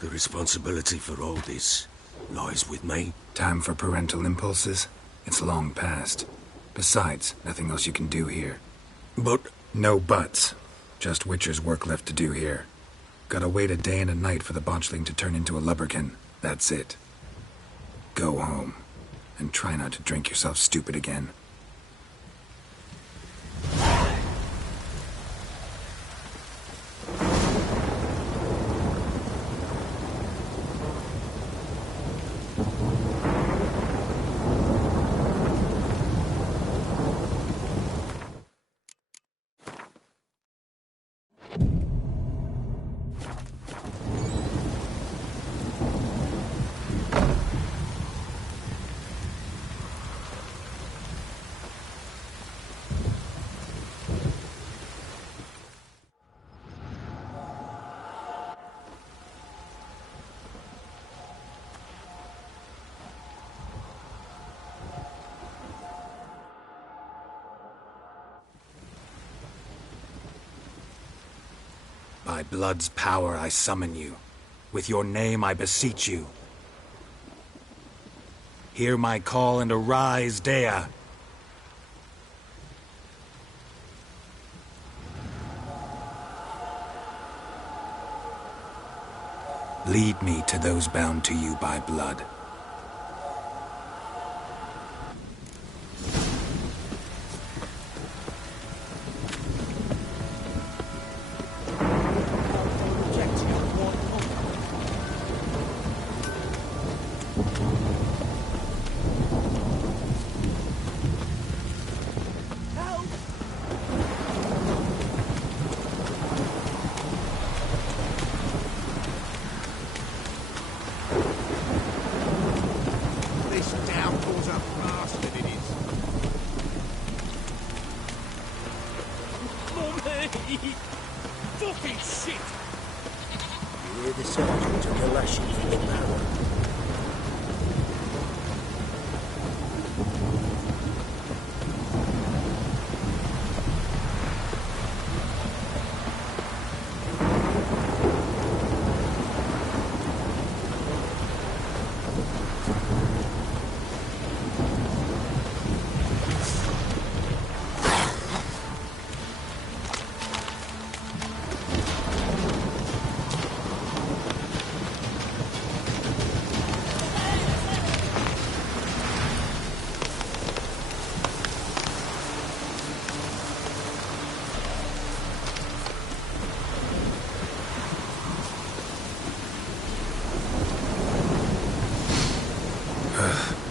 the responsibility for all this lies with me. Time for parental impulses? It's long past. Besides, nothing else you can do here. But... No buts. Just Witcher's work left to do here. Gotta wait a day and a night for the botchling to turn into a lubberkin. That's it. Go home. And try not to drink yourself stupid again. By blood's power I summon you. With your name I beseech you. Hear my call and arise, Dea. Lead me to those bound to you by blood. Fucking shit! You hear the sergeant took a lashing for the power.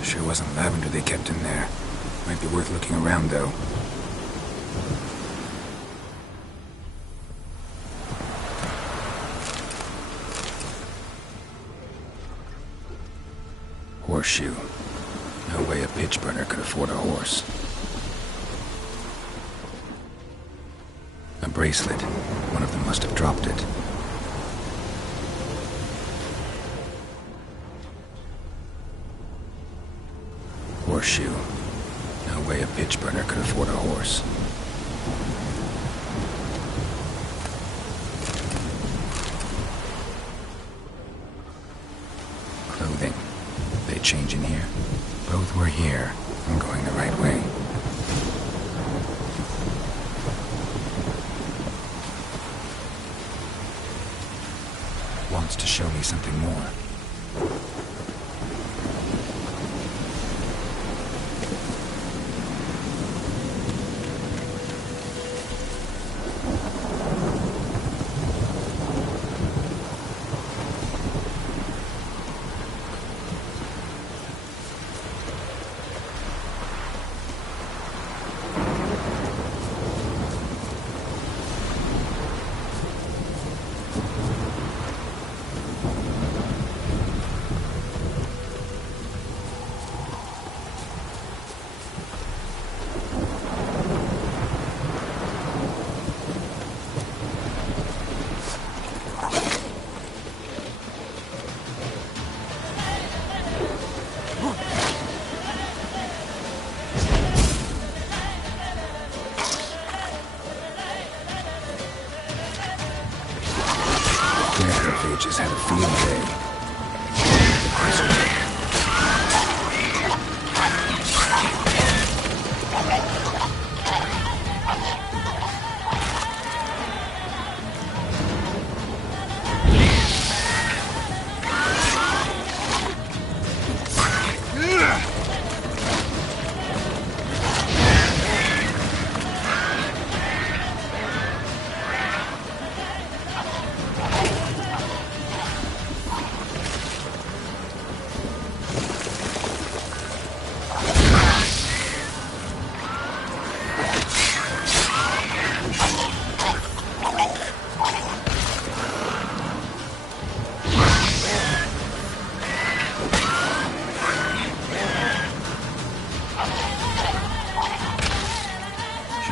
Sure wasn't lavender they kept in there. Might be worth looking around, though. Horseshoe. No way a pitch burner could afford a horse. A bracelet. One of them must have dropped it. Horseshoe. No way a pitch burner could afford a horse. Clothing. They change in here? Both were here. I'm going the right way. Wants to show me something more. Just had a field day.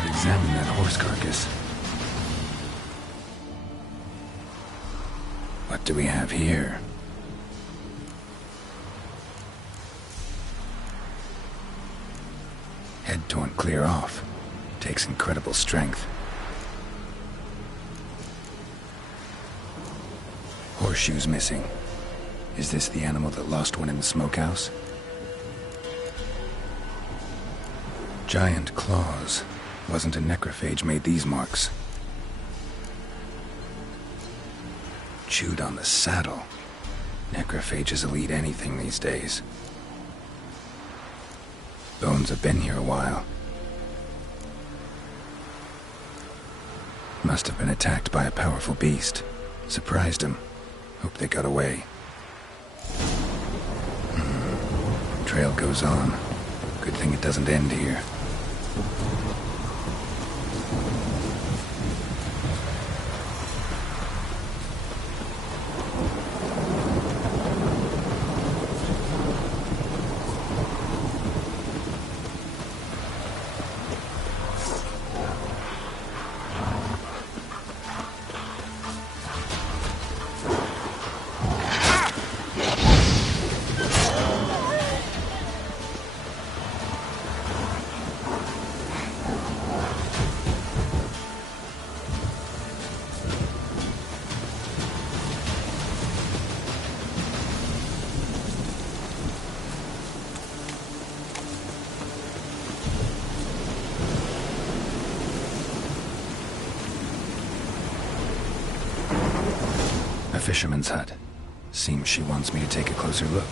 Examine that horse carcass. What do we have here? Head torn clear off. Takes incredible strength. Horseshoes missing. Is this the animal that lost one in the smokehouse? Giant claws. Wasn't a necrophage made these marks. Chewed on the saddle. Necrophages will eat anything these days. Bones have been here a while. Must have been attacked by a powerful beast. Surprised him. Hope they got away. Trail goes on. Good thing it doesn't end here. Fisherman's hut. Seems she wants me to take a closer look.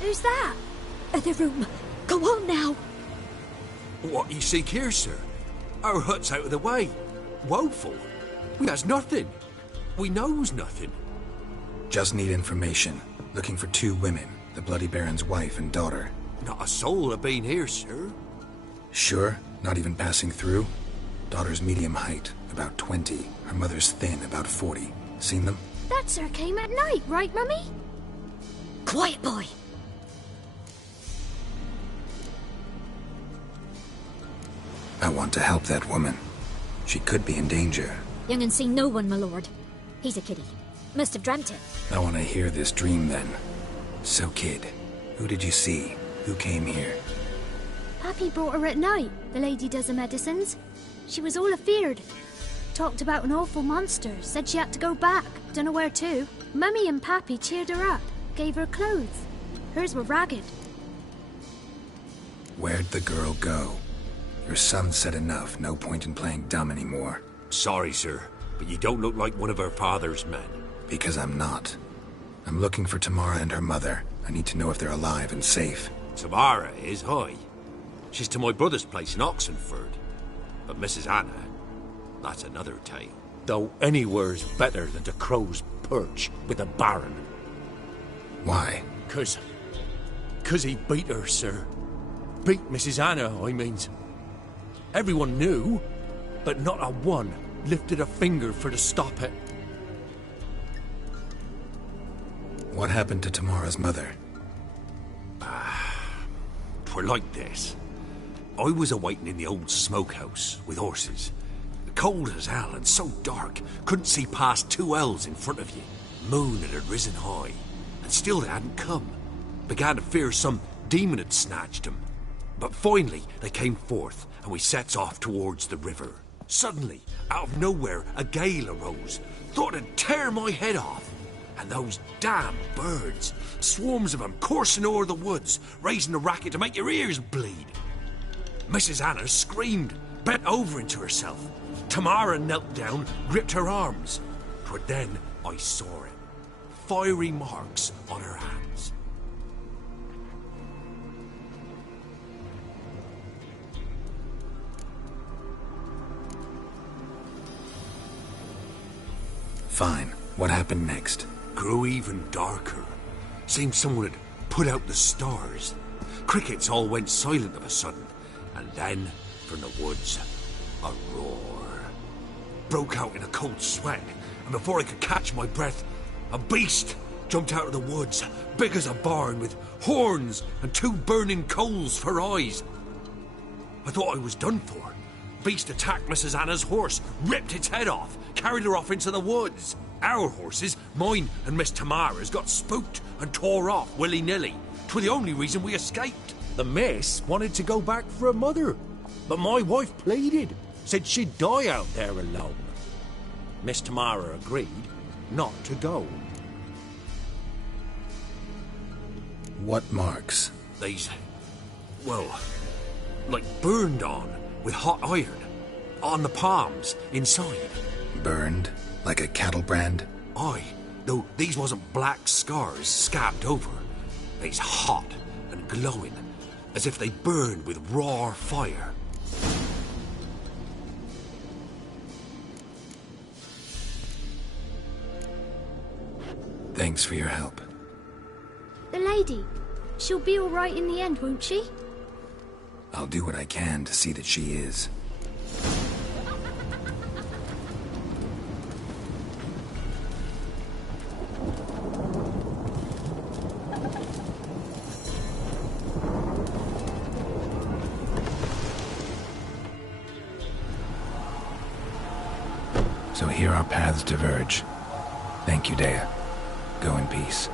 Who's that? Other room. Go on now. What you seek here, sir? Our hut's out of the way. Woeful. We has nothing. We knows nothing. Just need information. Looking for 2 women, the Bloody Baron's wife and daughter. Not a soul have been here, sir. Sure? Not even passing through? Daughter's medium height, about 20. Her mother's thin, about 40. Seen them? That sir came at night, right, Mummy? Quiet, boy. I want to help that woman. She could be in danger. Young and seen no one, my lord. He's a kiddie. Must have dreamt it. I want to hear this dream then. So, kid, who did you see? Who came here? Pappy brought her at night. The lady does the medicines. She was all afeared. Talked about an awful monster. Said she had to go back. Don't know where to. Mummy and Pappy cheered her up. Gave her clothes. Hers were ragged. Where'd the girl go? Your son said enough. No point in playing dumb anymore. Sorry, sir, but you don't look like one of her father's men. Because I'm not. I'm looking for Tamara and her mother. I need to know if they're alive and safe. Tamara is, aye. She's to my brother's place in Oxenford. But Mrs. Anna, that's another tale. Though anywhere's better than to Crow's Perch with a baron. Why? 'Cause he beat her, sir. Beat Mrs. Anna, I means. Everyone knew, but not a one lifted a finger for to stop it. What happened to Tamara's mother? 'Twere like this. I was awaiting in the old smokehouse with horses. Cold as hell and so dark, couldn't see past 2 ells in front of you. Moon had risen high, and still they hadn't come. Began to fear some demon had snatched them. But finally they came forth, and we sets off towards the river. Suddenly, out of nowhere, a gale arose. Thought it'd tear my head off. And those damn birds, swarms of them coursing o'er the woods, raising a racket to make your ears bleed. Mrs. Anna screamed, bent over into herself. Tamara knelt down, gripped her arms. 'Twere then I saw it. Fiery marks on her hands. Fine. What happened next? Grew even darker. Seemed someone had put out the stars. Crickets all went silent of a sudden. And then, from the woods, a roar. Broke out in a cold sweat. And before I could catch my breath, a beast jumped out of the woods, big as a barn, with horns and 2 burning coals for eyes. I thought I was done for. Beast attacked Mrs. Anna's horse, ripped its head off, carried her off into the woods. Our horses, mine and Miss Tamara's, got spooked and tore off willy-nilly. 'Twere the only reason we escaped. The miss wanted to go back for her mother, but my wife pleaded, said she'd die out there alone. Miss Tamara agreed not to go. What marks? They's, well, like burned on with hot iron. On the palms, inside. Burned? Like a cattle brand? Aye, though these wasn't black scars scabbed over. They's hot and glowing, as if they burned with raw fire. Thanks for your help. The lady, she'll be all right in the end, won't she? I'll do what I can to see that she is. So here our paths diverge. Thank you, Dea. Go in peace.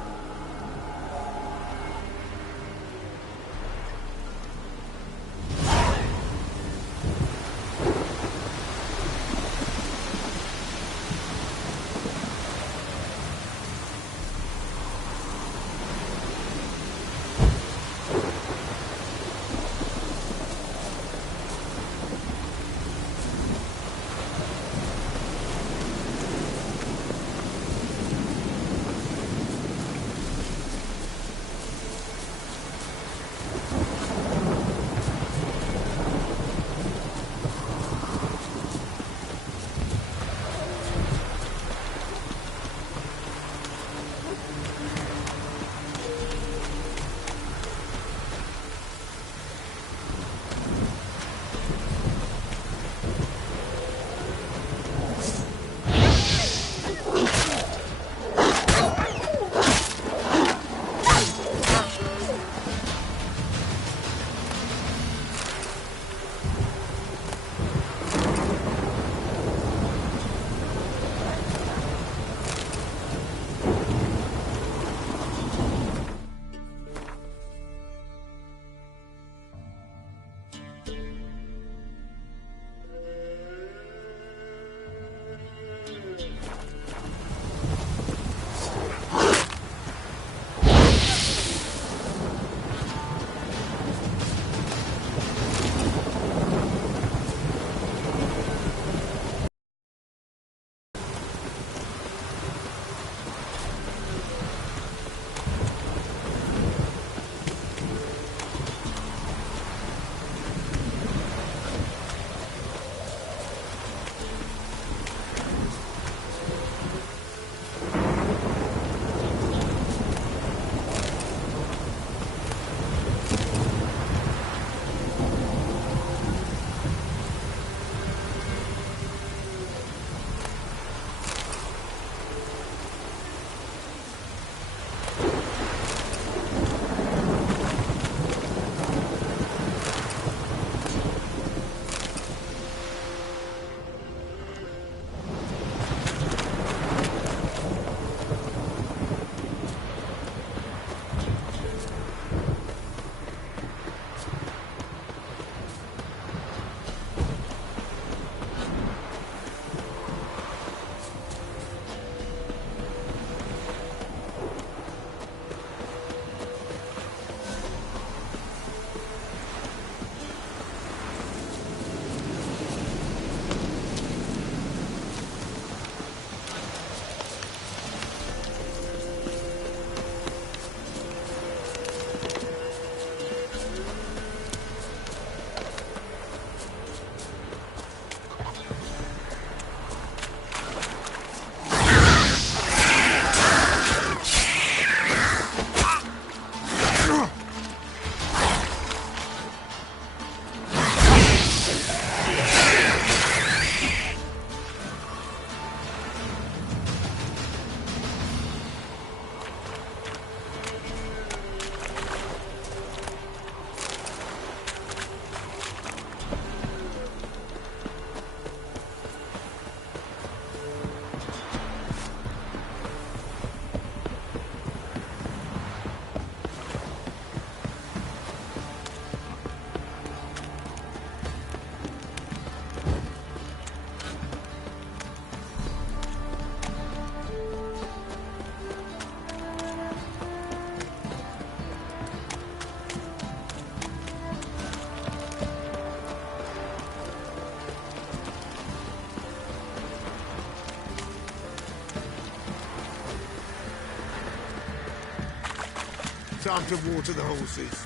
Time to water the horses.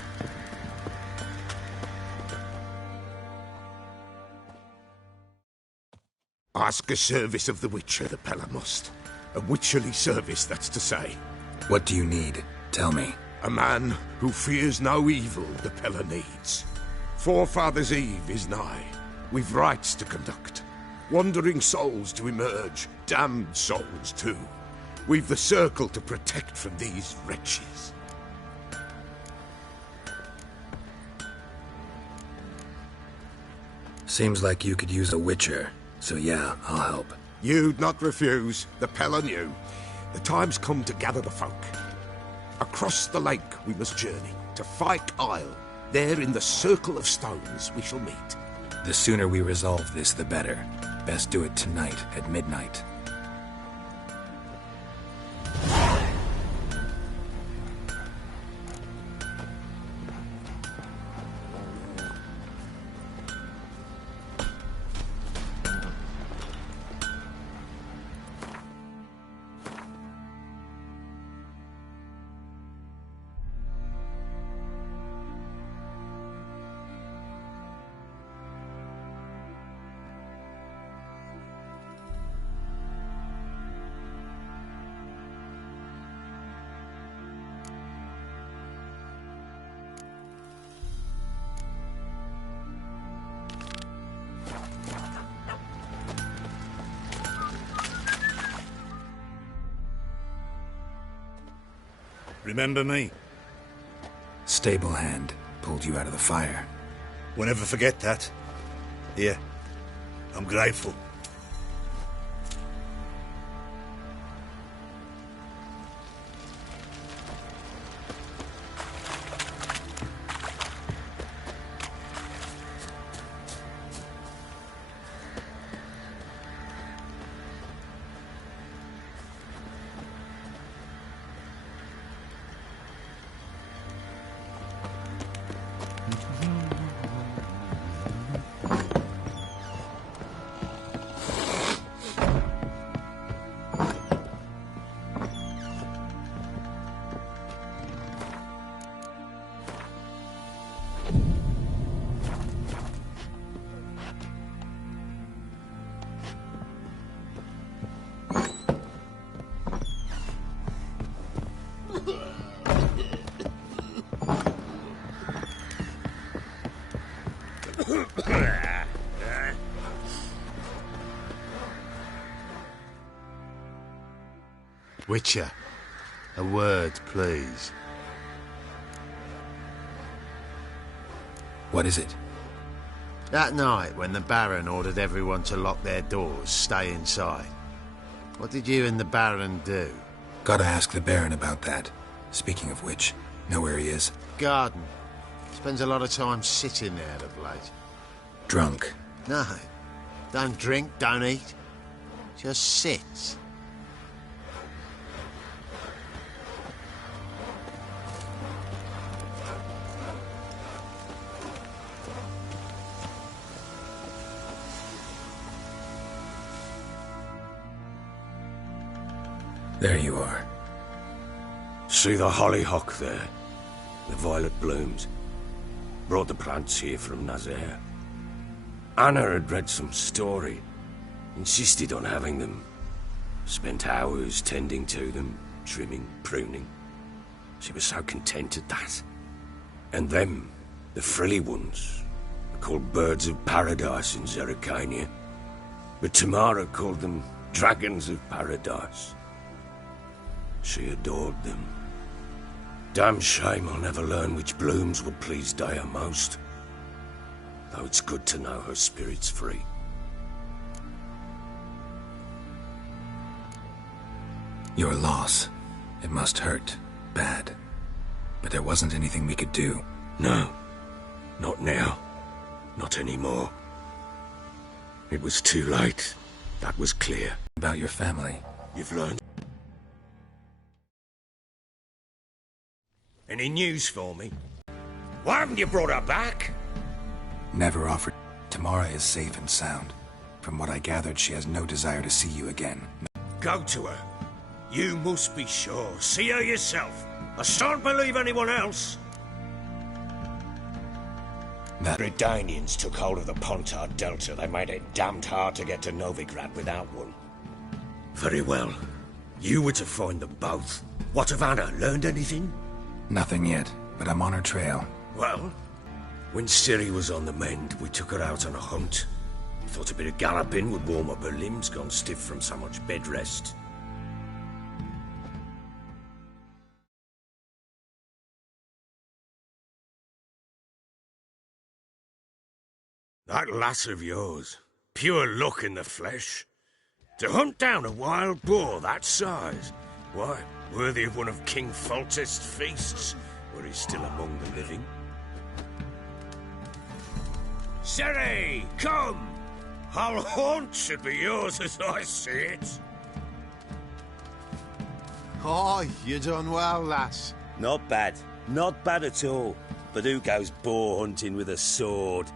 Ask a service of the Witcher, the Pella must. A witcherly service, that's to say. What do you need? Tell me. A man who fears no evil the Pella needs. Forefathers' Eve is nigh. We've rites to conduct. Wandering souls to emerge, damned souls too. We've the circle to protect from these wretches. Seems like you could use a witcher, so yeah, I'll help. You'd not refuse, the Pella knew. The time's come to gather the folk. Across the lake we must journey, to Fyke Isle. There in the circle of stones we shall meet. The sooner we resolve this, the better. Best do it tonight, at midnight. Remember me? Stable hand pulled you out of the fire. We'll never forget that. Here, I'm grateful. Witcher, a word, please. What is it? That night, when the Baron ordered everyone to lock their doors, stay inside, what did you and the Baron do? Gotta ask the Baron about that. Speaking of which, know where he is? Garden. Spends a lot of time sitting there of late. Drunk. No. Don't drink, don't eat. Just sits. There you are. See the hollyhock there? The violet blooms. Brought the plants here from Nazaire. Anna had read some story. Insisted on having them. Spent hours tending to them, trimming, pruning. She was so content at that. And them, the frilly ones, are called birds of paradise in Zerrikania. But Tamara called them dragons of paradise. She adored them. Damn shame I'll never learn which blooms would please Daya most. Though it's good to know her spirit's free. Your loss. It must hurt. Bad. But there wasn't anything we could do. No. Not now. Not anymore. It was too late. That was clear. About your family. You've learned. Any news for me? Why haven't you brought her back? Never offered. Tamara is safe and sound. From what I gathered, she has no desire to see you again. Go to her. You must be sure. See her yourself. I shan't believe anyone else. That Redanians took hold of the Pontard Delta. They made it damned hard to get to Novigrad without one. Very well. You were to find them both. What of Anna? Learned anything? Nothing yet, but I'm on her trail. Well, when Ciri was on the mend, we took her out on a hunt. Thought a bit of galloping would warm up her limbs, gone stiff from so much bed rest. That lass of yours, pure luck in the flesh. To hunt down a wild boar that size, why, worthy of one of King Foltest's feasts, where he's still among the living. Ciri, come! Our haunt should be yours as I see it. Oh, you done well, lass. Not bad. Not bad at all. But who goes boar hunting with a sword?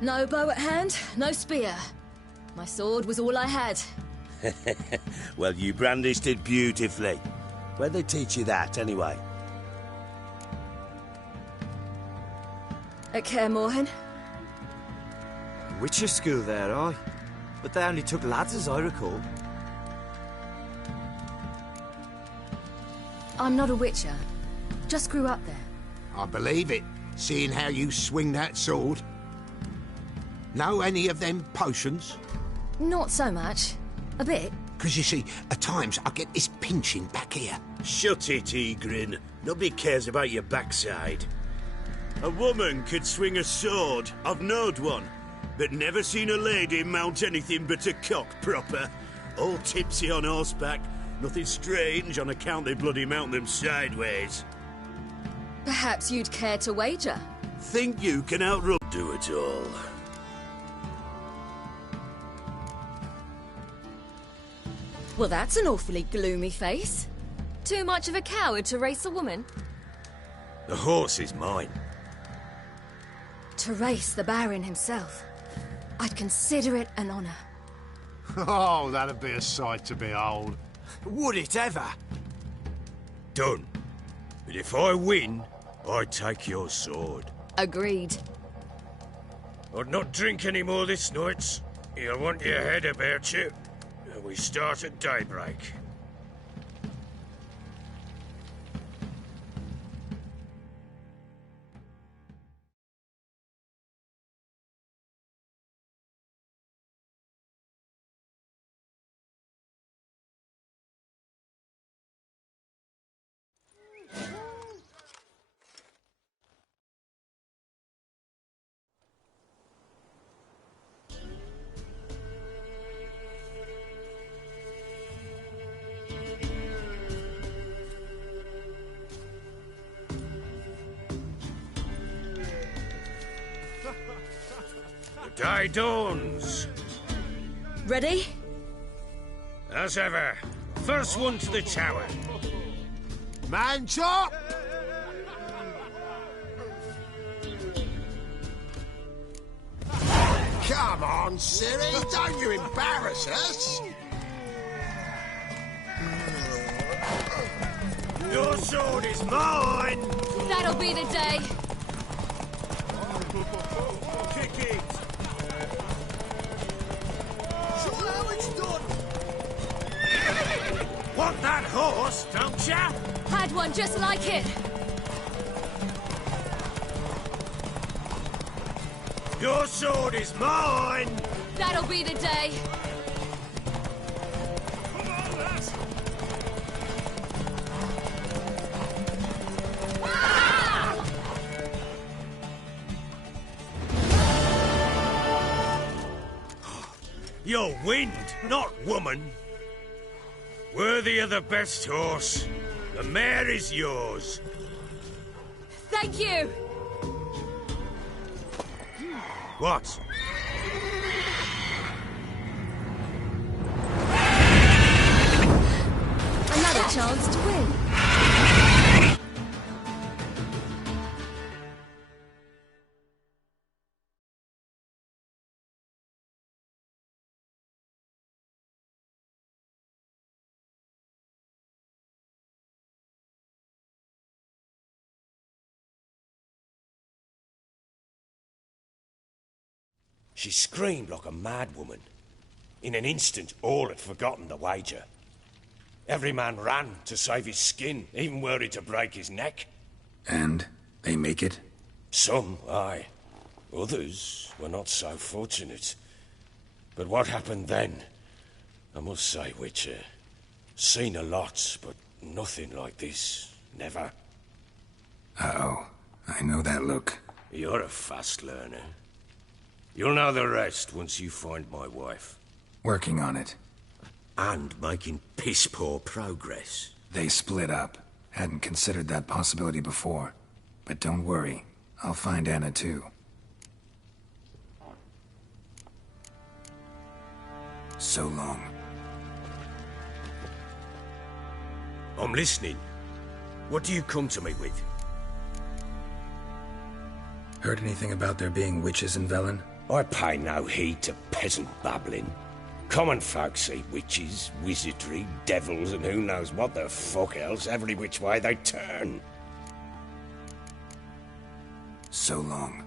No bow at hand, no spear. My sword was all I had. Well, you brandished it beautifully. Where'd they teach you that, anyway? At Kaer Morhen. Witcher school there, aye. But they only took lads, as I recall. I'm not a witcher. Just grew up there. I believe it, seeing how you swing that sword. Know any of them potions? Not so much. A bit. Because you see, at times I get this pinching back here. Shut it, Egrin. Nobody cares about your backside. A woman could swing a sword. I've knowed one. But never seen a lady mount anything but a cock proper. All tipsy on horseback. Nothing strange on account they bloody mount them sideways. Perhaps you'd care to wager? Think you can outrun do it all. Well, that's an awfully gloomy face. Too much of a coward to race a woman? The horse is mine. To race the Baron himself. I'd consider it an honour. Oh, that'd be a sight to behold. Would it ever? Done. But if I win, I take your sword. Agreed. I'd not drink any more this night. You'll want your head about you. And we start at daybreak. The day dawns. Ready? As ever. First one to the tower. Man chop! Come on, Ciri, don't you embarrass us! Your sword is mine! That'll be the day. Kick it! Sure how it's done! Want that horse, don't ya? Had one just like it. Your sword is mine! That'll be the day. Come on, lass! You're wind, not woman. Worthy of the best horse. The mare is yours. Thank you. What? Another chance to win. She screamed like a mad woman. In an instant, all had forgotten the wager. Every man ran to save his skin, even worried to break his neck. And they make it? Some, aye. Others were not so fortunate. But what happened then? I must say, Witcher, seen a lot, but nothing like this. Never. Uh-oh. I know that look. You're a fast learner. You'll know the rest once you find my wife. Working on it. And making piss-poor progress. They split up. Hadn't considered that possibility before. But don't worry. I'll find Anna too. So long. I'm listening. What do you come to me with? Heard anything about there being witches in Velen? I pay no heed to peasant babbling. Common folk see witches, wizardry, devils, and who knows what the fuck else every which way they turn. So long.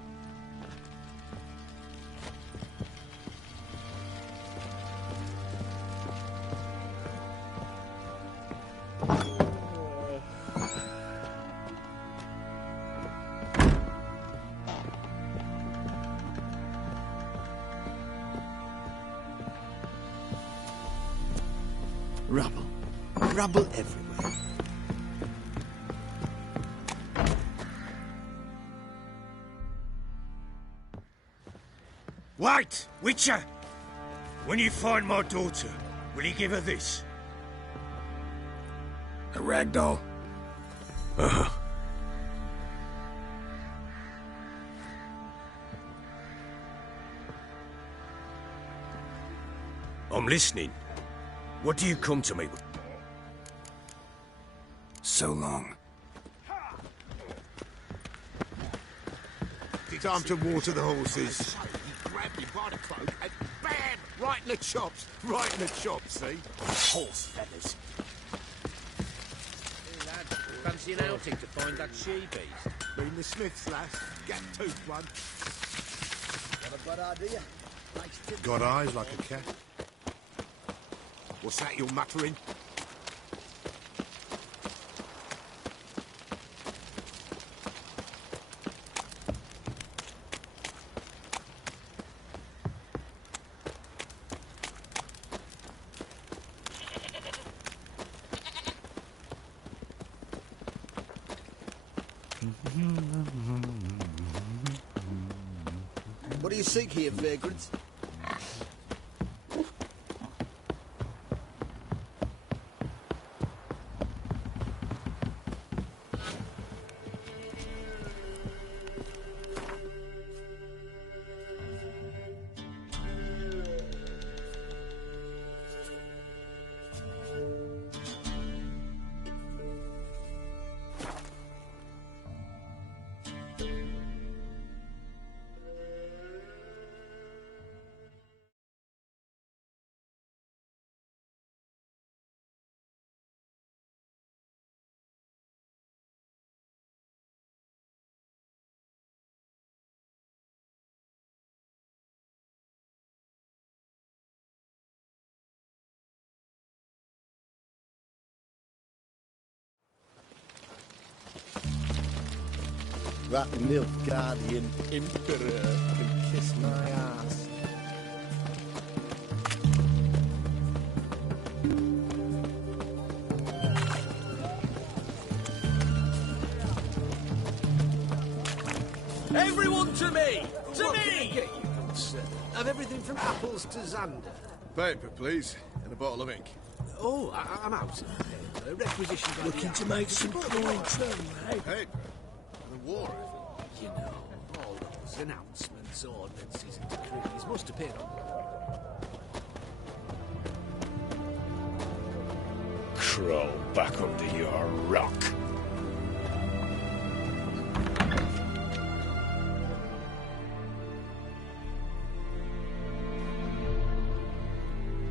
Rubble. Rubble everywhere. Wait, Witcher! When you find my daughter, will you give her this? A ragdoll? Uh-huh. I'm listening. What do you come to me with? So long. Time to water the horses. He grabbed him by the cloak and bam! Right in the chops. Right in the chops, see? Horse feathers. Hey, lad, fancy an outing to find that she-beast? Been the Smiths, lass. Get tooth one. Got a good idea. Got eyes like a cat. What's that you're muttering? What do you seek here, vagrants? That Nilfgaardian Emperor can kiss my ass. Everyone to me! To me! Can I get you, good sir? Of everything from apples to Xander. Paper, please, and a bottle of ink. Oh, I'm out. Requisition. Looking to make some coins, eh? Hey, the war. You know, all those announcements, ordinances, and decrees must appear on. Crawl back under your rock.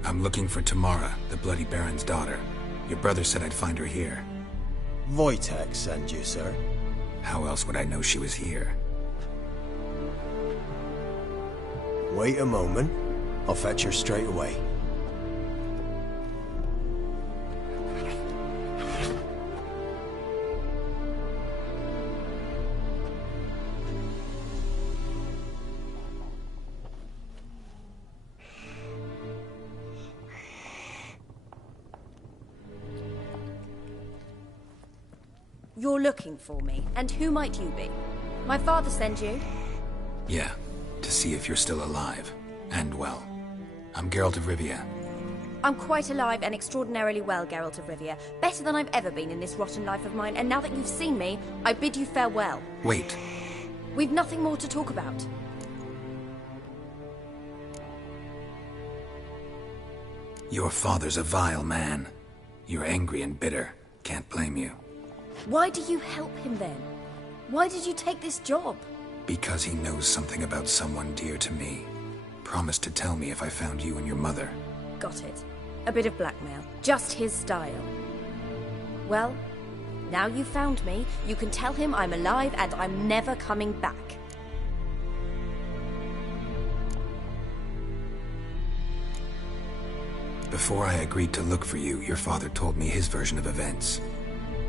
I'm looking for Tamara, the Bloody Baron's daughter. Your brother said I'd find her here. Wojtek sent you, sir. How else would I know she was here? Wait a moment. I'll fetch her straight away. You're looking for me, and who might you be? My father sent you? Yeah, to see if you're still alive. And well. I'm Geralt of Rivia. I'm quite alive and extraordinarily well, Geralt of Rivia. Better than I've ever been in this rotten life of mine, and now that you've seen me, I bid you farewell. Wait. We've nothing more to talk about. Your father's a vile man. You're angry and bitter. Can't blame you. Why do you help him then? Why did you take this job? Because he knows something about someone dear to me. Promised to tell me if I found you and your mother. Got it. A bit of blackmail. Just his style. Well, now you've found me, you can tell him I'm alive and I'm never coming back. Before I agreed to look for you, your father told me his version of events.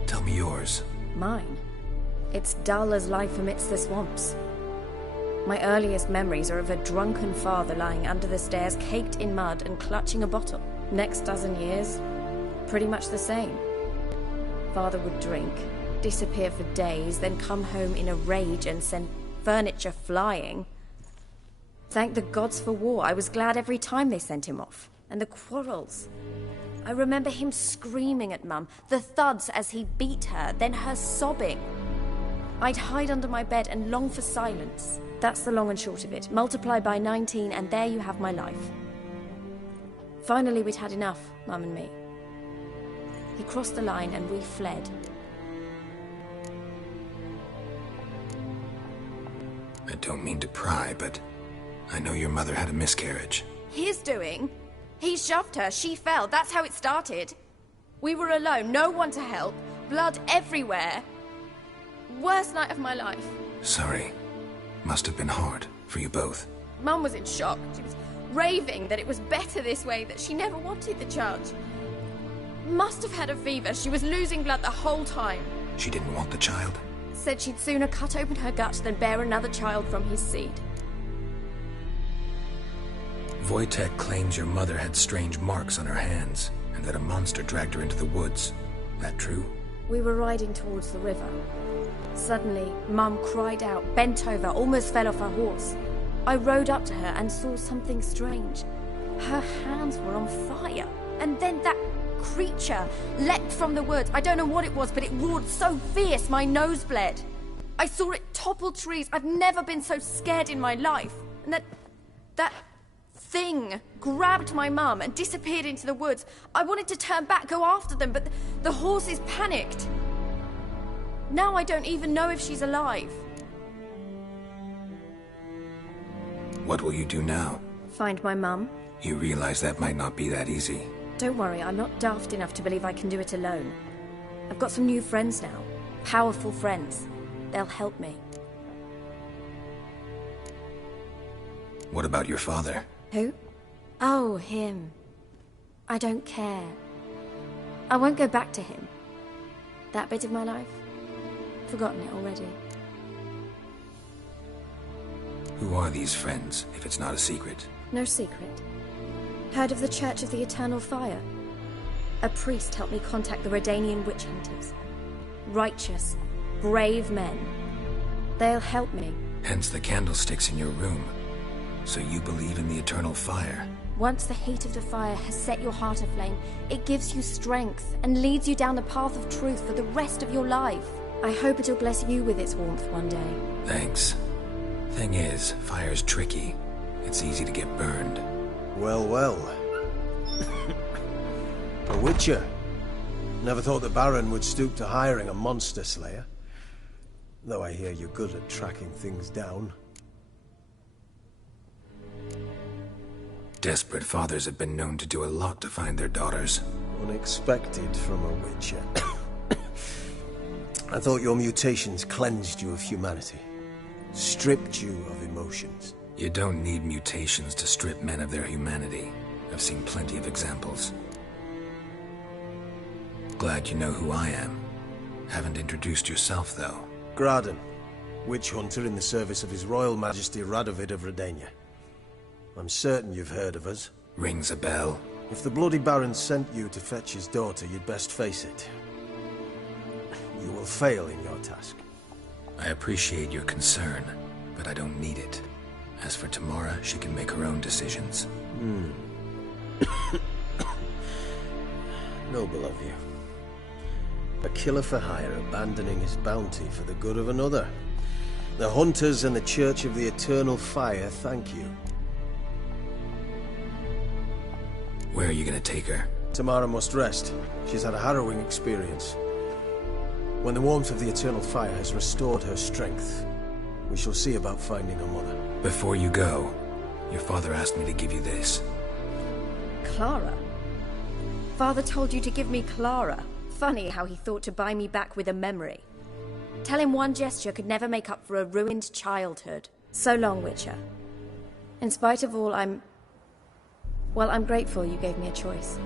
Tell me yours. Mine? It's dull as life amidst the swamps. My earliest memories are of a drunken father lying under the stairs, caked in mud and clutching a bottle. Next dozen years, pretty much the same. Father would drink, disappear for days, then come home in a rage and send furniture flying. Thank the gods for war. I was glad every time they sent him off. And the quarrels. I remember him screaming at Mum, the thuds as he beat her, then her sobbing. I'd hide under my bed and long for silence. That's the long and short of it. Multiply by 19 and there you have my life. Finally, we'd had enough, Mum and me. He crossed the line and we fled. I don't mean to pry, but I know your mother had a miscarriage. His doing? He shoved her, she fell, that's how it started. We were alone, no one to help, blood everywhere. Worst night of my life. Sorry. Must have been hard for you both. Mum was in shock. She was raving that it was better this way, that she never wanted the charge. Must have had a fever, she was losing blood the whole time. She didn't want the child? Said she'd sooner cut open her gut than bear another child from his seed. Wojtek claims your mother had strange marks on her hands, and that a monster dragged her into the woods. That true? We were riding towards the river. Suddenly, Mum cried out, bent over, almost fell off her horse. I rode up to her and saw something strange. Her hands were on fire. And then that creature leapt from the woods. I don't know what it was, but it roared so fierce my nose bled. I saw it topple trees. I've never been so scared in my life. And that thing grabbed my mum and disappeared into the woods. I wanted to turn back, go after them, but the horses panicked. Now I don't even know if she's alive. What will you do now? Find my mum. You realize that might not be that easy. Don't worry, I'm not daft enough to believe I can do it alone. I've got some new friends now. Powerful friends. They'll help me. What about your father? Who? Oh, him. I don't care. I won't go back to him. That bit of my life? Forgotten it already. Who are these friends, if it's not a secret? No secret. Heard of the Church of the Eternal Fire? A priest helped me contact the Redanian witch hunters. Righteous, brave men. They'll help me. Hence the candlesticks in your room. So you believe in the eternal fire? Once the heat of the fire has set your heart aflame, it gives you strength and leads you down the path of truth for the rest of your life. I hope it'll bless you with its warmth one day. Thanks. Thing is, fire's tricky. It's easy to get burned. Well, well. A witcher. Never thought the Baron would stoop to hiring a monster slayer. Though I hear you're good at tracking things down. Desperate fathers have been known to do a lot to find their daughters. Unexpected from a witcher. I thought your mutations cleansed you of humanity. Stripped you of emotions. You don't need mutations to strip men of their humanity. I've seen plenty of examples. Glad you know who I am. Haven't introduced yourself, though. Graden, witch hunter in the service of His Royal Majesty Radovid of Redania. I'm certain you've heard of us. Rings a bell. If the Bloody Baron sent you to fetch his daughter, you'd best face it. You will fail in your task. I appreciate your concern, but I don't need it. As for Tamara, she can make her own decisions. Noble of you. A killer for hire abandoning his bounty for the good of another. The Hunters and the Church of the Eternal Fire thank you. Where are you gonna take her? Tamara must rest. She's had a harrowing experience. When the warmth of the Eternal Fire has restored her strength, we shall see about finding her mother. Before you go, your father asked me to give you this. Clara? Father told you to give me Clara. Funny how he thought to buy me back with a memory. Tell him one gesture could never make up for a ruined childhood. So long, Witcher. In spite of all, I'm grateful you gave me a choice.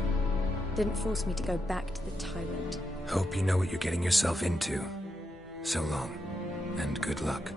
Didn't force me to go back to the tyrant. Hope you know what you're getting yourself into. So long, and good luck.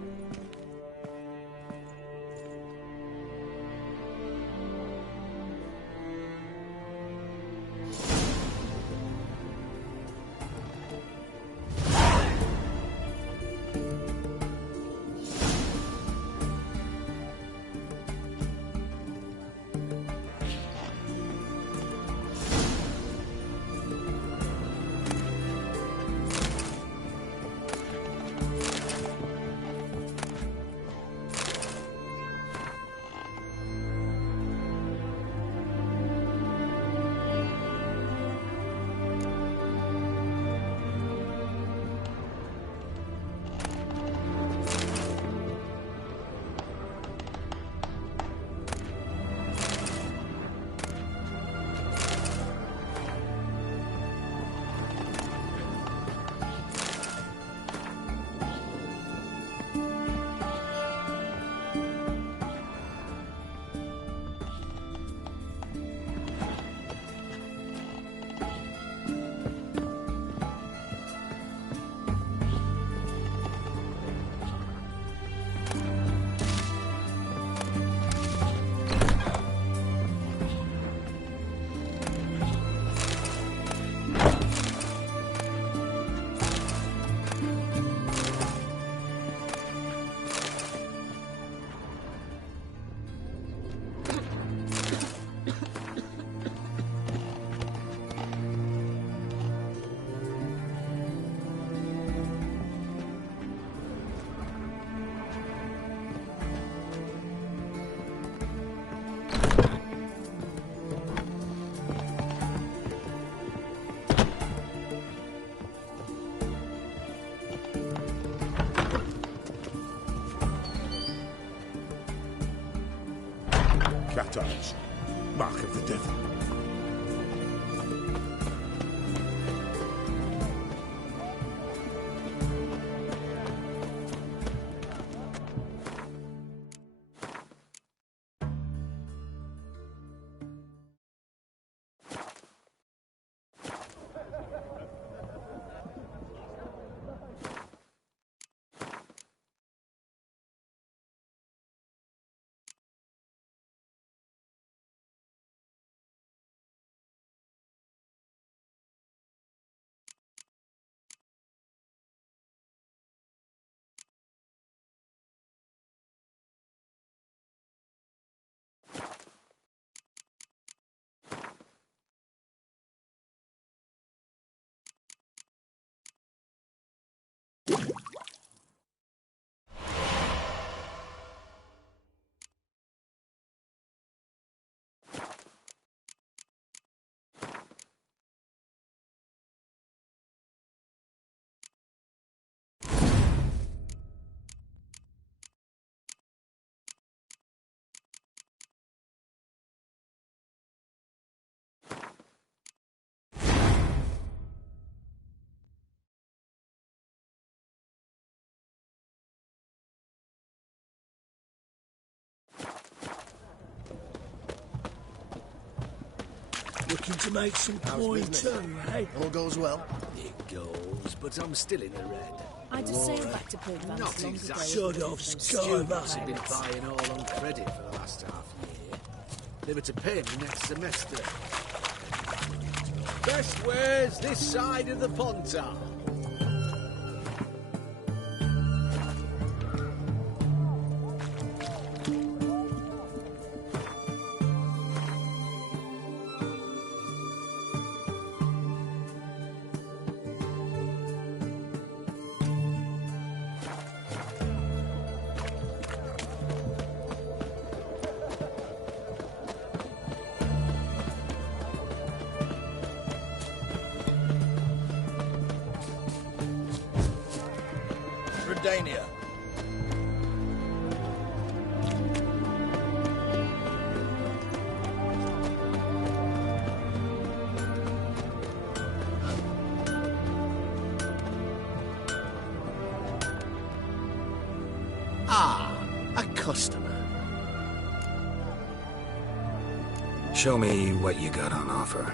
Cat eyes. Mark of the devil. looking to make some coin too, eh? All goes well? It goes, but I'm still in the red. I just sailed back to Port Vance Not long exactly. ago. Sort of Students have been Pirates. buying all on credit for the last half year. They were to pay me next semester. Best wares this side of the Pontar. Dania. Ah, a customer. Show me what you got on offer.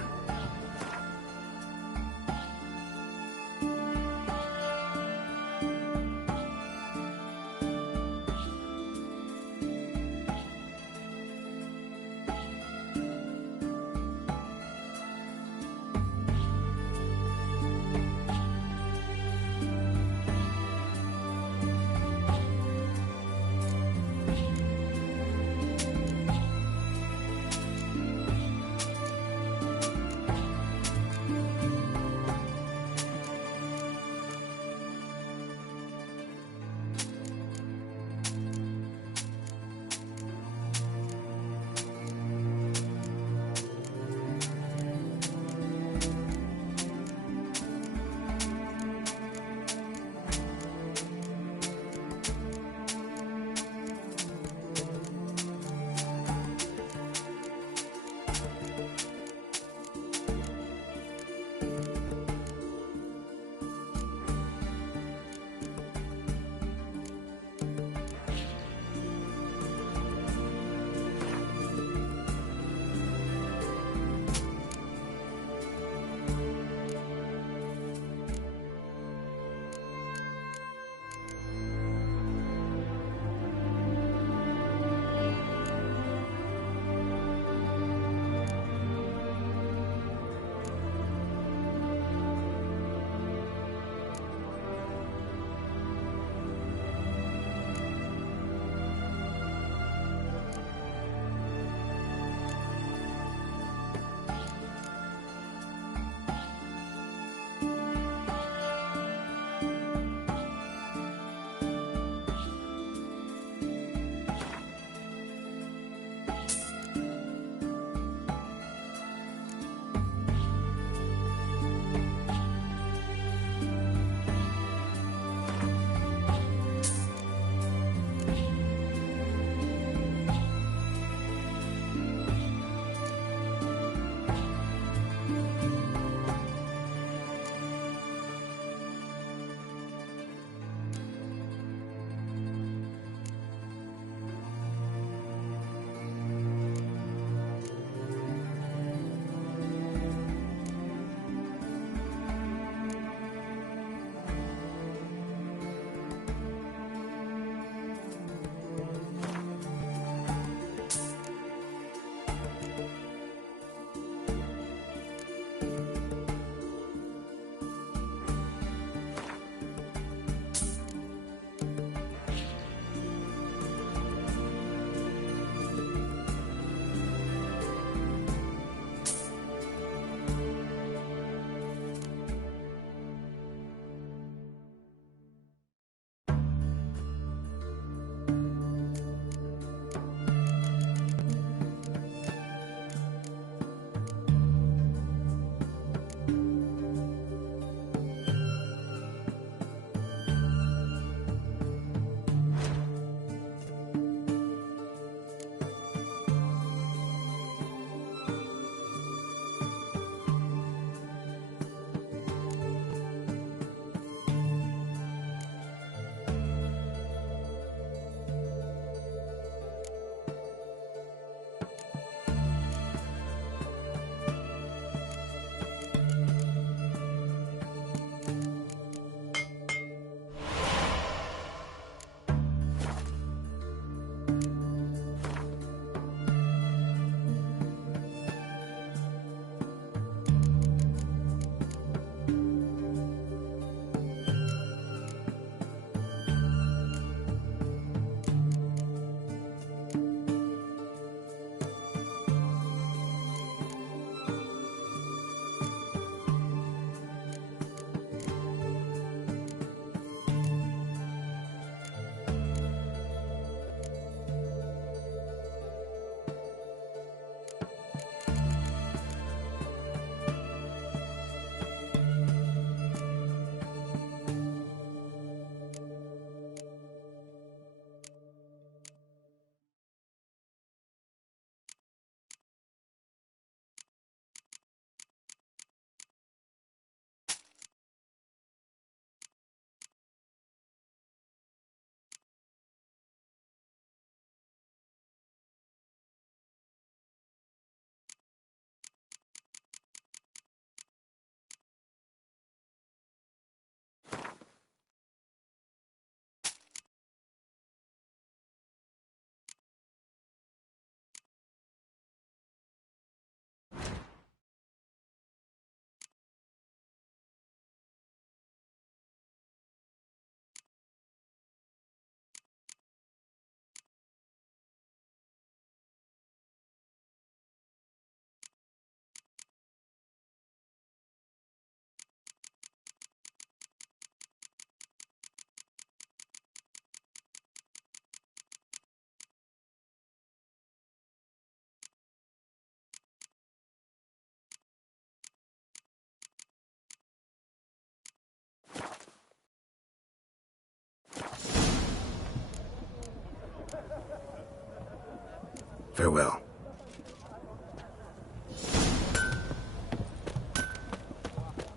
Farewell.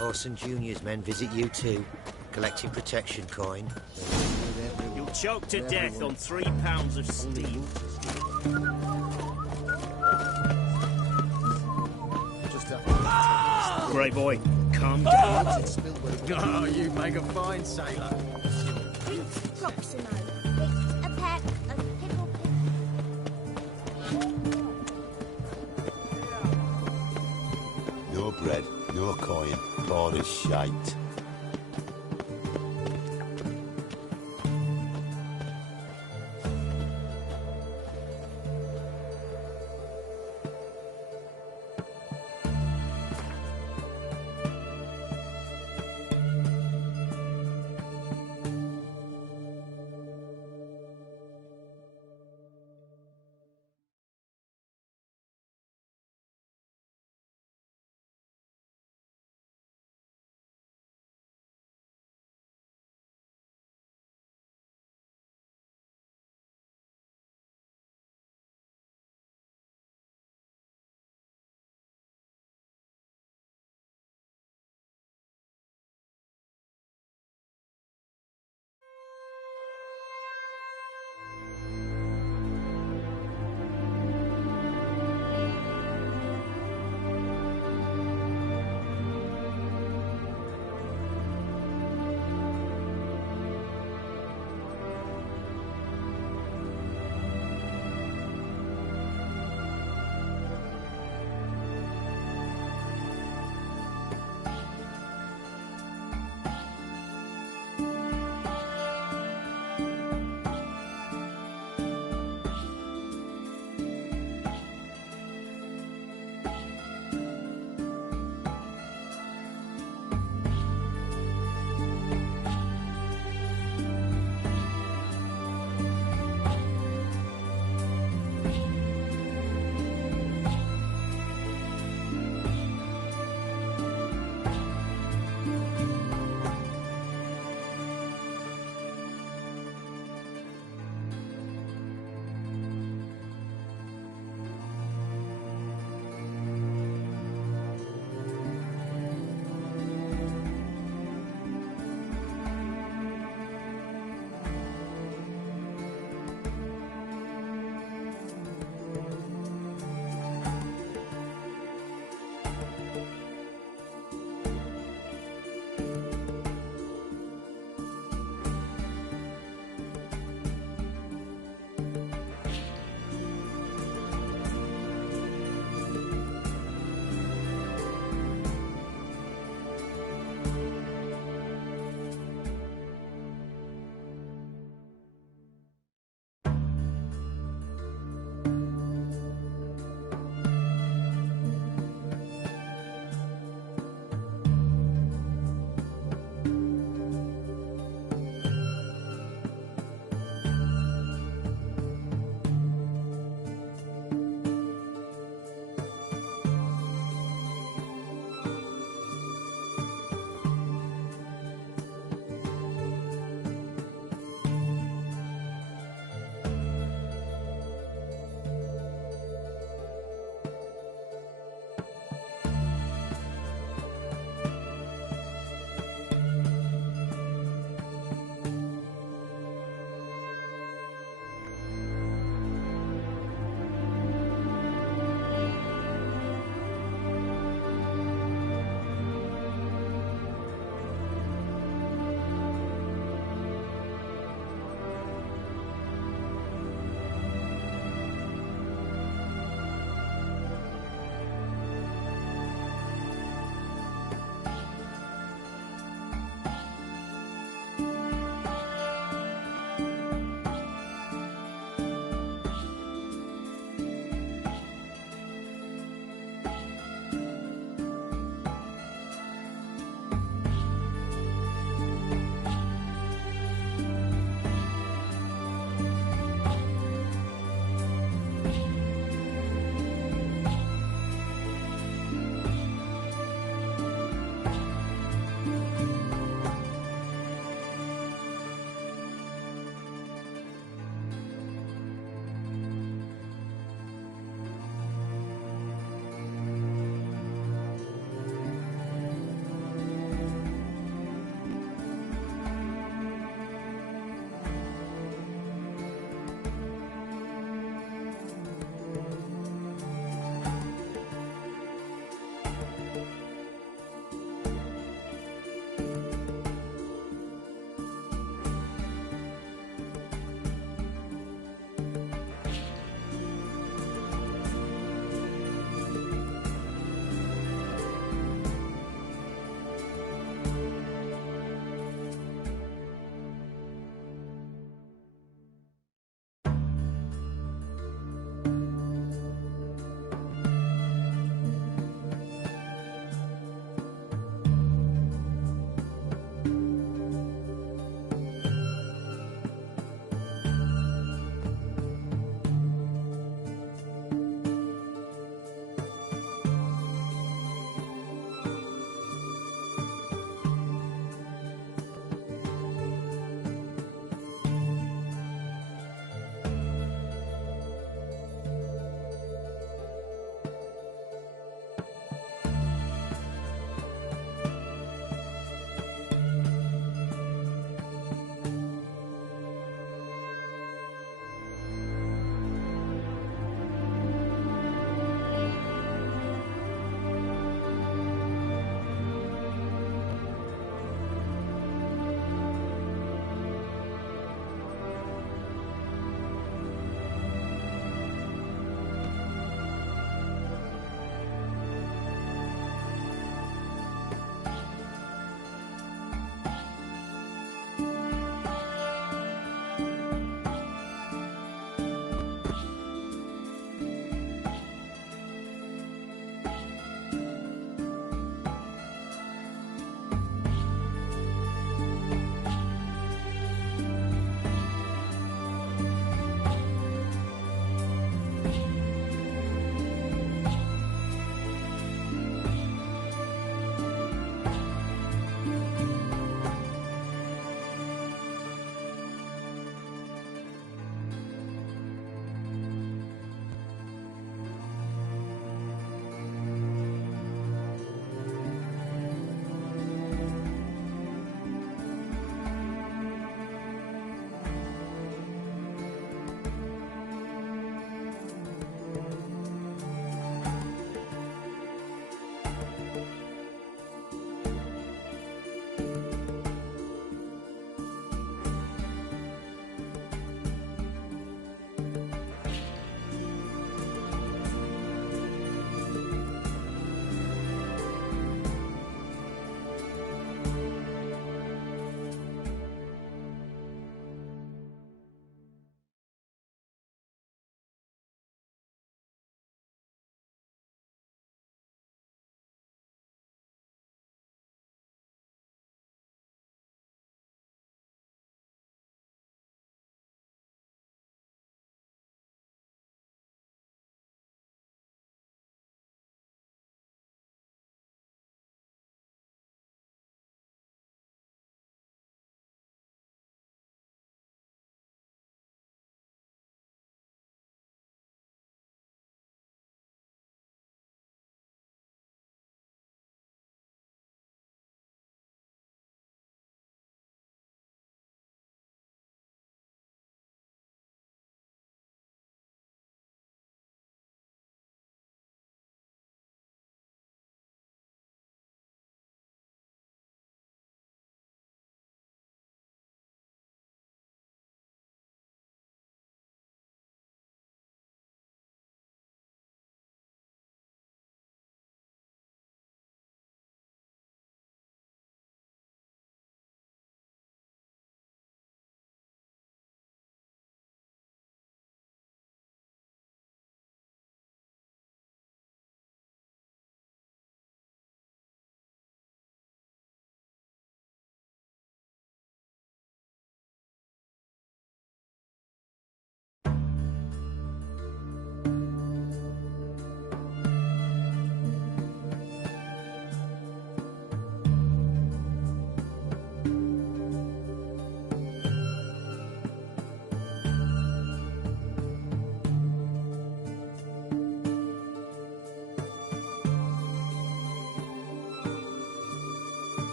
Orson Jr.'s men visit you too, collecting protection coin. You'll choke to death on 3 pounds of steel. Grey boy, calm down. Oh, you make a fine sailor. It's Proximo. It's a pack of pickle No bread, no coin, all is shite.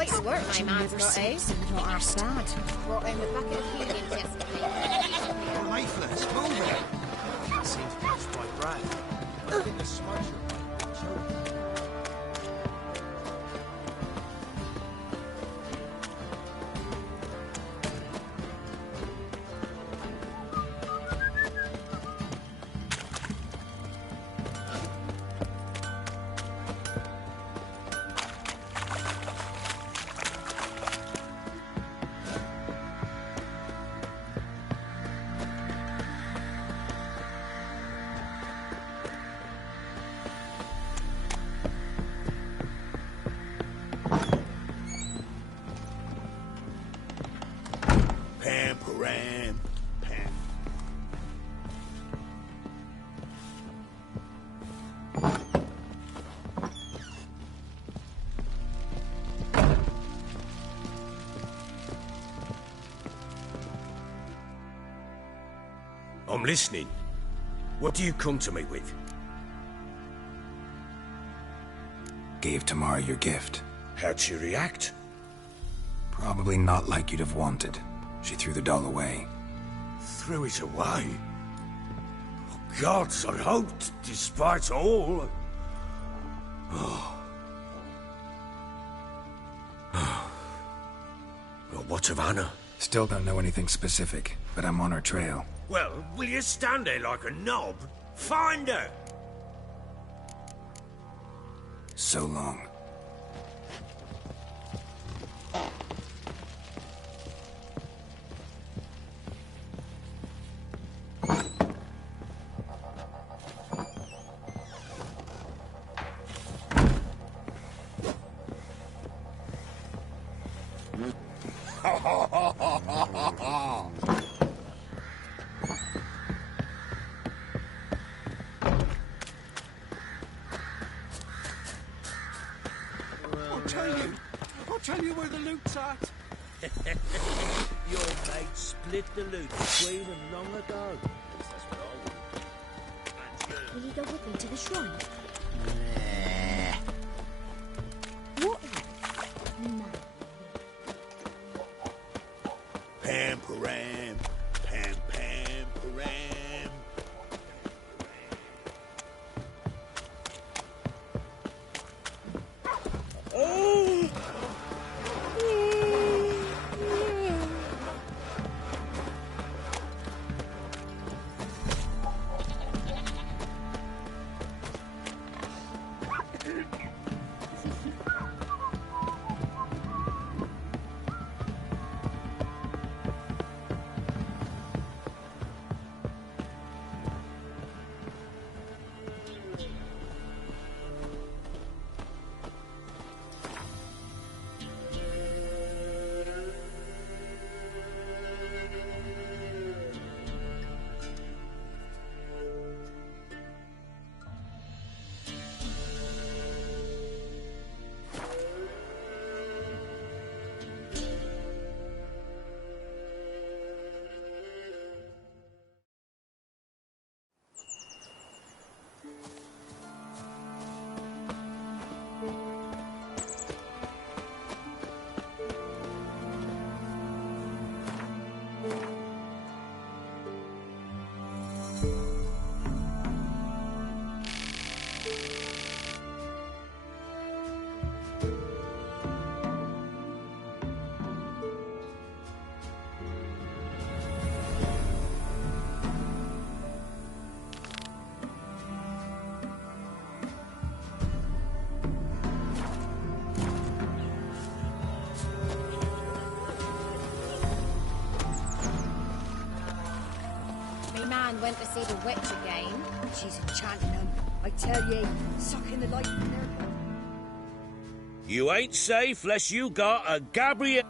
Quite a work my man's got, eh? Not our sad. Brought in a bucket of helium yesterday. Lifeless, move it. Can't seem to catch my breath. I think the smoke's choking. I'm listening. What do you come to me with? Gave Tamara your gift. How'd she react? Probably not like you'd have wanted. She threw the doll away. Threw it away? Oh, gods, I hoped, despite all... Oh. Well, what of Anna? Still don't know anything specific, but I'm on her trail. Well, will you stand there like a knob? Find her! So long. I'll tell you where the loot's at. Your mate split the loot between them long ago. That's what I would. Will you go with me to the shrine? What? No. Pam param, pam pam param. Oh! Went to see the witch again. She's enchanting them. I tell ye, sucking the life from their blood. You ain't safe less you got a Gabriel.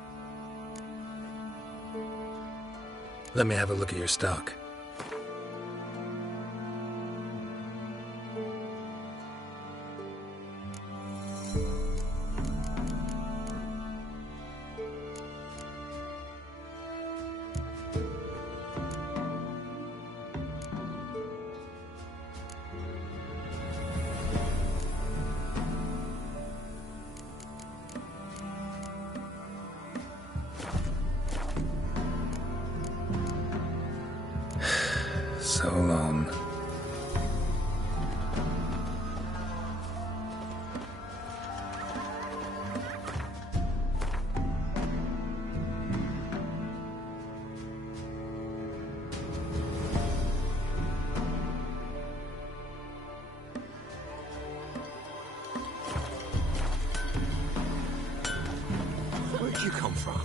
Let me have a look at your stock. think you come from?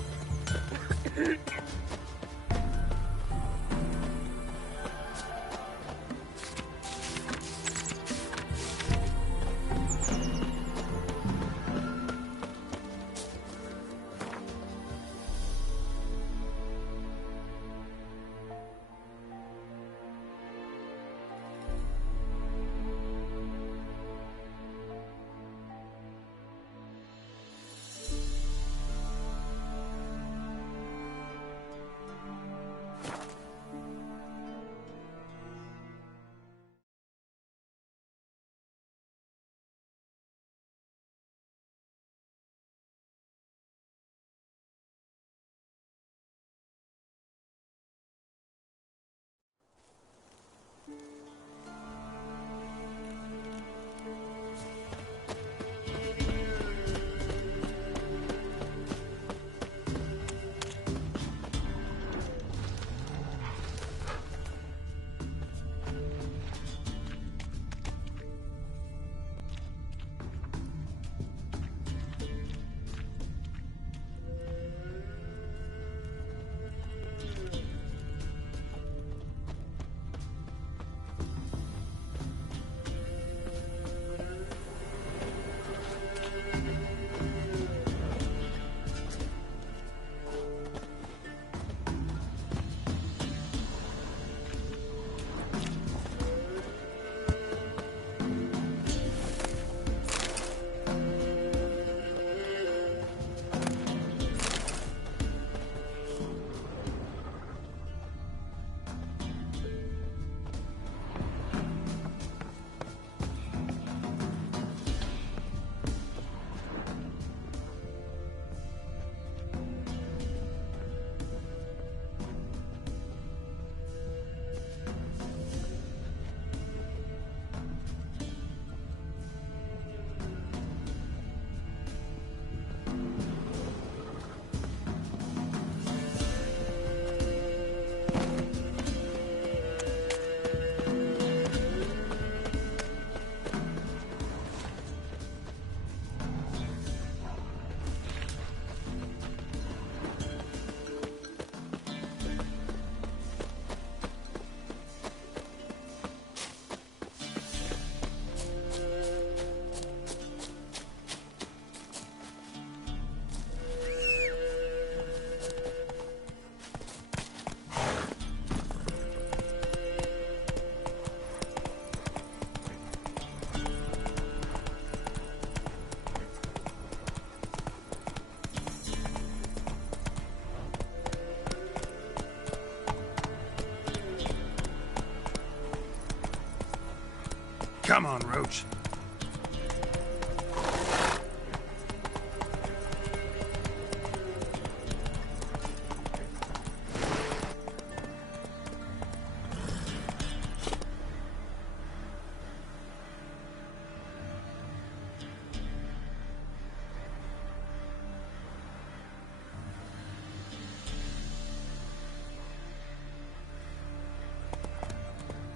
Come on, Roach.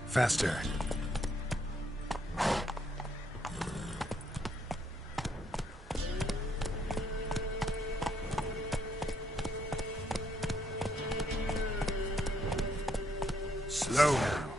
Faster. Slow now.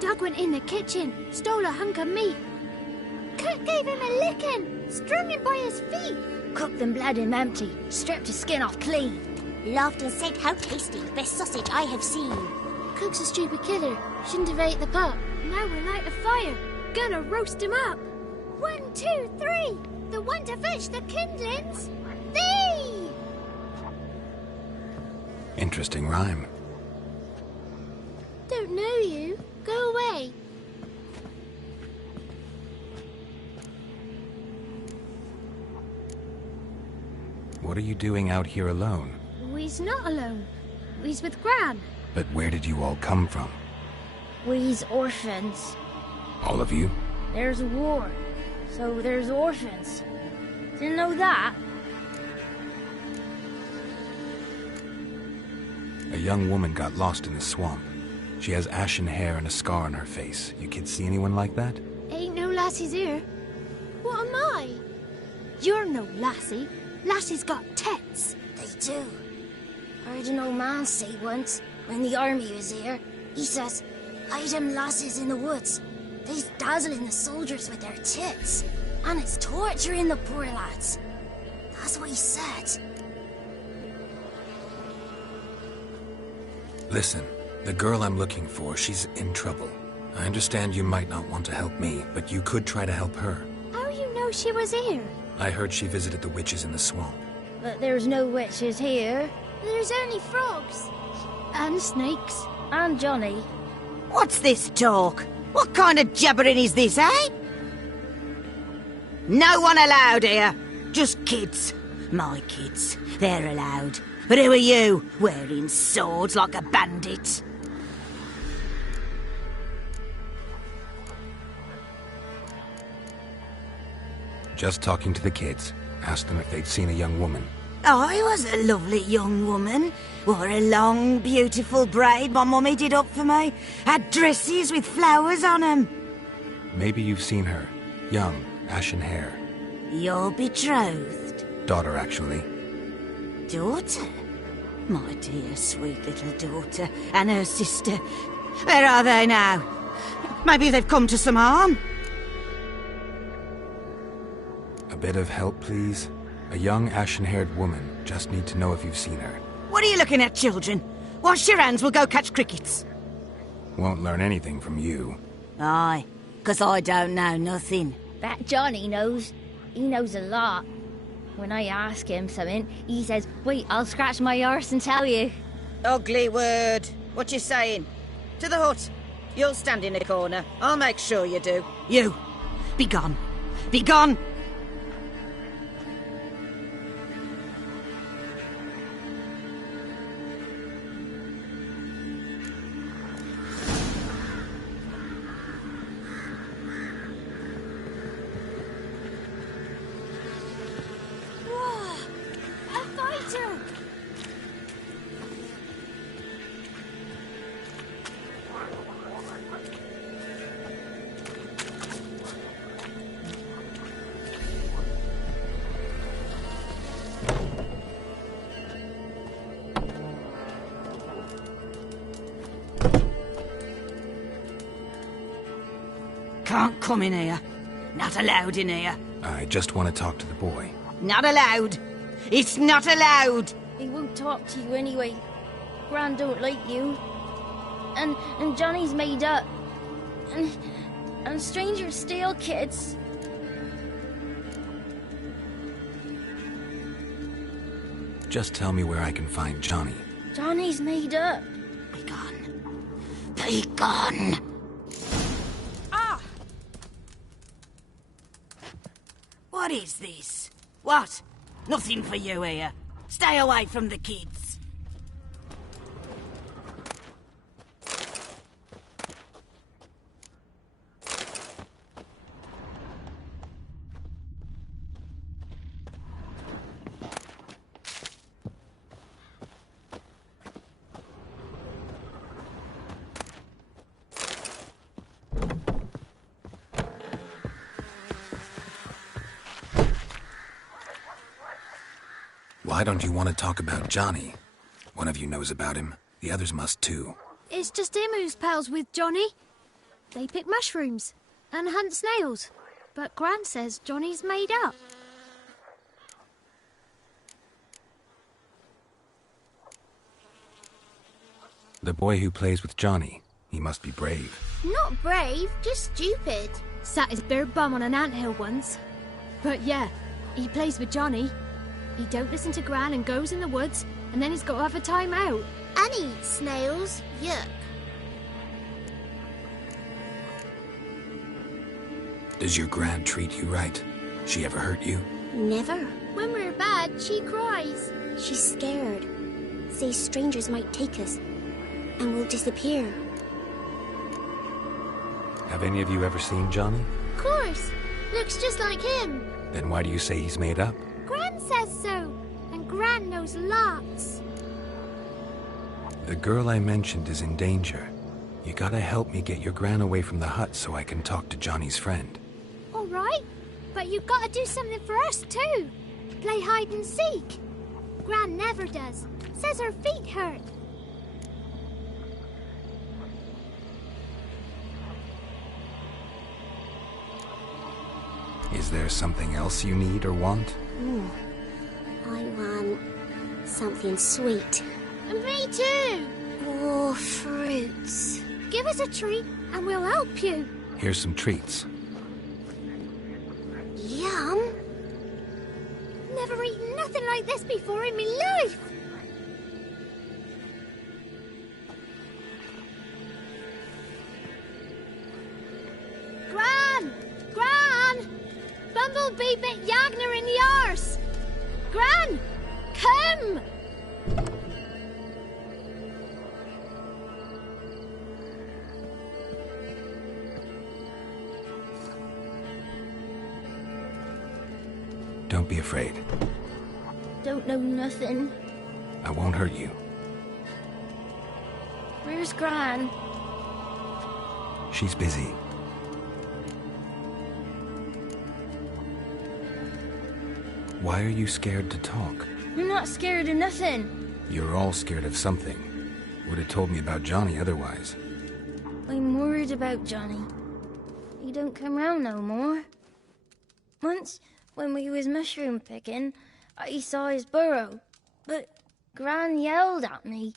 Doug went in the kitchen, stole a hunk of meat. Cook gave him a licking, strung him by his feet. Cooked and bled him empty, stripped his skin off clean. Laughed and said how tasty, best sausage I have seen. Cook's a stupid killer, shouldn't have ate the pup. Now we're light a fire, gonna roast him up. 1, 2, 3, the one to fetch the kindlings. Thee! Interesting rhyme. Don't know you. Go away. What are you doing out here alone? We's not alone. We's with Gran. But where did you all come from? We's orphans. All of you? There's a war, so there's orphans. Didn't know that? A young woman got lost in the swamp. She has ashen hair and a scar on her face. You kids see anyone like that? Ain't no lassies here. What am I? You're no lassie. Lassie's got tits. They do. I heard an old man say once, when the army was here, he says, "Hide them lasses in the woods. They's dazzling the soldiers with their tits, and it's torturing the poor lads." That's what he said. Listen, the girl I'm looking for, she's in trouble. I understand you might not want to help me, but you could try to help her. How you know she was here? I heard she visited the witches in the swamp. But there's no witches here. There's only frogs. And snakes. And Johnny. What's this talk? What kind of jabbering is this, eh? No one allowed here. Just kids. My kids. They're allowed. But who are you, wearing swords like a bandit? Just talking to the kids. Asked them if they'd seen a young woman. I was a lovely young woman. Wore a long, beautiful braid my mummy did up for me. Had dresses with flowers on them. Maybe you've seen her. Young, ashen hair. Your betrothed? Daughter, actually. Daughter? My dear, sweet little daughter. And her sister. Where are they now? Maybe they've come to some harm. A bit of help, please? A young, ashen-haired woman. Just need to know if you've seen her. What are you looking at, children? Wash your hands, we'll go catch crickets. Won't learn anything from you. Aye, 'cause I don't know nothing. That Johnny knows. He knows a lot. When I ask him something, he says, "Wait, I'll scratch my arse and tell you." Ugly word. What you saying? To the hut. You'll stand in a corner. I'll make sure you do. You, be gone. Be gone! Can't come in here. Not allowed in here. I just want to talk to the boy. Not allowed. It's not allowed. He won't talk to you anyway. Gran don't like you. And Johnny's made up. And strangers steal kids. Just tell me where I can find Johnny. Johnny's made up. Be gone. Be gone. Ah! What is this? What? Nothing for you here. Stay away from the kids. Why don't you want to talk about Johnny? One of you knows about him. The others must too. It's just him who's pals with Johnny. They pick mushrooms and hunt snails. But Gran says Johnny's made up. The boy who plays with Johnny, he must be brave. Not brave, just stupid. Sat his bare bum on an anthill once. But yeah, he plays with Johnny. He don't listen to Gran and goes in the woods, and then he's got to have a time out. And eat snails. Yuck. Does your Gran treat you right? She ever hurt you? Never. When we're bad, she cries. She's scared. Says strangers might take us, and we'll disappear. Have any of you ever seen Johnny? Of course. Looks just like him. Then why do you say he's made up? Gran says so, and Gran knows lots. The girl I mentioned is in danger. You gotta help me get your Gran away from the hut so I can talk to Johnny's friend. All right, but you've got to do something for us too. Play hide and seek. Gran never does. Says her feet hurt. Is there something else you need or want? I want something sweet. And me too. Oh, fruits. Give us a treat and we'll help you. Here's some treats. Yum. Never eaten nothing like this before in my life. Gran! Gran! Bumblebee bit Yagner in the arse. Gran! Come! Don't be afraid. Don't know nothing. I won't hurt you. Where's Gran? She's busy. Why are you scared to talk? I'm not scared of nothing. You're all scared of something. Would have told me about Johnny otherwise. I'm worried about Johnny. He don't come round no more. Once, when we was mushroom picking, I saw his burrow. But Gran yelled at me.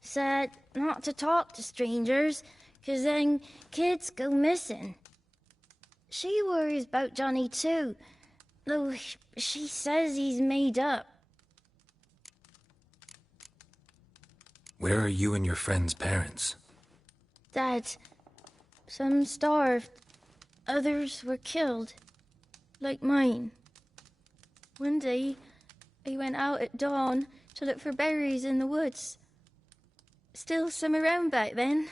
Said not to talk to strangers, 'cause then kids go missing. She worries about Johnny too, though she says he's made up. Where are you and your friend's parents? Dad, some starved, others were killed, like mine. One day, I went out at dawn to look for berries in the woods. Still some around back then.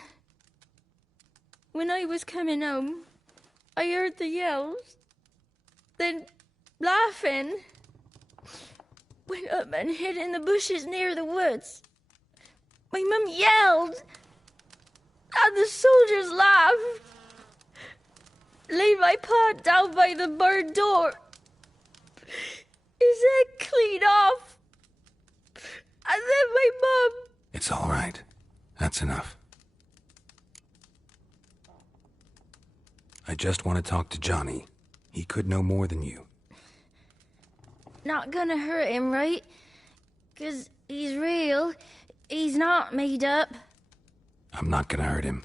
When I was coming home, I heard the yells. Then, laughing, went up and hid in the bushes near the woods. My mum yelled, and the soldiers laughed. Laid my pa down by the barn door. His head clean off. And then my mum... It's all right. That's enough. I just want to talk to Johnny. He could know more than you. Not gonna hurt him, right? 'Cause he's real. He's not made up. I'm not gonna hurt him.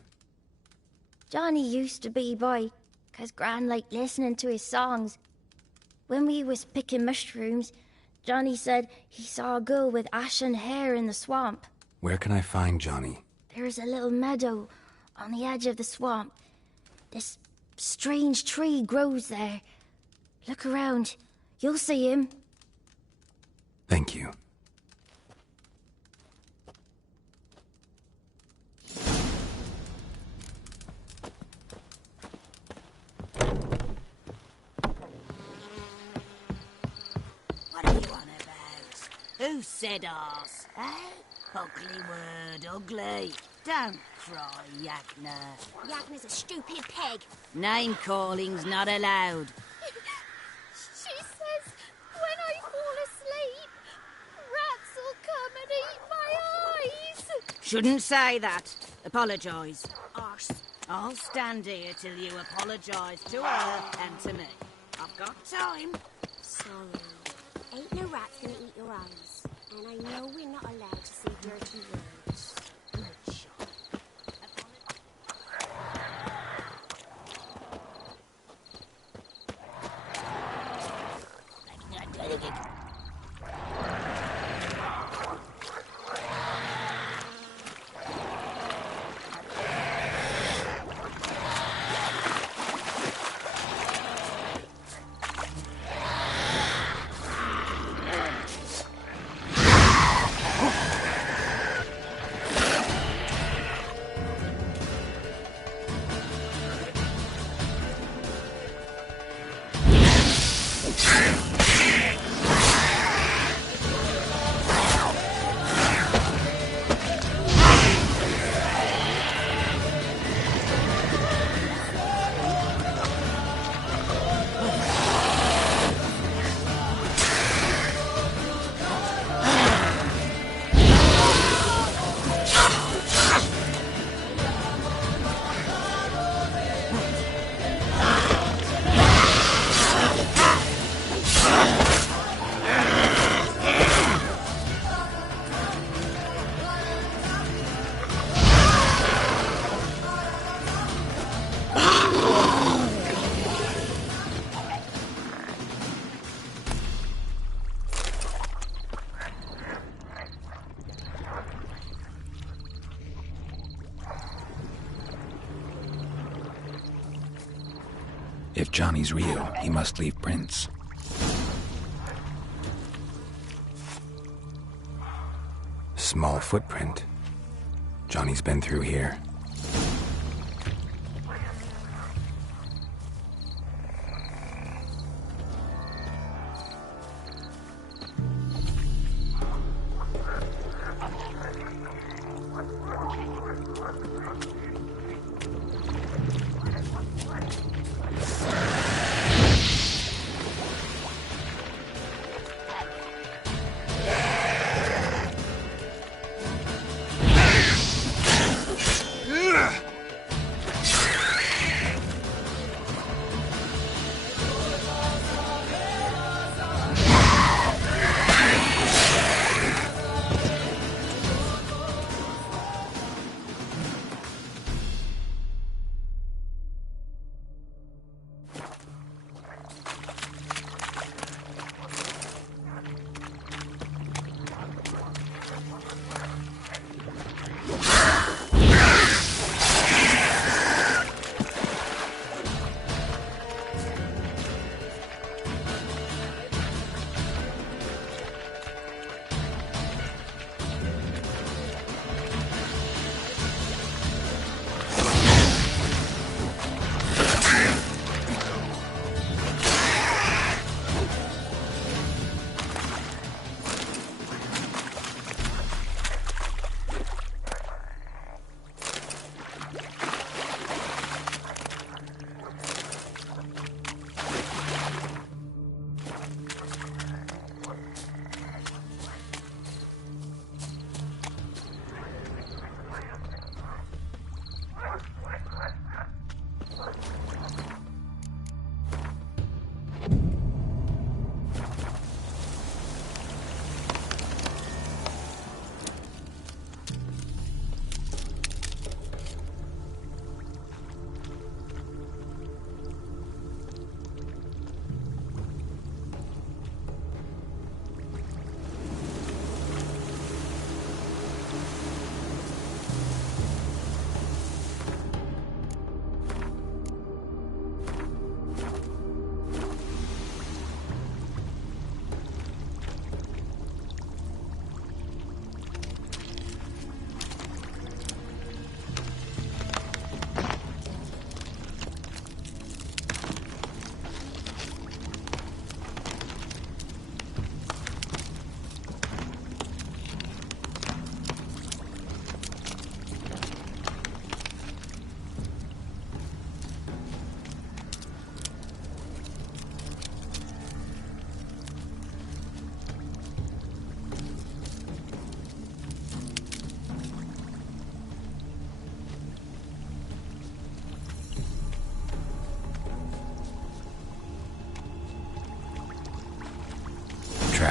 Johnny used to be boy, 'cause Gran liked listening to his songs. When we was picking mushrooms, Johnny said he saw a girl with ashen hair in the swamp. Where can I find Johnny? There's a little meadow on the edge of the swamp. This strange tree grows there. Look around. You'll see him. Thank you. What are you on about? Who said arse? Eh? Ugly word, ugly. Don't cry, Yagner. Yagner's a stupid peg. Name calling's not allowed. She says when I fall asleep, rats will come and eat my eyes. Shouldn't say that. Apologise. Arse. I'll stand here till you apologise to her and to me. I've got time. Sorry. Ain't no rat's gonna eat your eyes. And I know we're not allowed to say dirty words. Good shot. If Johnny's real, he must leave prints. Small footprint. Johnny's been through here.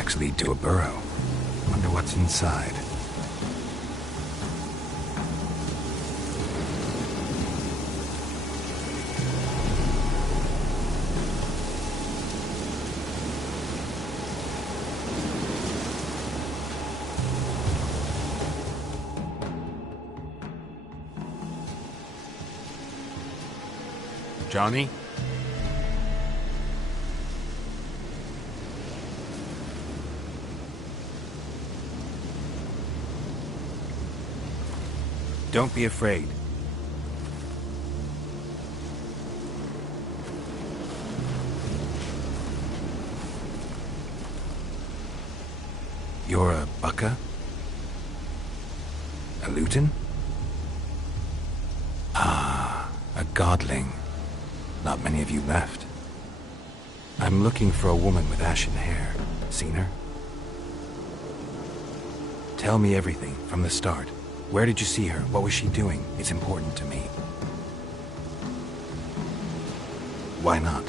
tracks lead to a burrow. Wonder what's inside. Johnny? Don't be afraid. You're a Bucka? A Luton? Ah, a godling. Not many of you left. I'm looking for a woman with ashen hair. Seen her? Tell me everything, from the start. Where did you see her? What was she doing? It's important to me. Why not?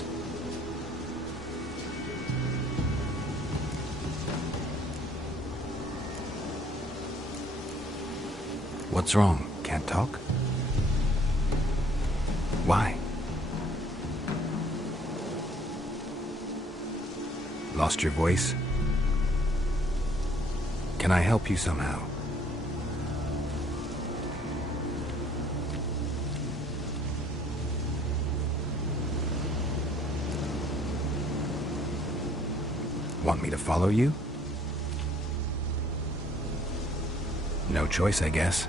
What's wrong? Can't talk? Why? Lost your voice? Can I help you somehow? Want me to follow you? No choice, I guess.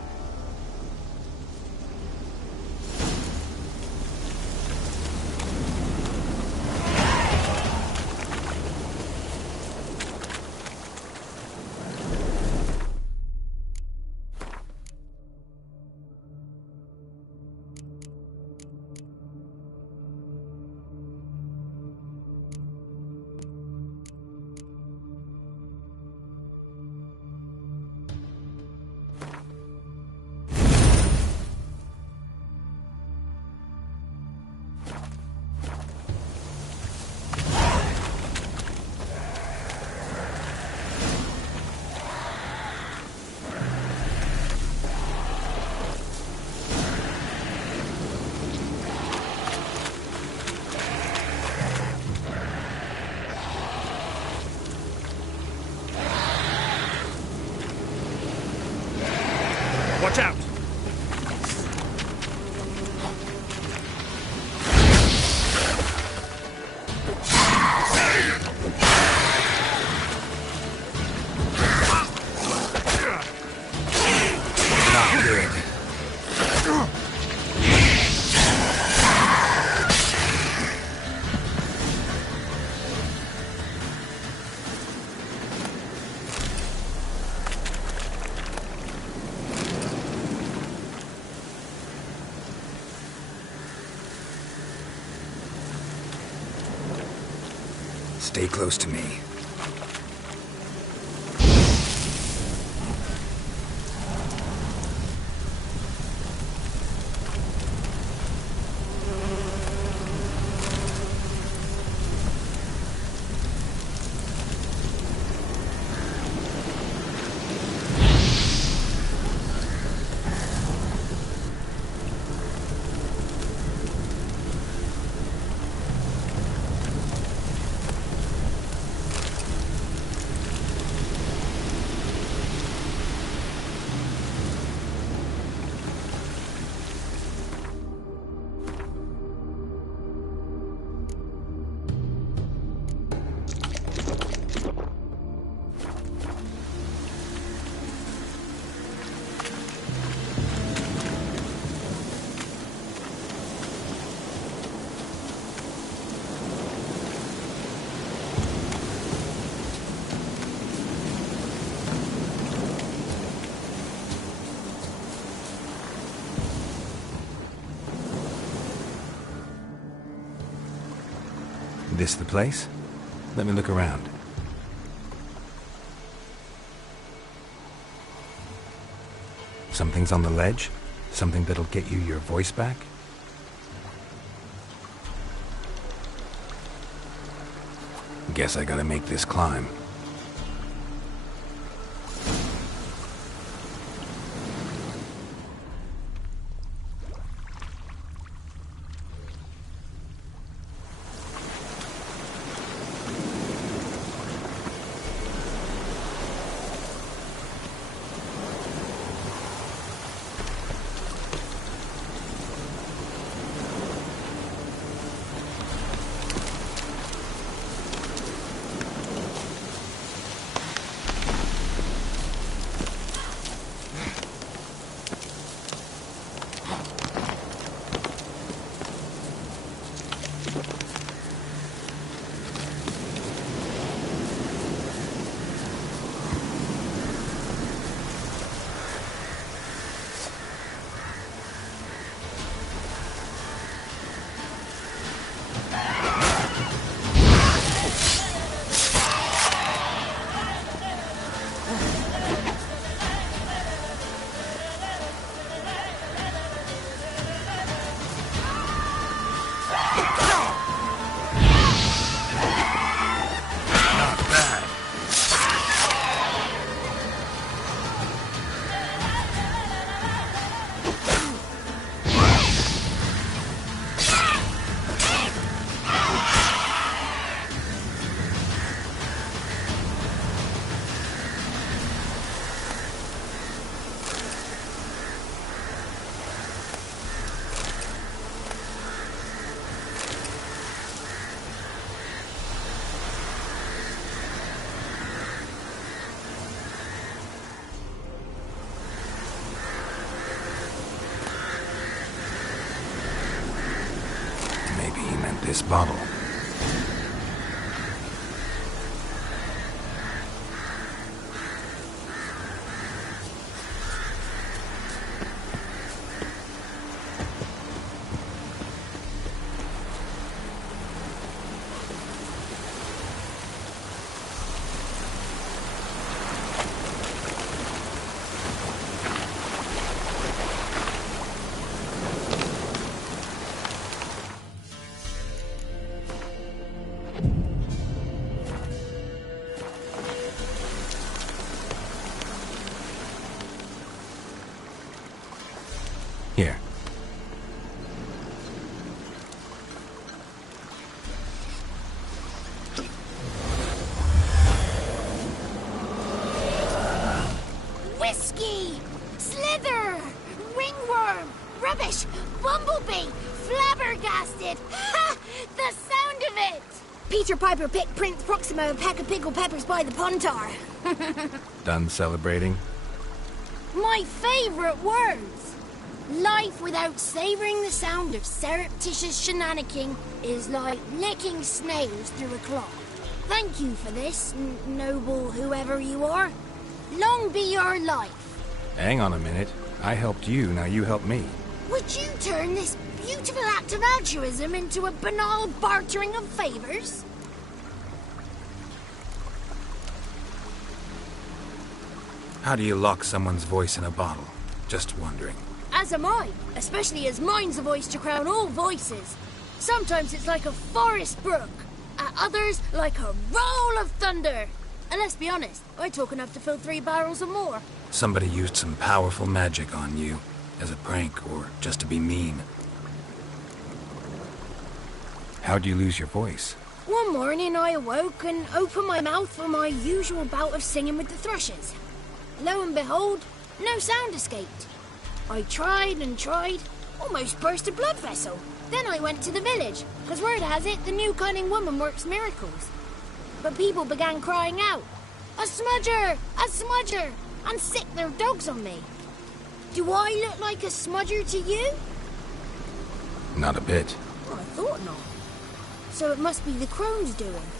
Watch out! Not good. Stay close to me. This the place? Let me look around. Something's on the ledge? Something that'll get you your voice back? Guess I gotta make this climb. This bottle. Here. Whiskey! Slither! Ringworm! Rubbish! Bumblebee! Flabbergasted! Ha! The sound of it! Peter Piper picked Prince Proximo a pack of pickled peppers by the pontar. Done celebrating? My favourite words! Life without savouring the sound of surreptitious shenanigans is like licking snails through a cloth. Thank you for this, noble whoever you are. Long be your life. Hang on a minute. I helped you, now you help me. Would you turn this beautiful act of altruism into a banal bartering of favours? How do you lock someone's voice in a bottle? Just wondering. As am I, especially as mine's a voice to crown all voices. Sometimes it's like a forest brook, at others like a roll of thunder. And let's be honest, I talk enough to fill 3 barrels or more. Somebody used some powerful magic on you, as a prank or just to be mean. How'd you lose your voice? One morning I awoke and opened my mouth for my usual bout of singing with the thrushes. Lo and behold, no sound escaped. I tried and tried, almost burst a blood vessel. Then I went to the village, because word has it the new cunning woman works miracles. But people began crying out, "A smudger! A smudger!" and sicked their dogs on me. Do I look like a smudger to you? Not a bit. Well, I thought not. So it must be the crone's doing.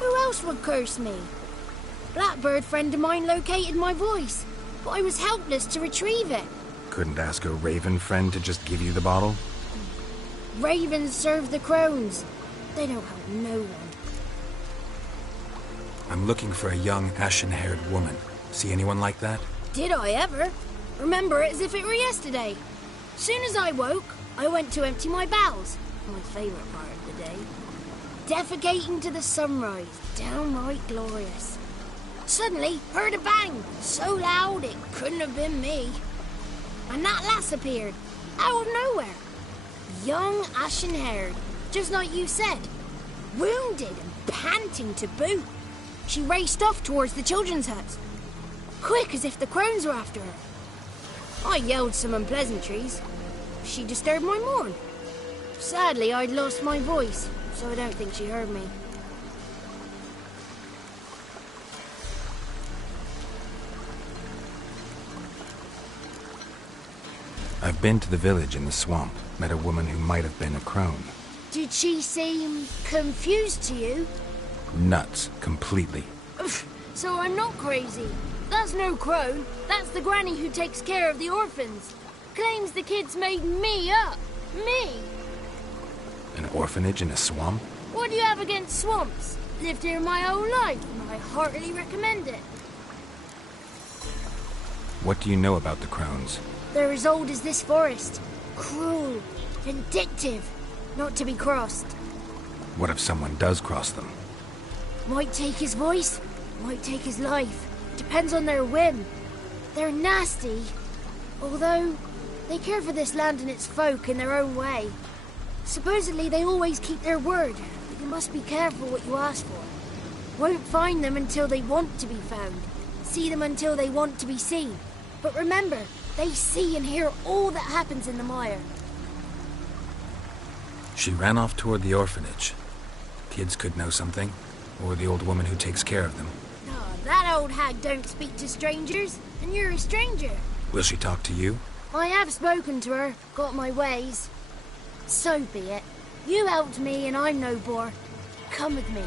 Who else would curse me? Blackbird friend of mine located my voice, but I was helpless to retrieve it. Couldn't ask a raven friend to just give you the bottle? Ravens serve the crones. They don't help no one. I'm looking for a young, ashen-haired woman. See anyone like that? Did I ever? Remember it as if it were yesterday. Soon as I woke, I went to empty my bowels. My favourite part of the day. Defecating to the sunrise. Downright glorious. Suddenly, heard a bang. So loud it couldn't have been me. And that lass appeared. Out of nowhere. Young, ashen-haired. Just like you said. Wounded and panting to boot. She raced off towards the children's hut. Quick as if the crones were after her. I yelled some unpleasantries. She disturbed my morn. Sadly, I'd lost my voice, so I don't think she heard me. I've been to the village in the swamp, met a woman who might have been a crone. Did she seem confused to you? Nuts. Completely. So I'm not crazy. That's no crone. That's the granny who takes care of the orphans. Claims the kids made me up. Me! An orphanage in a swamp? What do you have against swamps? Lived here my whole life, and I heartily recommend it. What do you know about the crones? They're as old as this forest. Cruel, vindictive, not to be crossed. What if someone does cross them? Might take his voice, might take his life. Depends on their whim. They're nasty, although they care for this land and its folk in their own way. Supposedly they always keep their word, but you must be careful what you ask for. Won't find them until they want to be found. See them until they want to be seen. But remember, they see and hear all that happens in the mire. She ran off toward the orphanage. Kids could know something, or the old woman who takes care of them. Oh, that old hag don't speak to strangers, and you're a stranger. Will she talk to you? I have spoken to her, got my ways. So be it. You helped me and I'm no bore. Come with me.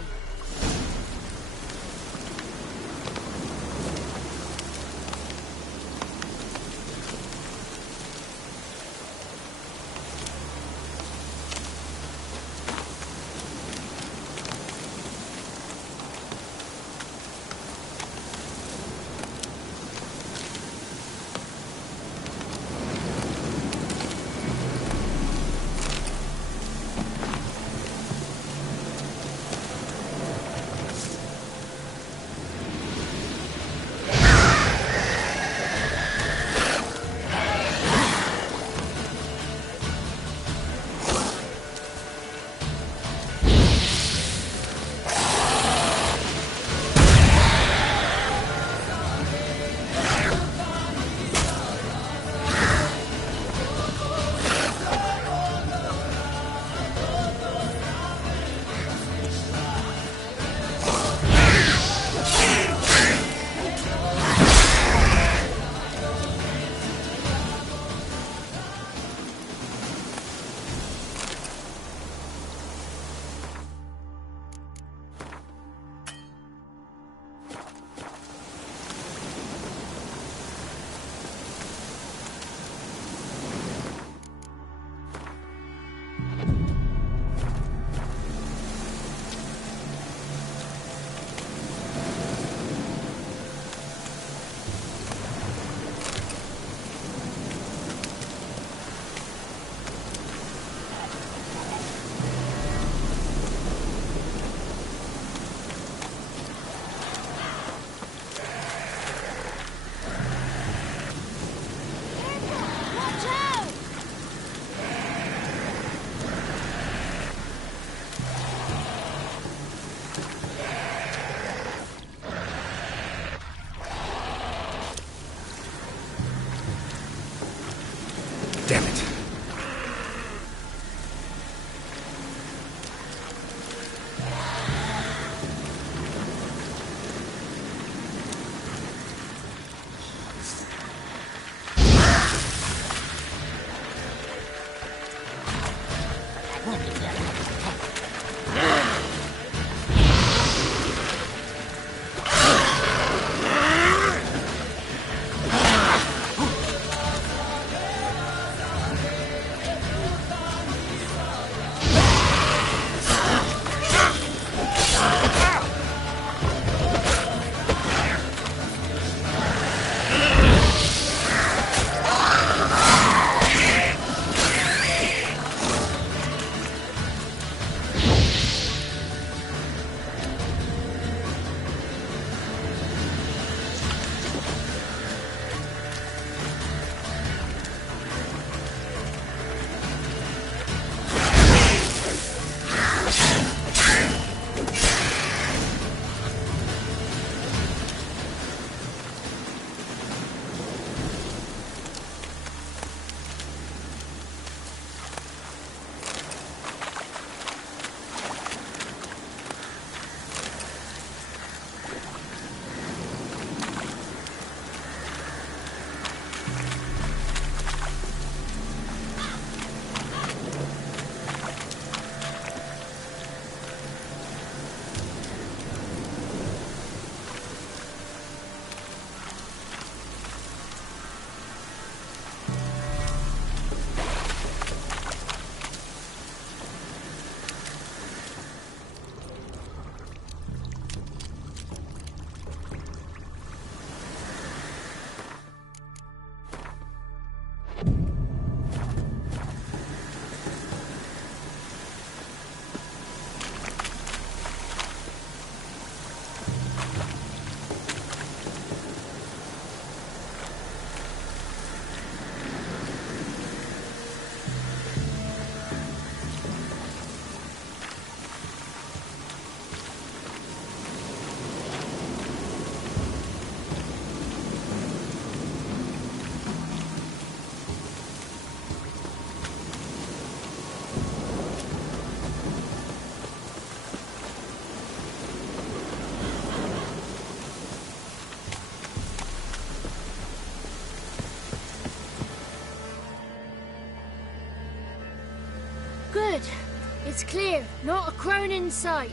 It's clear, not a crone in sight.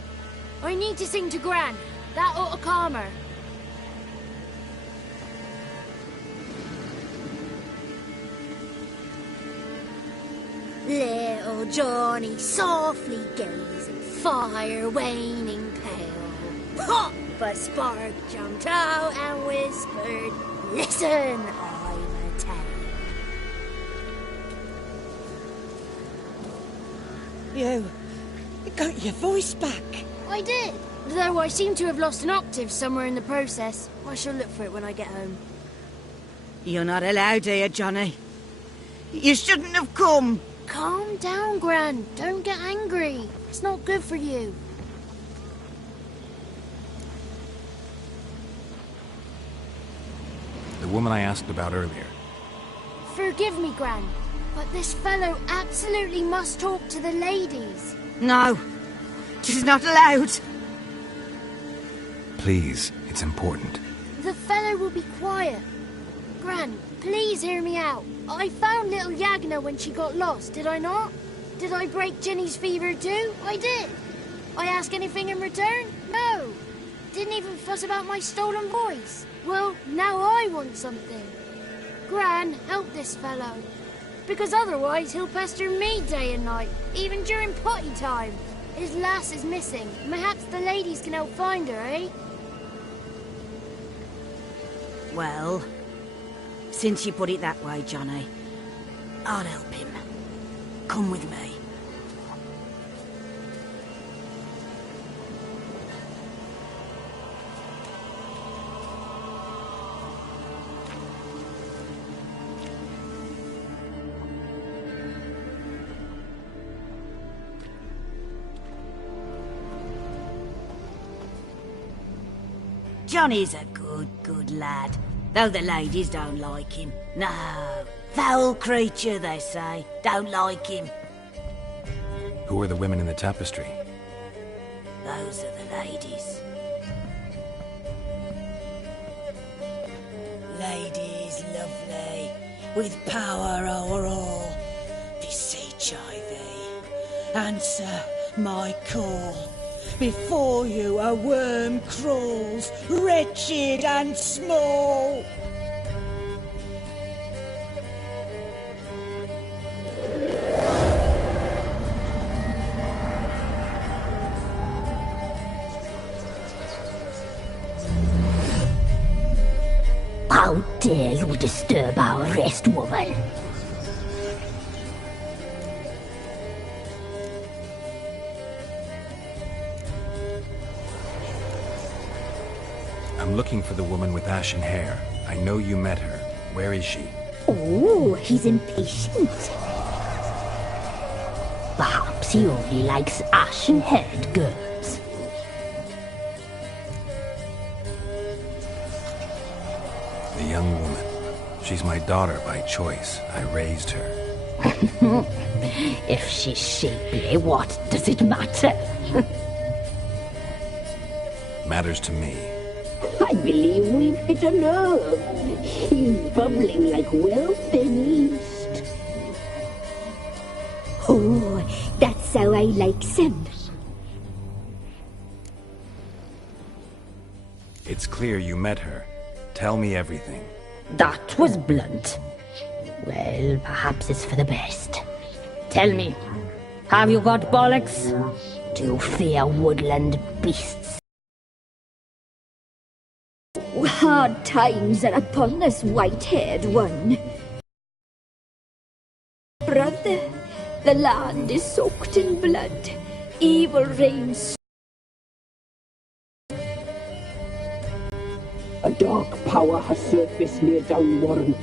I need to sing to Gran. That ought to calm her. Little Johnny softly gazing, fire waning pale. Pop! A spark jumped out and whispered, "Listen, I'm a tale." You got your voice back. I did. Though I seem to have lost an octave somewhere in the process. I shall look for it when I get home. You're not allowed here, Johnny. You shouldn't have come. Calm down, Gran. Don't get angry. It's not good for you. The woman I asked about earlier. Forgive me, Gran, but this fellow absolutely must talk to the ladies. No, she's not allowed. Please, it's important. The fellow will be quiet. Gran, please hear me out. I found little Yagna when she got lost, did I not? Did I break Jenny's fever too? I did. I ask anything in return? No. Didn't even fuss about my stolen voice. Well, now I want something. Gran, help this fellow. Because otherwise he'll pester me day and night, even during potty time. His lass is missing. Perhaps the ladies can help find her, eh? Well, since you put it that way, Johnny, I'll help him. Come with me. Johnny's a good lad, though the ladies don't like him. No, foul creature, they say. Don't like him. Who are the women in the tapestry? Those are the ladies. Ladies lovely, with power o'er all. Beseech I thee, answer my call. Before you a worm crawls, wretched and small. How dare you disturb our rest, woman? I'm looking for the woman with ashen hair. I know you met her. Where is she? Oh, he's impatient. Perhaps he only likes ashen-haired girls. The young woman. She's my daughter by choice. I raised her. If she's shapely, what does it matter? Matters to me. I believe we've hit a nerve. He's bubbling like well-fed yeast. Oh, that's how I like him. It's clear you met her. Tell me everything. That was blunt. Well, perhaps it's for the best. Tell me, have you got bollocks? Do you fear woodland beasts? Hard times are upon this white-haired one. Brother, the land is soaked in blood. Evil reigns. A dark power has surfaced near Downwarren.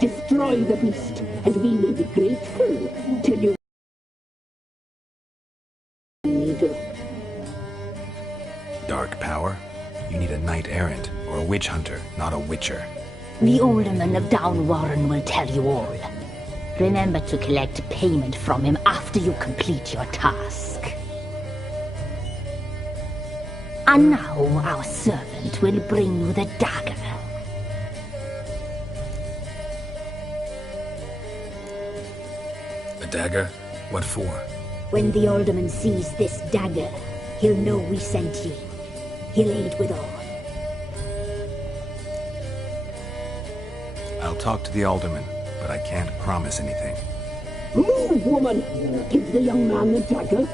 Destroy the beast, and we will be grateful till you need her. Dark power? You need a knight-errant, or a witch-hunter, not a witcher. The alderman of Downwarren will tell you all. Remember to collect payment from him after you complete your task. And now our servant will bring you the dagger. A dagger? What for? When the alderman sees this dagger, he'll know we sent ye. He'll aid with all. I'll talk to the alderman, but I can't promise anything. Move, woman! Give the young man the dagger.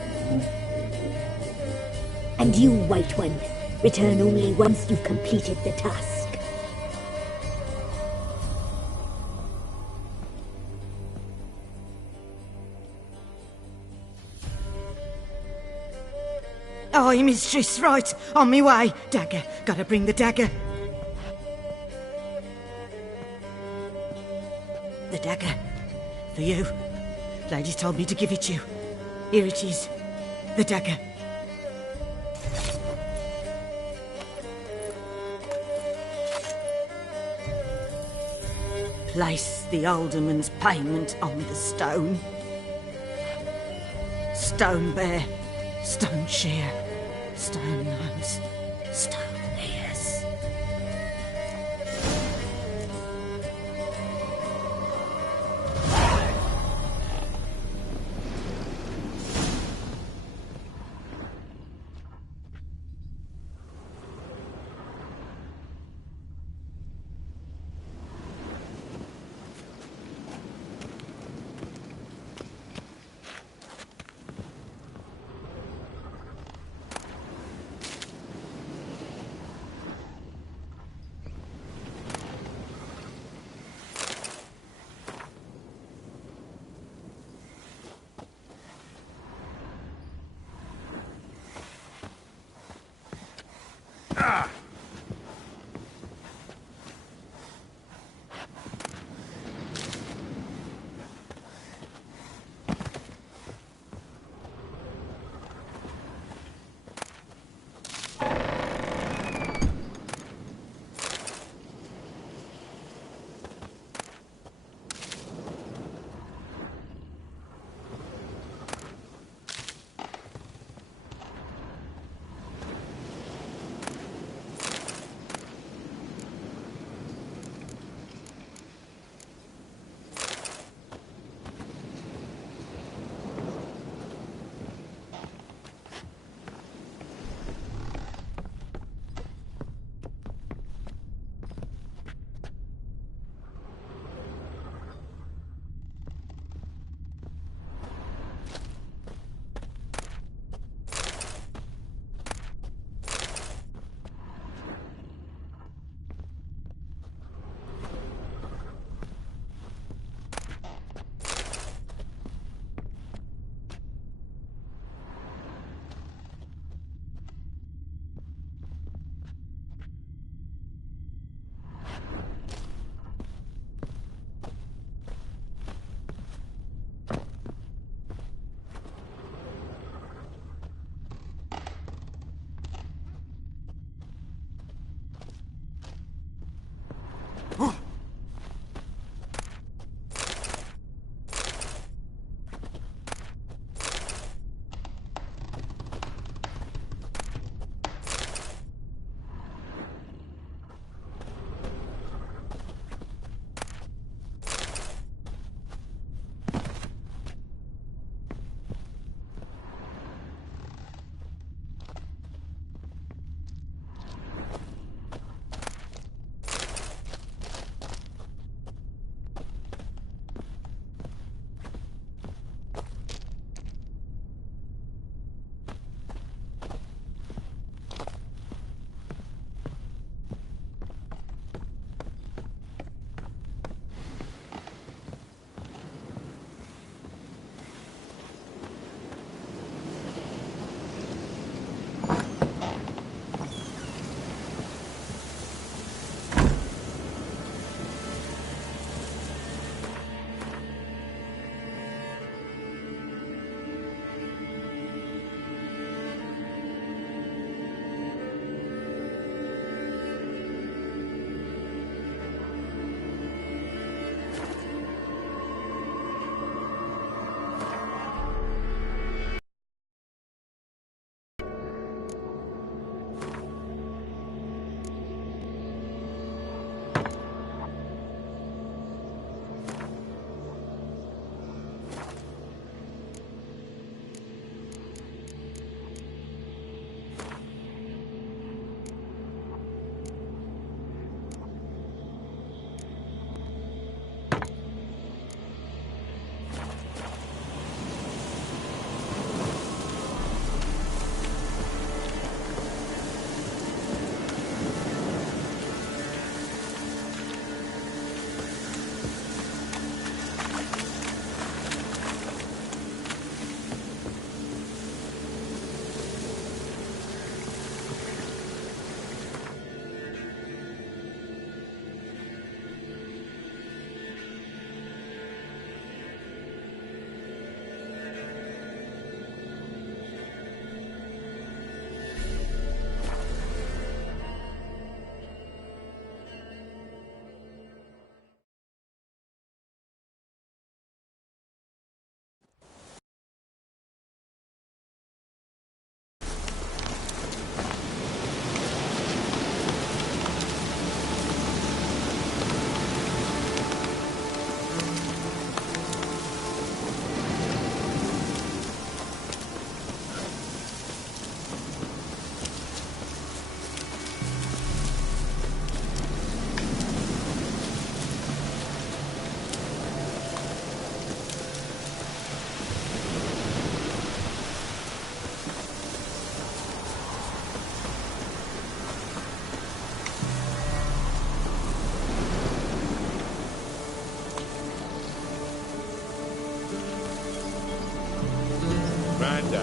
And you, White One, return only once you've completed the task. Aye, mistress, right. On me way. Dagger. Gotta bring the dagger. The dagger. For you. Lady told me to give it you. Here it is. The dagger. Place the alderman's payment on the stone. Stone bear, stone shear, stone nose, stone ears.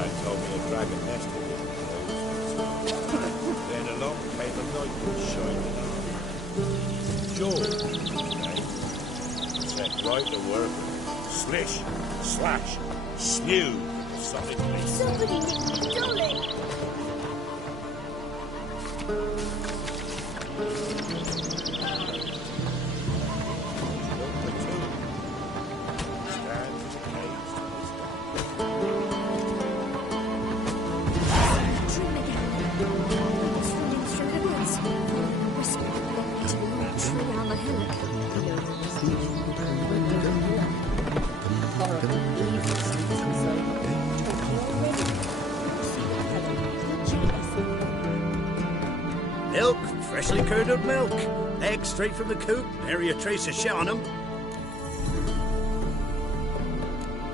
man told me a dragon nested in the hills. Then along came a night with shining armor. George, his name. Set right to work. Slish, slash, slew methodically. Somebody nicked my dolly! Milk, freshly curdled milk. Eggs straight from the coop, nary a trace of shit on them.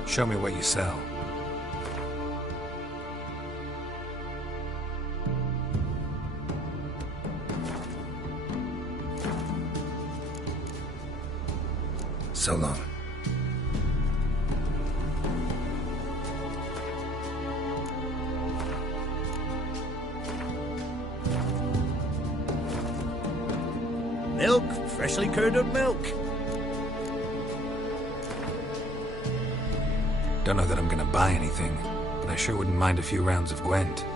Show me what you sell. So long. Milk, freshly curdled milk. Don't know that I'm gonna buy anything, but I sure wouldn't mind a few rounds of Gwent.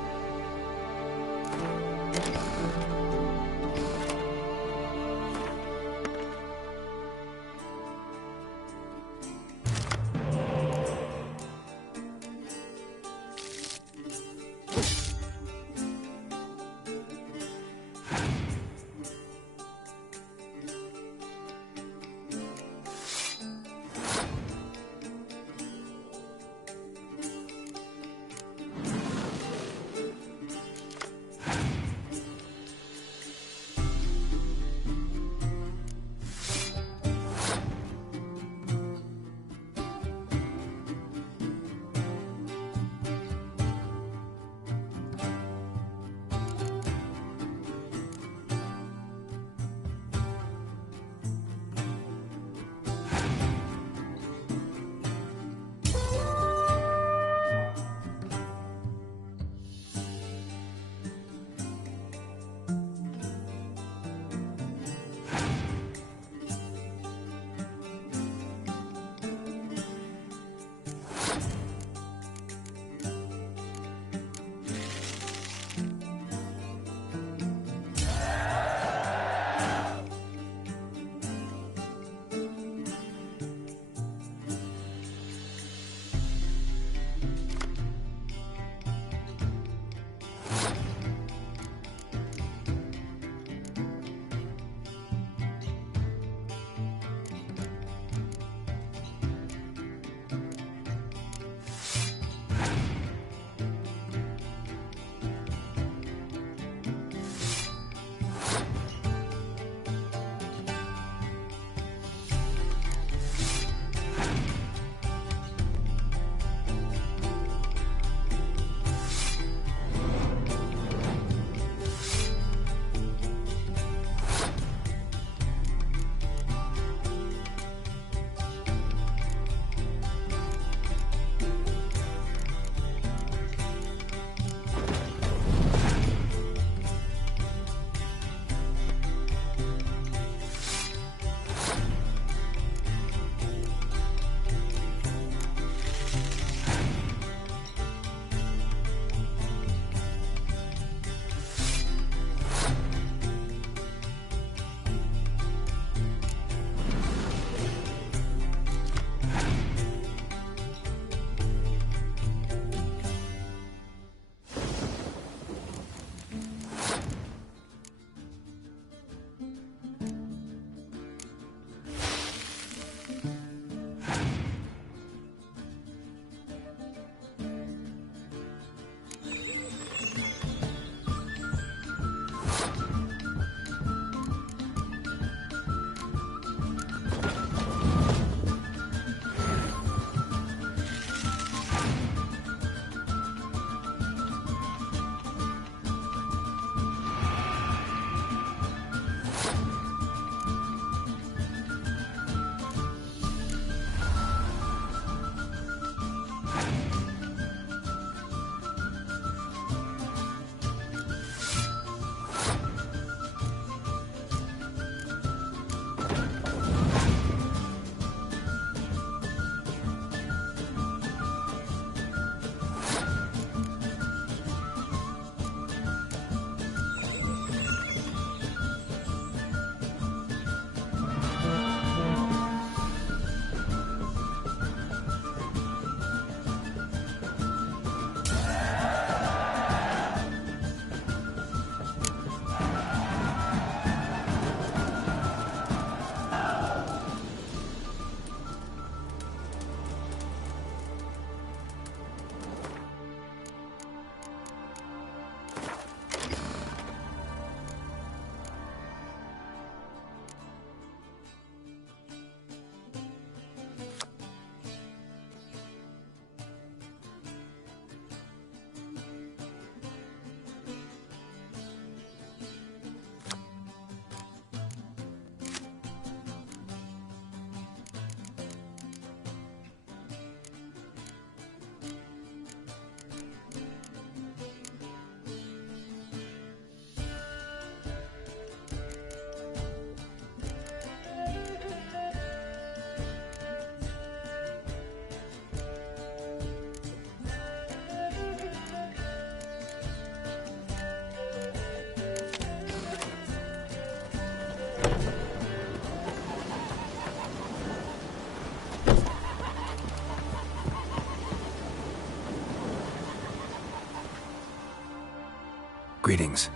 Greetings.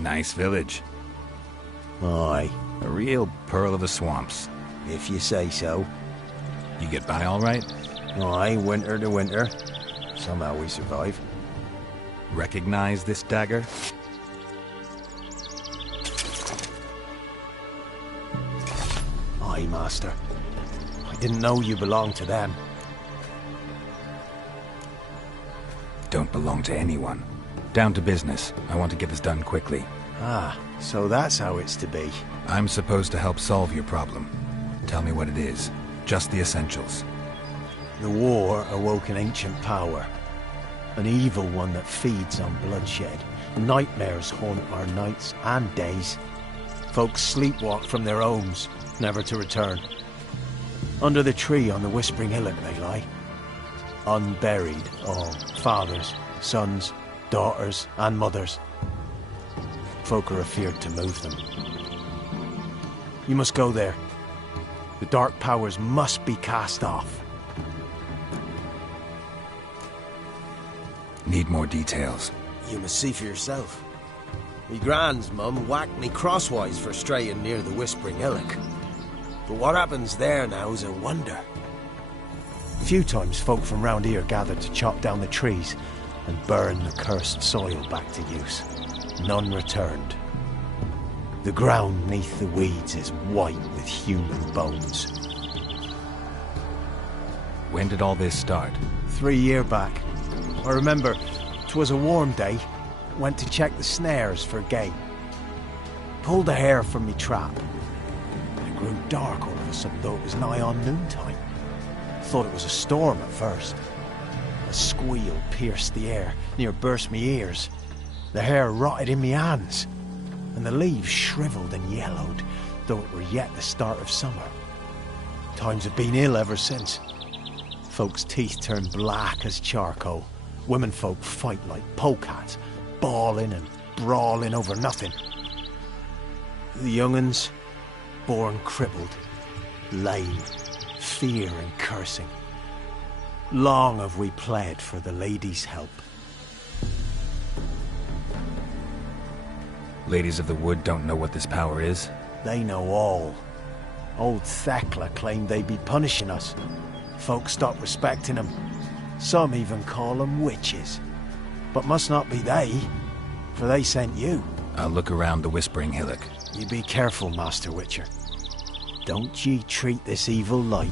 Nice village. Aye. A real pearl of the swamps. If you say so. You get by all right? Aye, winter to winter. Somehow we survive. Recognize this dagger? Aye, Master. I didn't know you belonged to them. Don't belong to anyone. Down to business. I want to get this done quickly. Ah, so that's how it's to be. I'm supposed to help solve your problem. Tell me what it is. Just the essentials. The war awoke an ancient power. An evil one that feeds on bloodshed. Nightmares haunt our nights and days. Folks sleepwalk from their homes, never to return. Under the tree on the Whispering Hillock they lie. Unburied, all fathers, sons, daughters, and mothers. Folk are afeard to move them. You must go there. The dark powers must be cast off. Need more details. You must see for yourself. Me grand's mum whacked me crosswise for straying near the Whispering Hillock. But what happens there now is a wonder. A few times folk from round here gathered to chop down the trees and burn the cursed soil back to use. None returned. The ground neath the weeds is white with human bones. When did all this start? 3 years back. I remember 'twas a warm day. Went to check the snares for game. Pulled a hare from me trap. It grew dark all of a sudden, though it was nigh on noontime. Thought it was a storm at first. A squeal pierced the air, near burst me ears. The hair rotted in me hands, and the leaves shriveled and yellowed, though it were yet the start of summer. Times have been ill ever since. Folks' teeth turn black as charcoal. Women folk fight like polecats, bawling and brawling over nothing. The young'uns, born crippled, lame, fear and cursing. Long have we pled for the lady's help. Ladies of the Wood don't know what this power is? They know all. Old Thekla claimed they'd be punishing us. Folk stopped respecting them. Some even call them witches. But must not be they, for they sent you. I'll look around the Whispering Hillock. You be careful, Master Witcher. Don't ye treat this evil light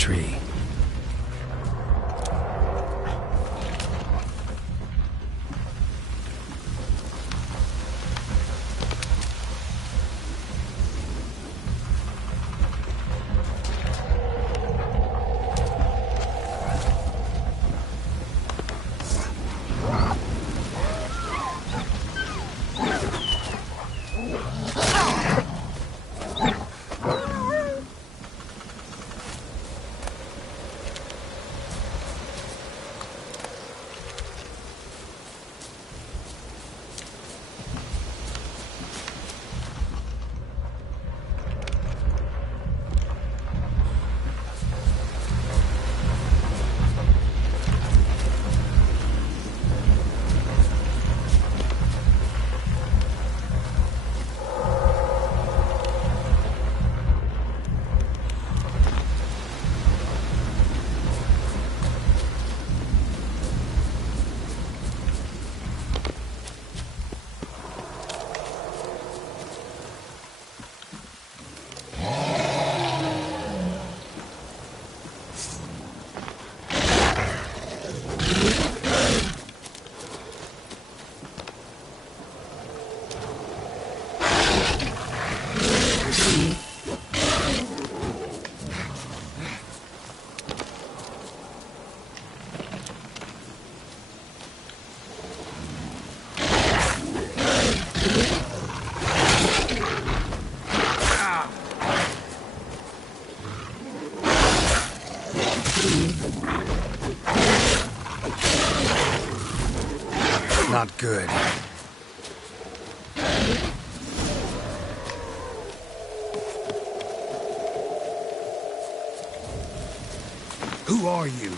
tree. Not good. Who are you?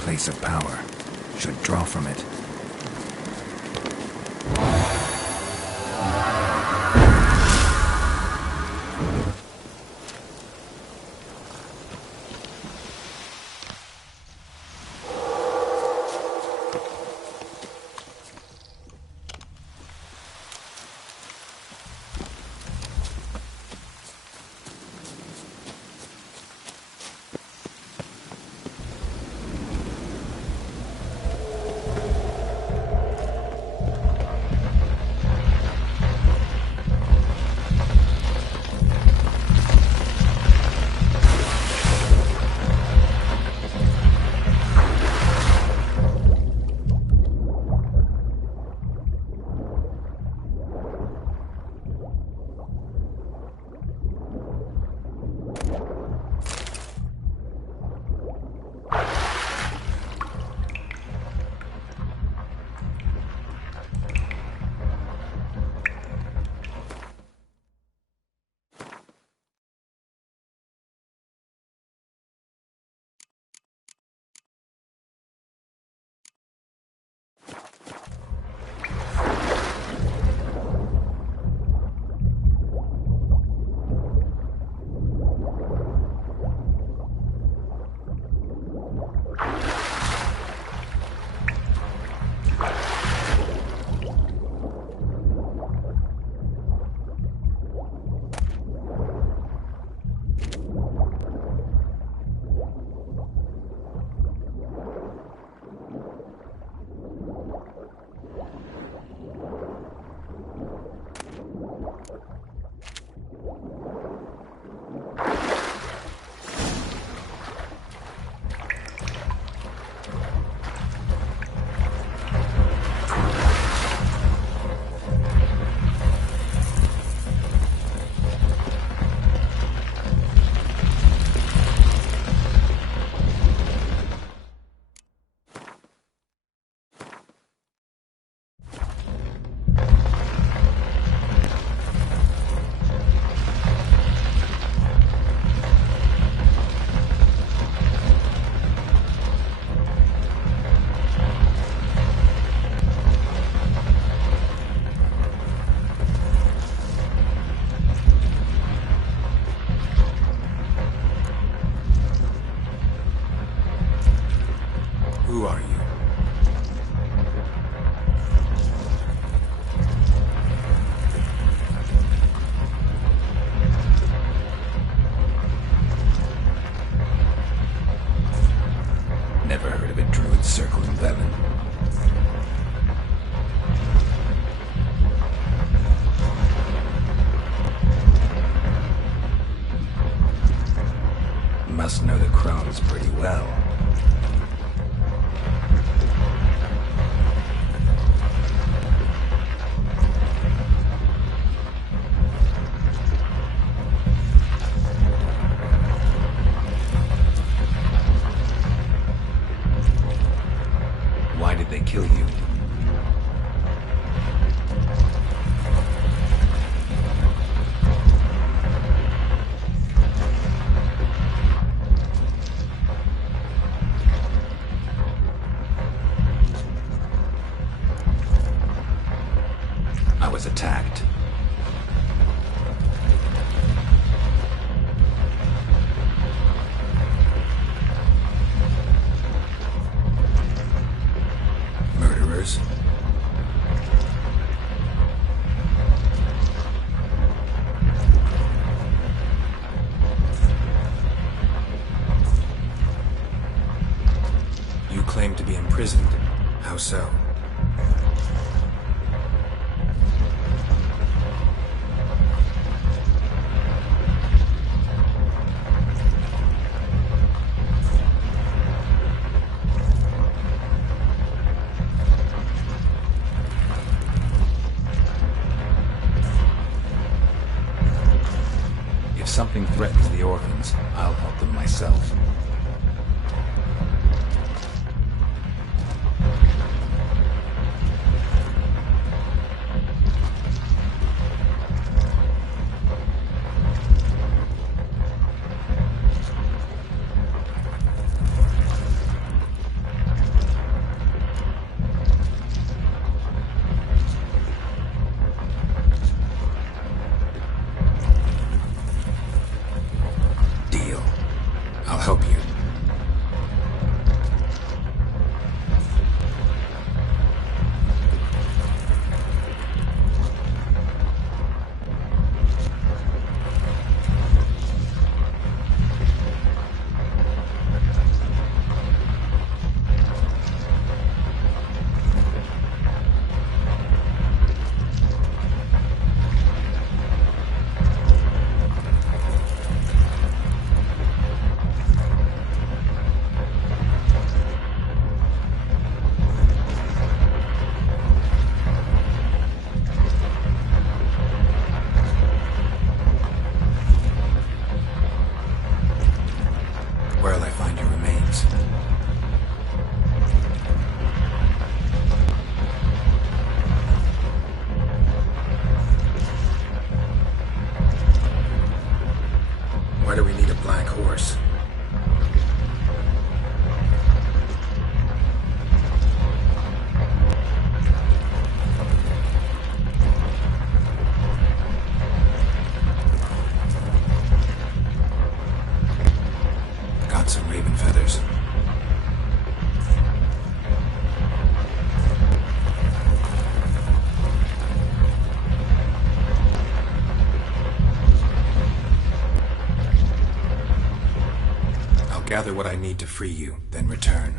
Place of power. Should draw from it. must know the Crones pretty well. Why did they kill you? I was attacked. Murderers? You claim to be imprisoned. How so? If something threatens the orphans, I'll help them myself. Deal. I'll help you. Where'll I find your remains? Why do we need a black horse? Got some raven feathers. I'll gather what I need to free you, then return.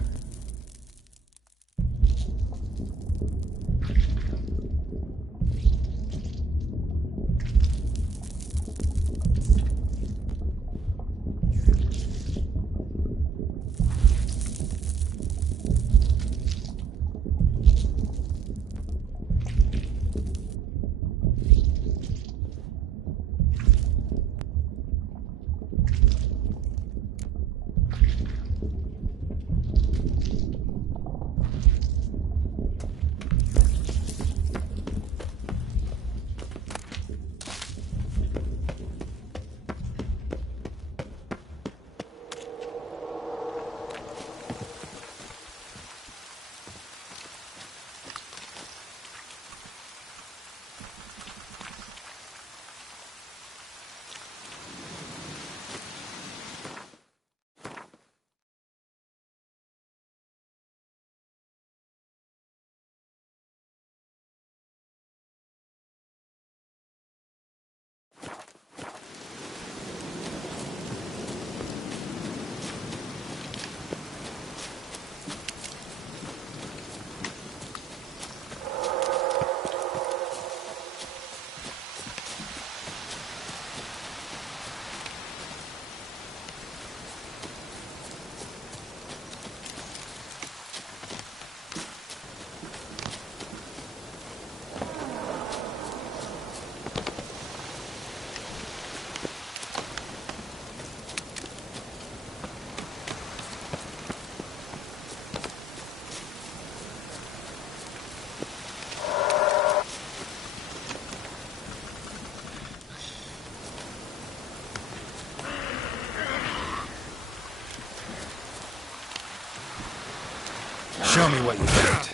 Show me what you got.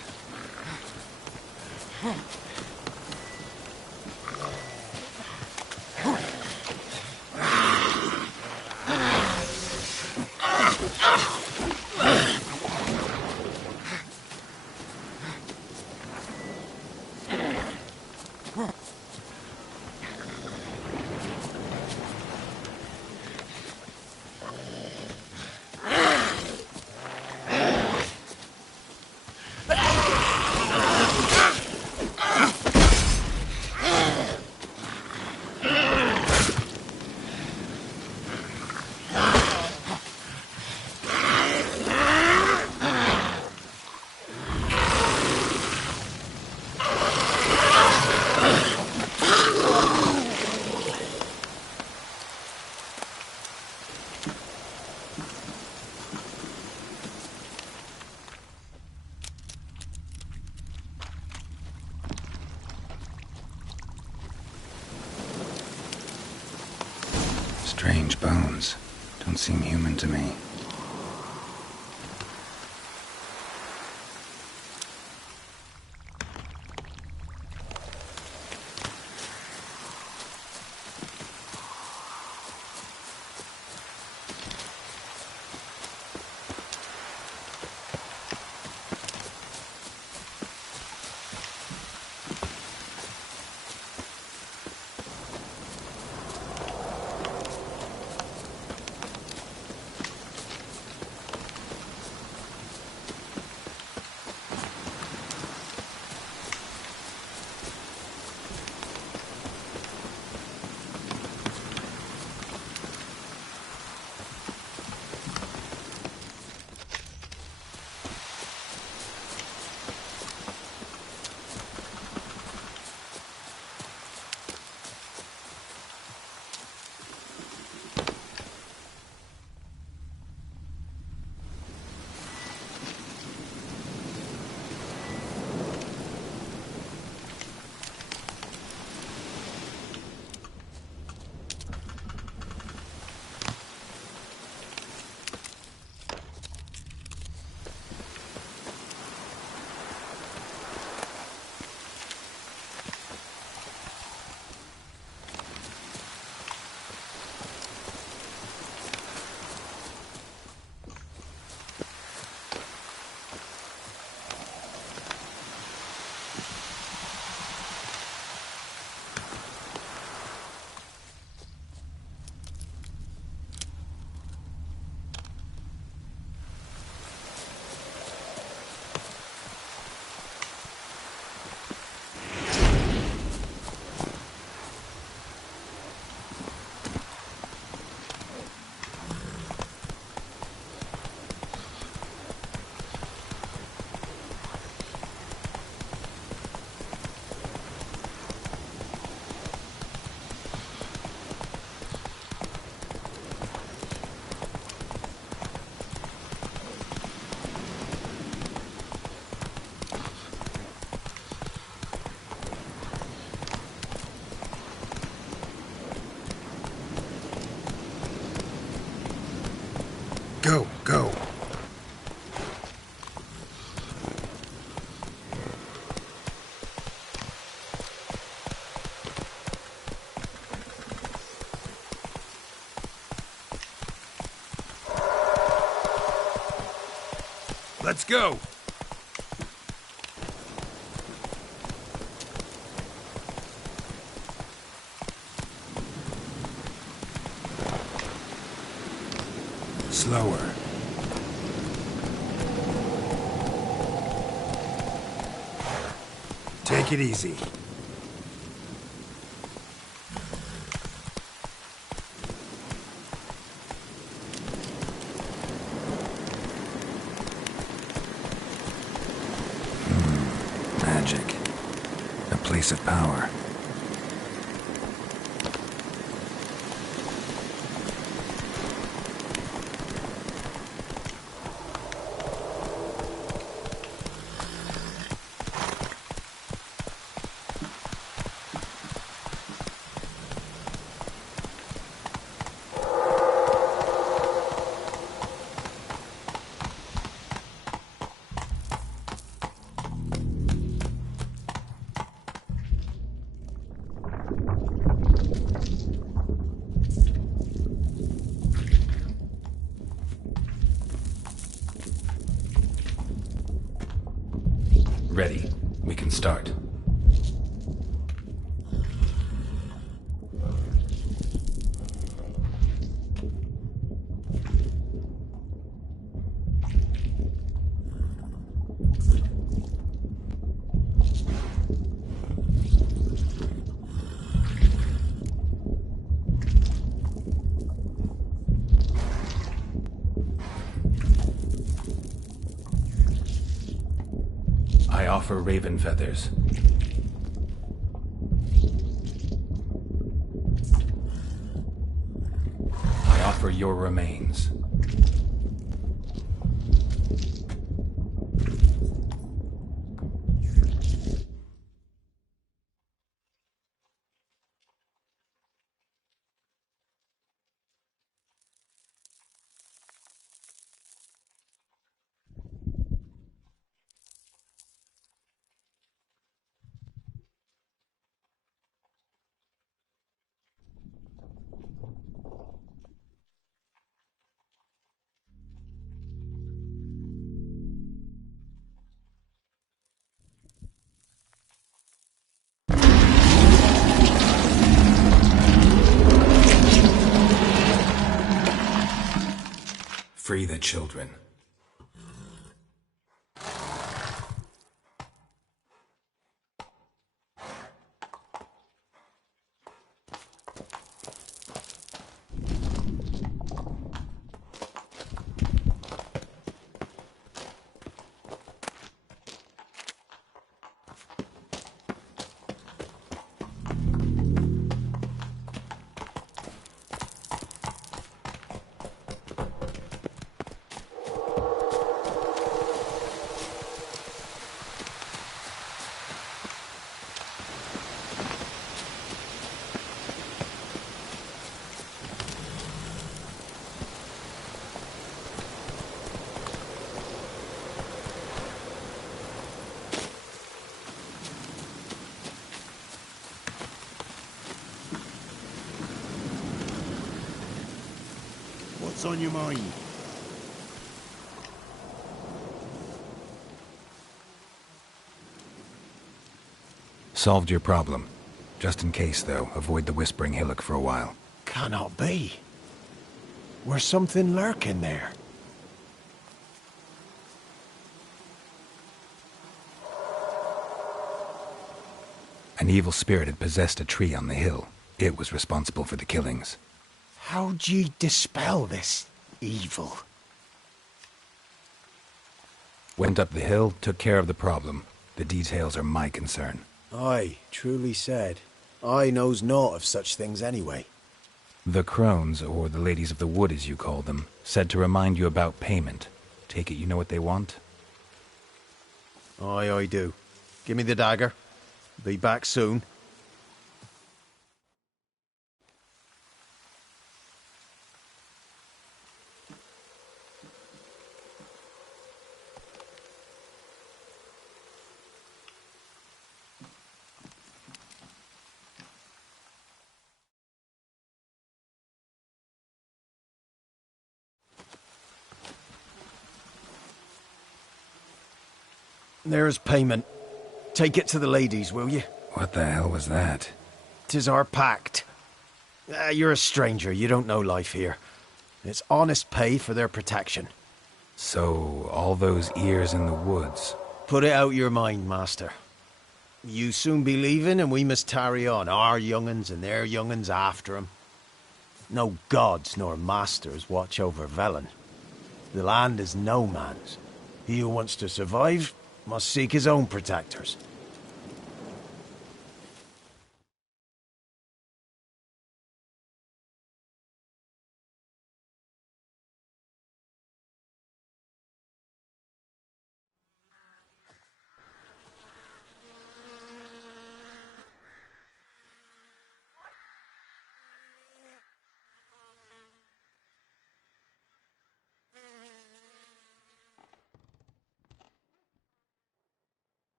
Strange bones. Don't seem human to me. Go, go. Let's go. Slower. Take it easy. Magic. A place of power. Ready. We can start. I offer raven feathers. I offer your remains. Free the children. What's on your mind? Solved your problem. Just in case, though, avoid the Whispering Hillock for a while. Cannot be. Where's something lurking there? An evil spirit had possessed a tree on the hill. It was responsible for the killings. How'd ye dispel this evil? Went up the hill, took care of the problem. The details are my concern. Aye, truly said. I knows naught of such things anyway. The crones, or the ladies of the wood as you call them, said to remind you about payment. Take it you know what they want? Aye, I do. Give me the dagger. Be back soon. There's payment. Take it to the ladies, will you? What the hell was that? 'Tis our pact. You're a stranger, you don't know life here. It's honest pay for their protection. So, all those ears in the woods. Put it out your mind, master. You soon be leaving and we must tarry on, our young'uns and their young'uns after 'em. No gods nor masters watch over Velen. The land is no man's. He who wants to survive must seek his own protectors.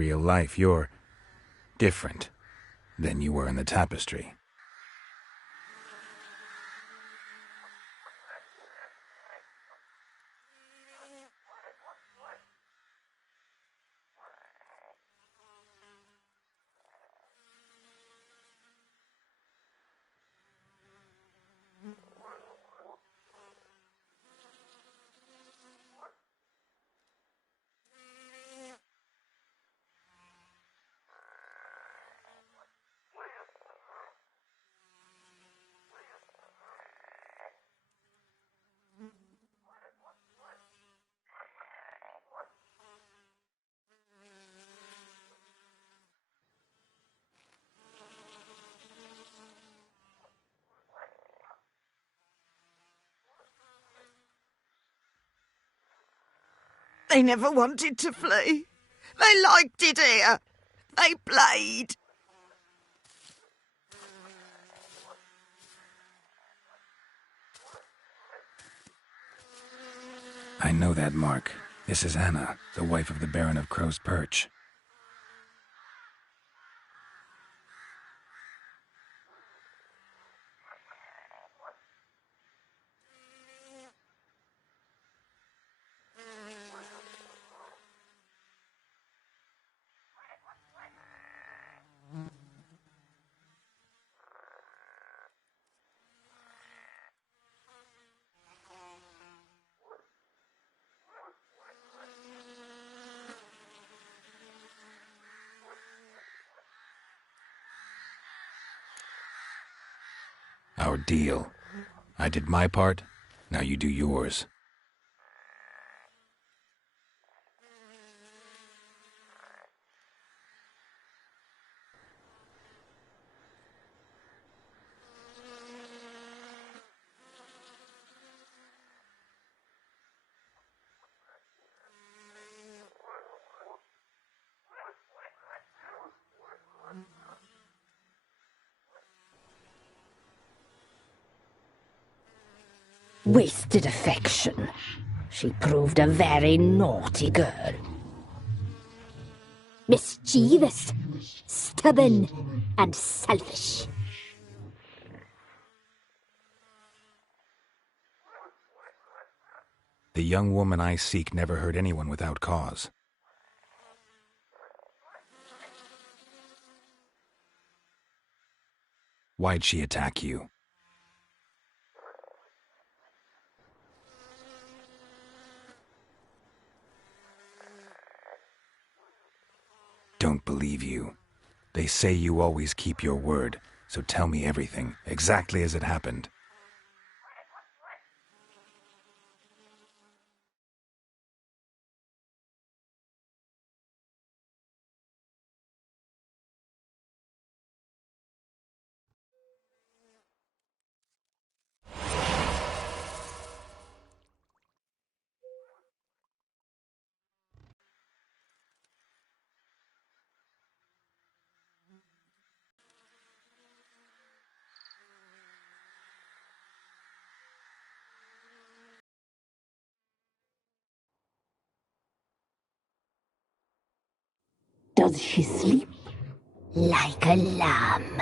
real life, you're different than you were in the tapestry. They never wanted to flee. They liked it here. They played. I know that mark. This is Anna, the wife of the Baron of Crow's Perch. Our deal. I did my part, now you do yours. Wasted affection. She proved a very naughty girl. Mischievous, stubborn, and selfish. The young woman I seek never hurt anyone without cause. Why'd she attack you? Don't believe you. They say you always keep your word, so tell me everything, exactly as it happened. Does she sleep? Like a lamb.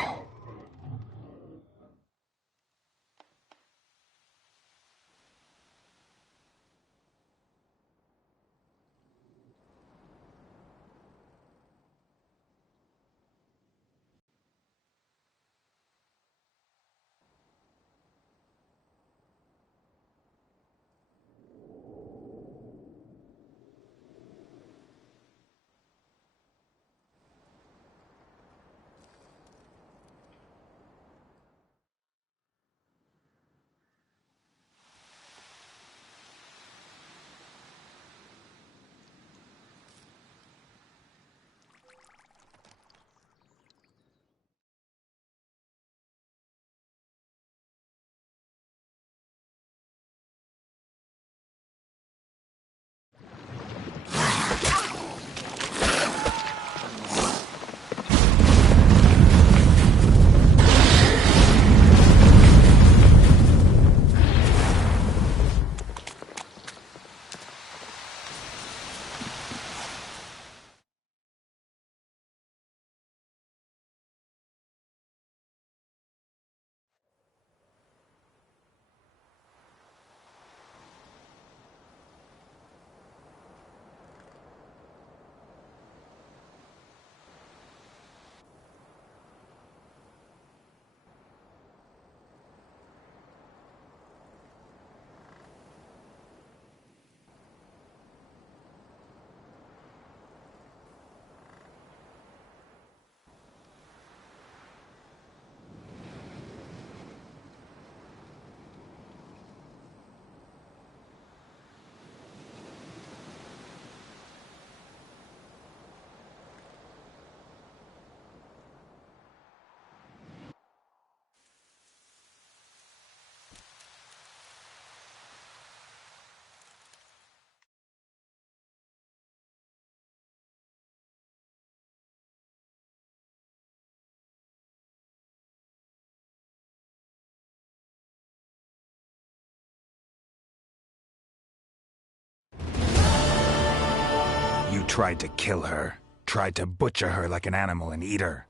tried to kill her. Tried to butcher her like an animal and eat her.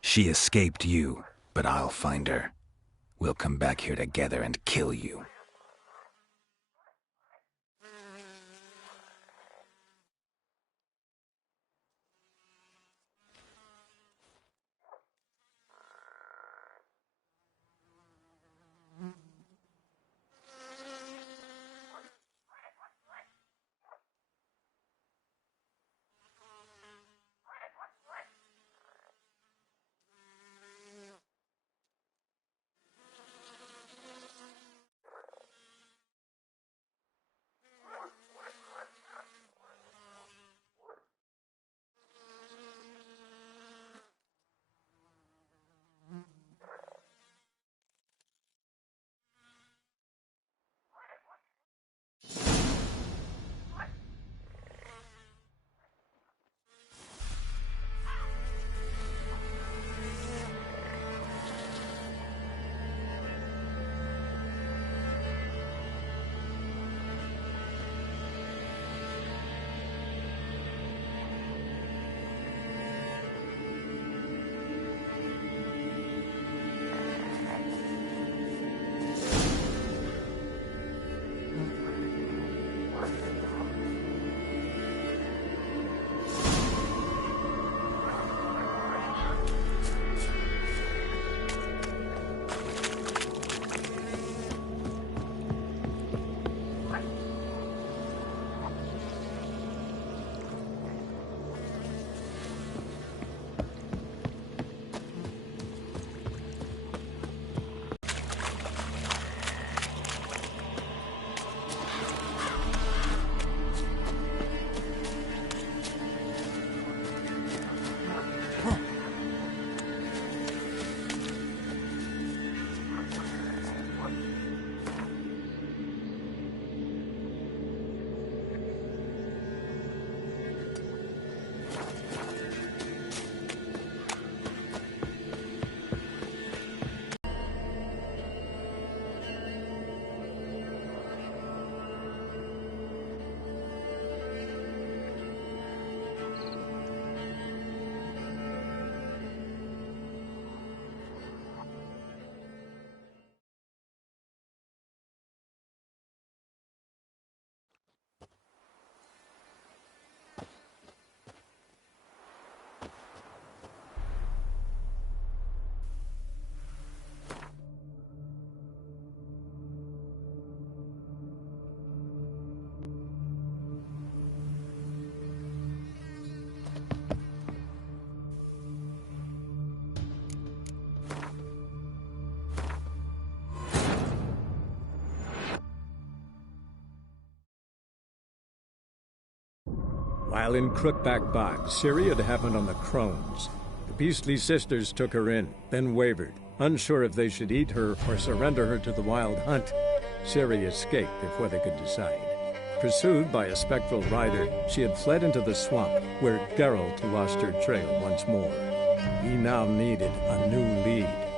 She escaped you, but I'll find her. We'll come back here together and kill you. While in Crookback Bog, Ciri had happened on the Crones. The beastly sisters took her in, then wavered, unsure if they should eat her or surrender her to the Wild Hunt. Ciri escaped before they could decide. Pursued by a spectral rider, she had fled into the swamp, where Geralt lost her trail once more. He now needed a new lead.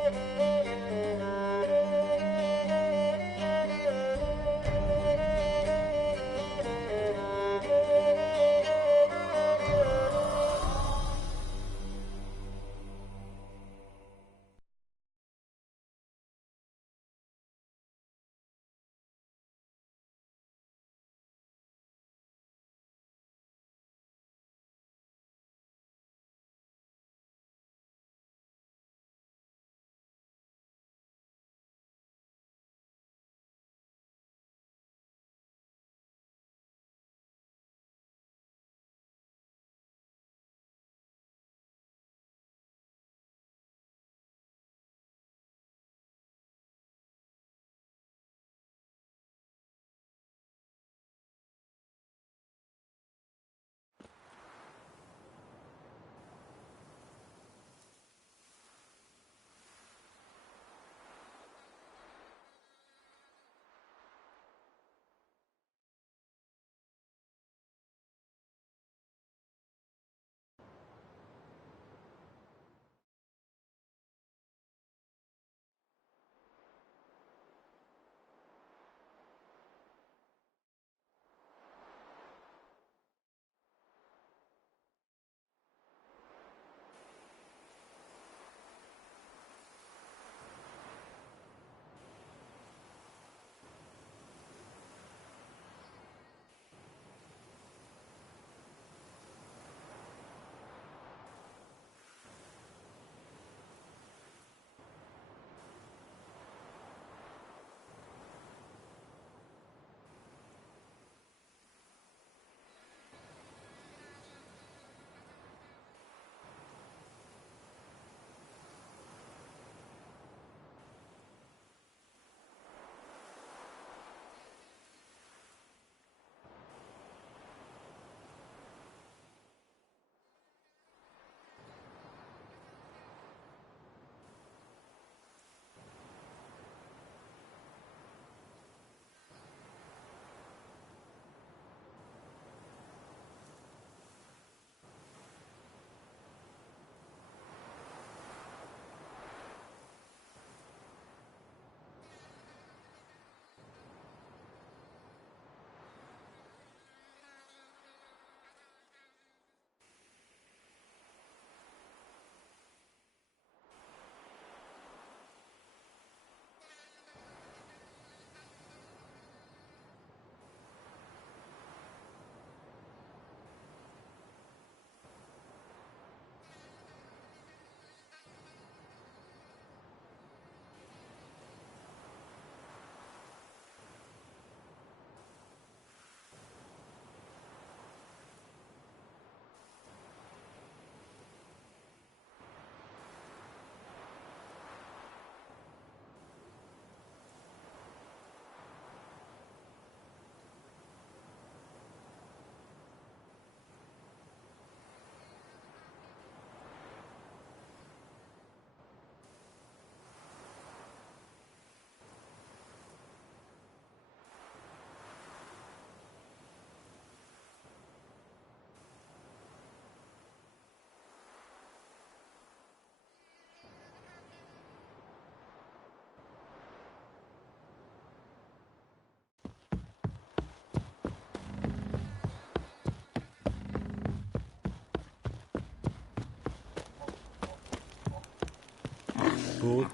bored.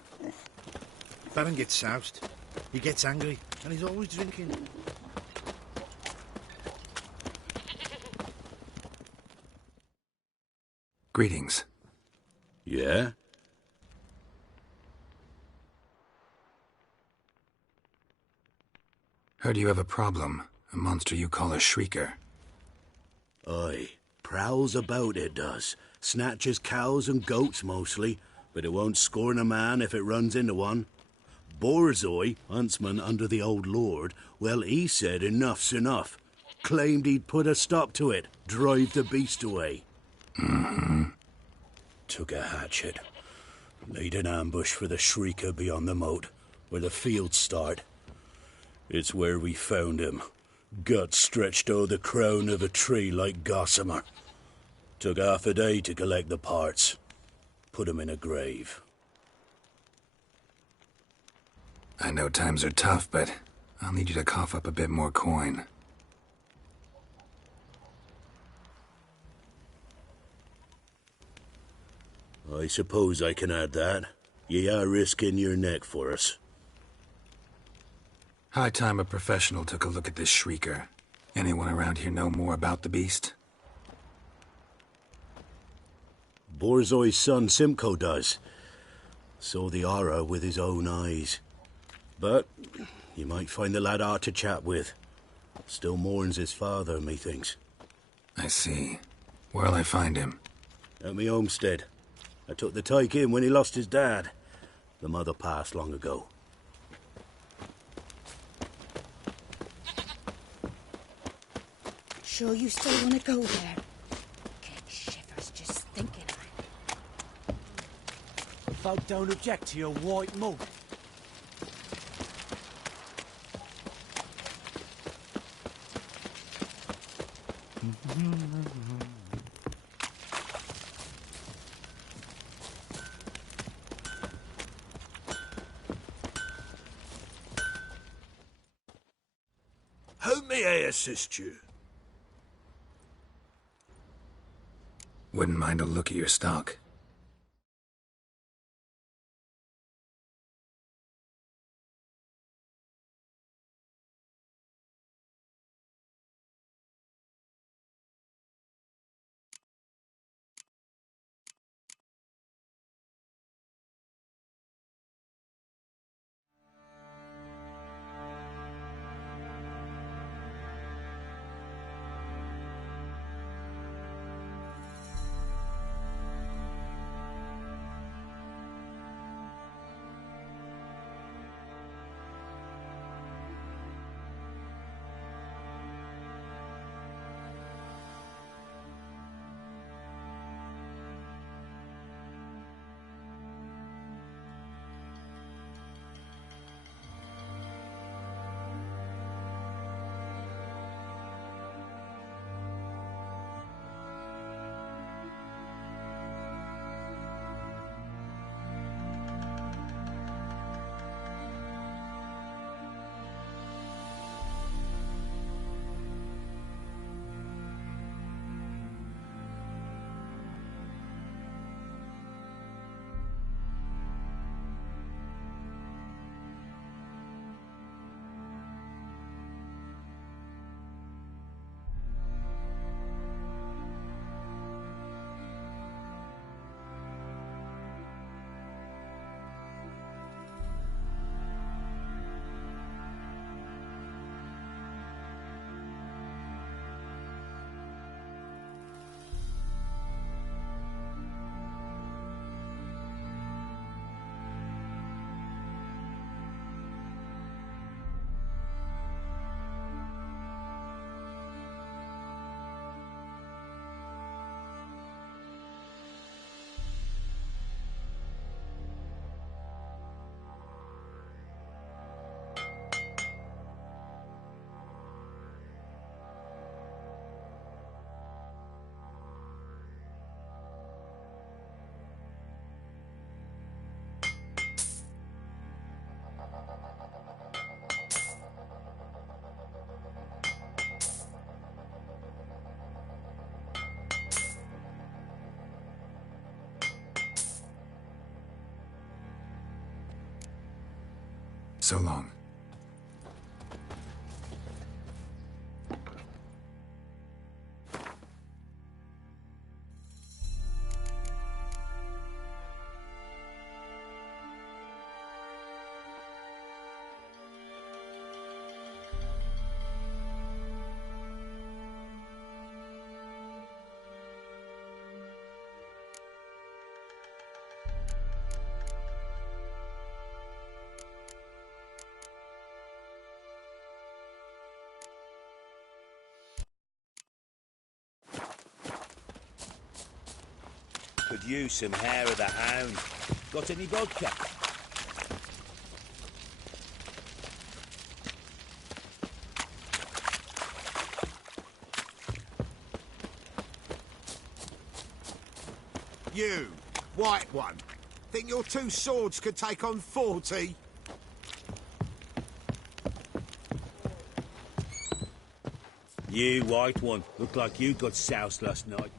Baron gets soused. He gets angry, and he's always drinking. Greetings. Yeah? Heard you have a problem. A monster you call a shrieker. Aye. Prowls about, it does. Snatches cows and goats mostly, but it won't scorn a man if it runs into one. Borzoi, huntsman under the old lord, well, he said enough's enough. Claimed he'd put a stop to it, drive the beast away. Took a hatchet. Laid an ambush for the shrieker beyond the moat, where the fields start. It's where we found him. Guts stretched o'er the crown of a tree like gossamer. Took half a day to collect the parts. Put him in a grave. I know times are tough, but I'll need you to cough up a bit more coin. I suppose I can add that. Ye are risking your neck for us. High time a professional took a look at this shrieker. Anyone around here know more about the beast? Borzoi's son Simcoe does. Saw the aura with his own eyes. But you might find the lad hard to chat with. Still mourns his father, methinks. I see. Where'll I find him? At me homestead. I took the tyke in when he lost his dad. The mother passed long ago. Sure you still want to go there? Get shivers just thinking of it. Folk don't object to your white mud. How may I assist you? Wouldn't mind a look at your stock. So long. Could use some hair of the hound. Got any vodka? You, white one. Think your two swords could take on 40? You, white one. Looked like you got soused last night.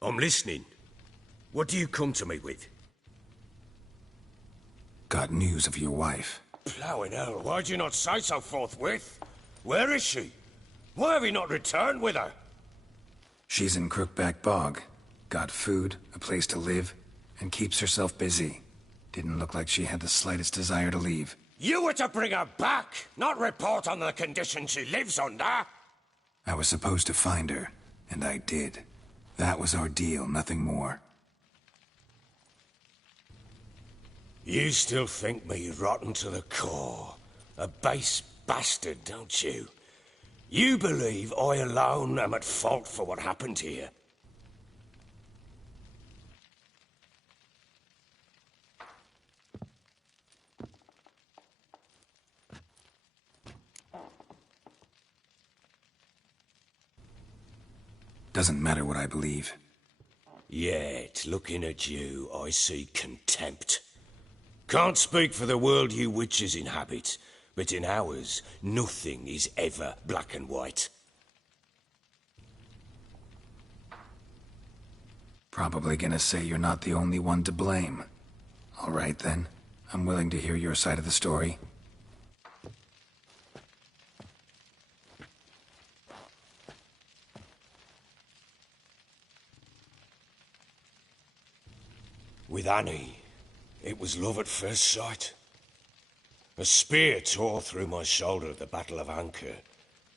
I'm listening. What do you come to me with? Got news of your wife. Plowing hell, why'd you not say so forthwith? Where is she? Why have you not returned with her? She's in Crookback Bog. Got food, a place to live, and keeps herself busy. Didn't look like she had the slightest desire to leave. You were to bring her back, not report on the conditions she lives under. I was supposed to find her, and I did. That was our deal, nothing more. You still think me rotten to the core. A base bastard, don't you? You believe I alone am at fault for what happened here. Doesn't matter what I believe. Yet, looking at you, I see contempt. Can't speak for the world you witches inhabit, but in ours, nothing is ever black and white. Probably gonna say you're not the only one to blame. All right then, I'm willing to hear your side of the story. With Annie, it was love at first sight. A spear tore through my shoulder at the Battle of Anchor.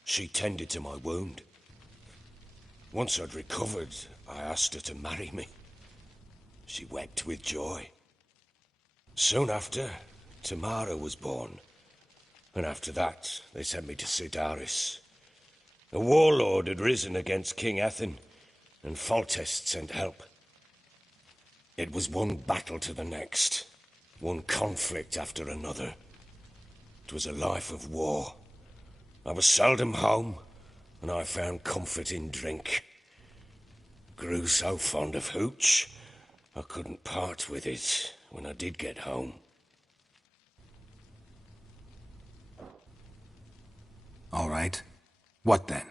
She tended to my wound. Once I'd recovered, I asked her to marry me. She wept with joy. Soon after, Tamara was born. And after that, they sent me to Sidaris. A warlord had risen against King Ethan, and Foltest sent help. It was one battle to the next, one conflict after another. It was a life of war. I was seldom home, and I found comfort in drink. Grew so fond of hooch, I couldn't part with it when I did get home. All right. What then?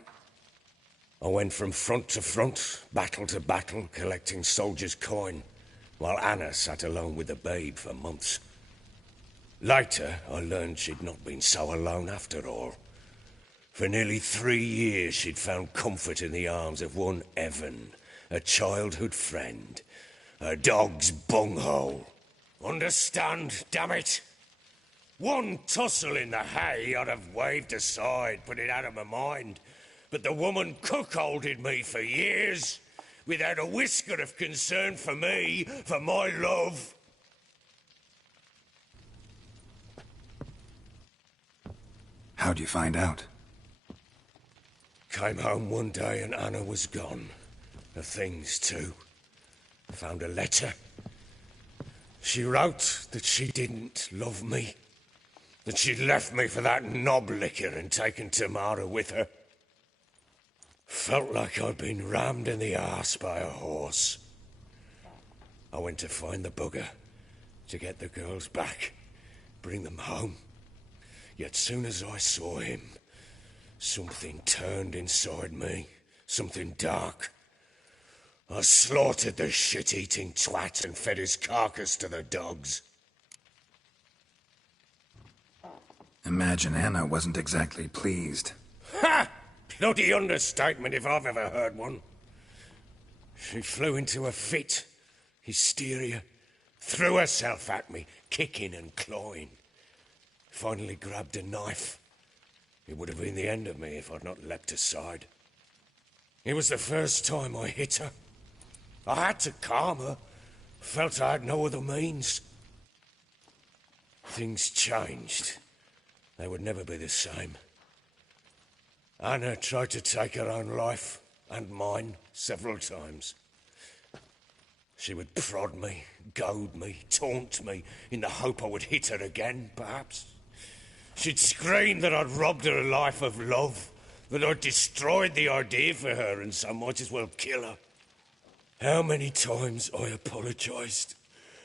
I went from front to front, battle to battle, collecting soldiers' coin, while Anna sat alone with the babe for months. Later, I learned she'd not been so alone after all. For nearly 3 years, she'd found comfort in the arms of one Evan, a childhood friend, a dog's bunghole. Understand, damn it? One tussle in the hay I'd have waved aside, put it out of my mind. But the woman cuckolded me for years, without a whisker of concern for me, for my love. How'd you find out? Came home one day and Anna was gone. Her things, too. Found a letter. She wrote that she didn't love me. That she'd left me for that knob licker and taken Tamara with her. Felt like I'd been rammed in the arse by a horse. I went to find the bugger, to get the girls back, bring them home. Yet soon as I saw him, Something turned inside me. Something dark. I slaughtered the shit-eating twat and fed his carcass to the dogs. Imagine Anna wasn't exactly pleased. Ha! Bloody understatement if I've ever heard one. She flew into a fit. Hysteria. Threw herself at me, kicking and clawing. Finally grabbed a knife. It would have been the end of me if I'd not leapt aside. It was the first time I hit her. I had to calm her. Felt I had no other means. Things changed. They would never be the same. Anna tried to take her own life, and mine, several times. She would prod me, goad me, taunt me, in the hope I would hit her again, perhaps. She'd scream that I'd robbed her life of love, that I'd destroyed the idea for her, and so might as well kill her. How many times I apologised.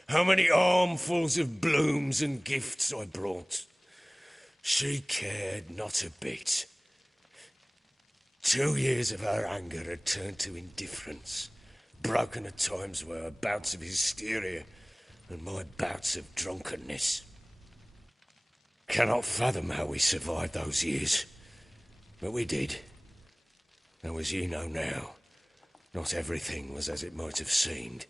How many armfuls of blooms and gifts I brought. She cared not a bit. 2 years of her anger had turned to indifference, broken at times by her bouts of hysteria and my bouts of drunkenness. Cannot fathom how we survived those years, but we did. Though as you know now, not everything was as it might have seemed.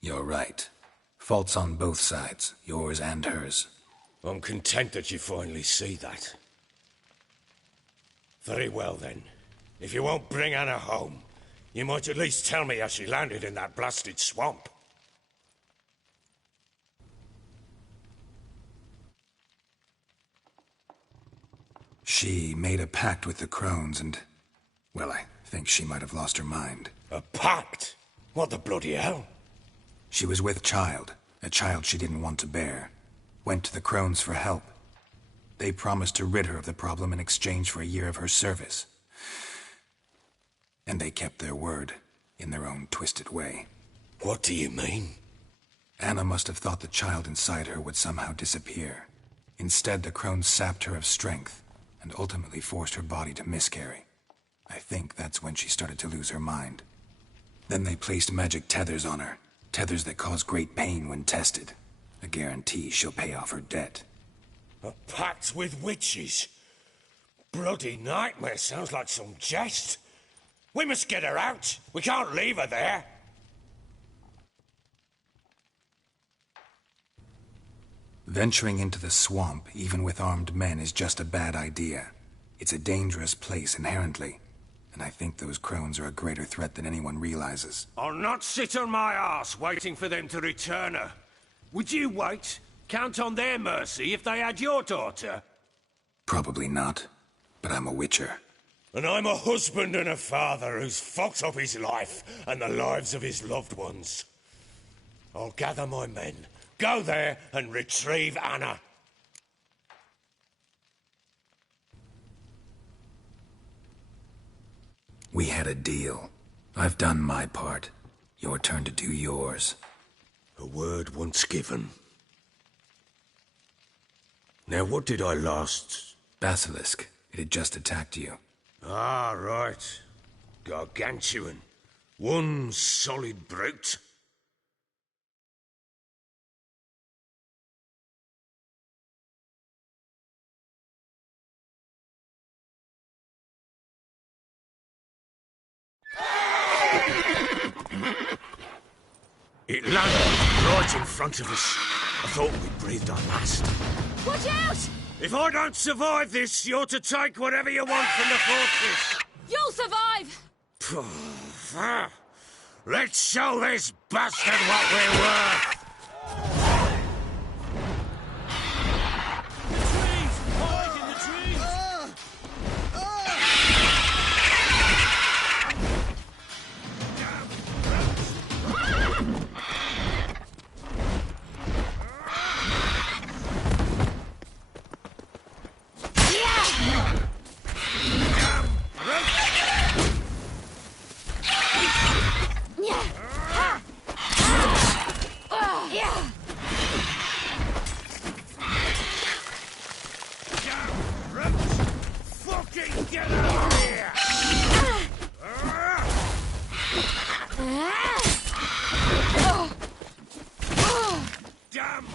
You're right. Faults on both sides, yours and hers. I'm content that you finally see that. Very well then. If you won't bring Anna home, you might at least tell me how she landed in that blasted swamp. She made a pact with the crones and... well, I think she might have lost her mind. A pact? What the bloody hell? She was with child, a child she didn't want to bear. Went to the crones for help. They promised to rid her of the problem in exchange for a year of her service. And they kept their word, in their own twisted way. What do you mean? Anna must have thought the child inside her would somehow disappear. Instead, the crones sapped her of strength, and ultimately forced her body to miscarry. I think that's when she started to lose her mind. Then they placed magic tethers on her, tethers that cause great pain when tested. A guarantee she'll pay off her debt. A pact with witches? Bloody nightmare, sounds like some jest. We must get her out. We can't leave her there. Venturing into the swamp, even with armed men, is just a bad idea. It's a dangerous place inherently, and I think those crones are a greater threat than anyone realizes. I'll not sit on my arse waiting for them to return her. Would you wait? Count on their mercy if they had your daughter? Probably not, but I'm a witcher. And I'm a husband and a father who's fucked up his life and the lives of his loved ones. I'll gather my men, go there and retrieve Anna. We had a deal. I've done my part. Your turn to do yours. A word once given. Now what did I last... Basilisk. It had just attacked you. Ah, right. Gargantuan. One solid brute. It landed right in front of us. I thought we'd breathed our last. Watch out! If I don't survive this, you're to take whatever you want from the fortress. You'll survive! Let's show this bastard what we're worth! Get over here! Damn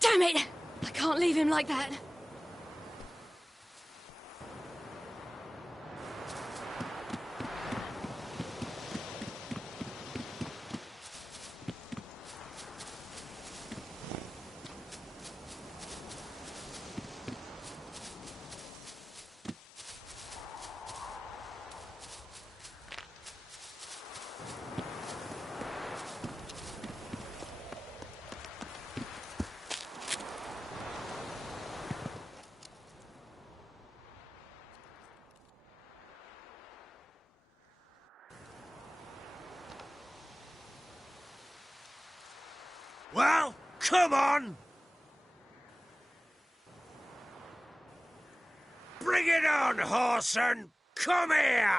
Damn it! I can't leave him like that. Well, come on! Bring it on, Horson! Come here!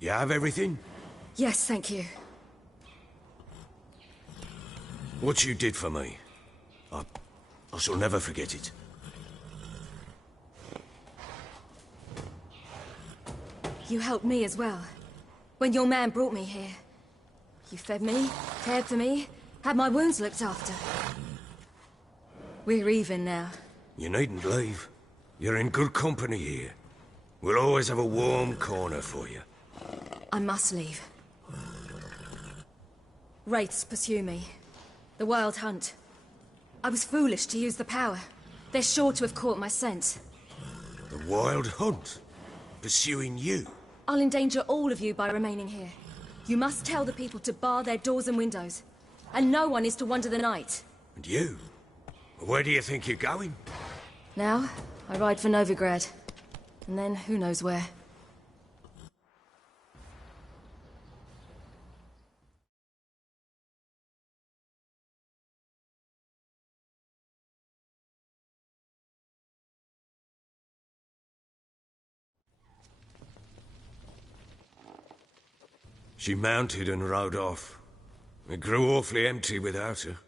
You have everything? Yes, thank you. What you did for me, I shall never forget it. You helped me as well. When your man brought me here. You fed me, cared for me, had my wounds looked after. We're even now. You needn't leave. You're in good company here. We'll always have a warm corner for you. I must leave. Wraiths pursue me. The Wild Hunt. I was foolish to use the power. They're sure to have caught my scent. The Wild Hunt? Pursuing you? I'll endanger all of you by remaining here. You must tell the people to bar their doors and windows. And no one is to wander the night. And you? Where do you think you're going? Now, I ride for Novigrad. And then, who knows where. She mounted and rode off. It grew awfully empty without her.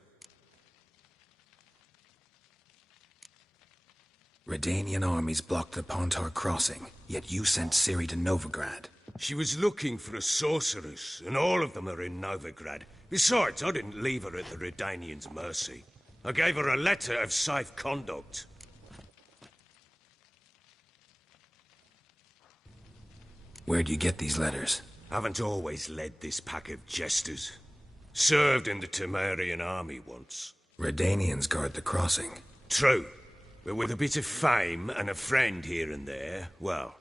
Redanian armies blocked the Pontar crossing, yet you sent Ciri to Novigrad. She was looking for a sorceress, and all of them are in Novigrad. Besides, I didn't leave her at the Redanians' mercy. I gave her a letter of safe conduct. Where'd you get these letters? Haven't always led this pack of jesters. Served in the Temerian army once. Redanians guard the crossing. True. But with a bit of fame and a friend here and there, well,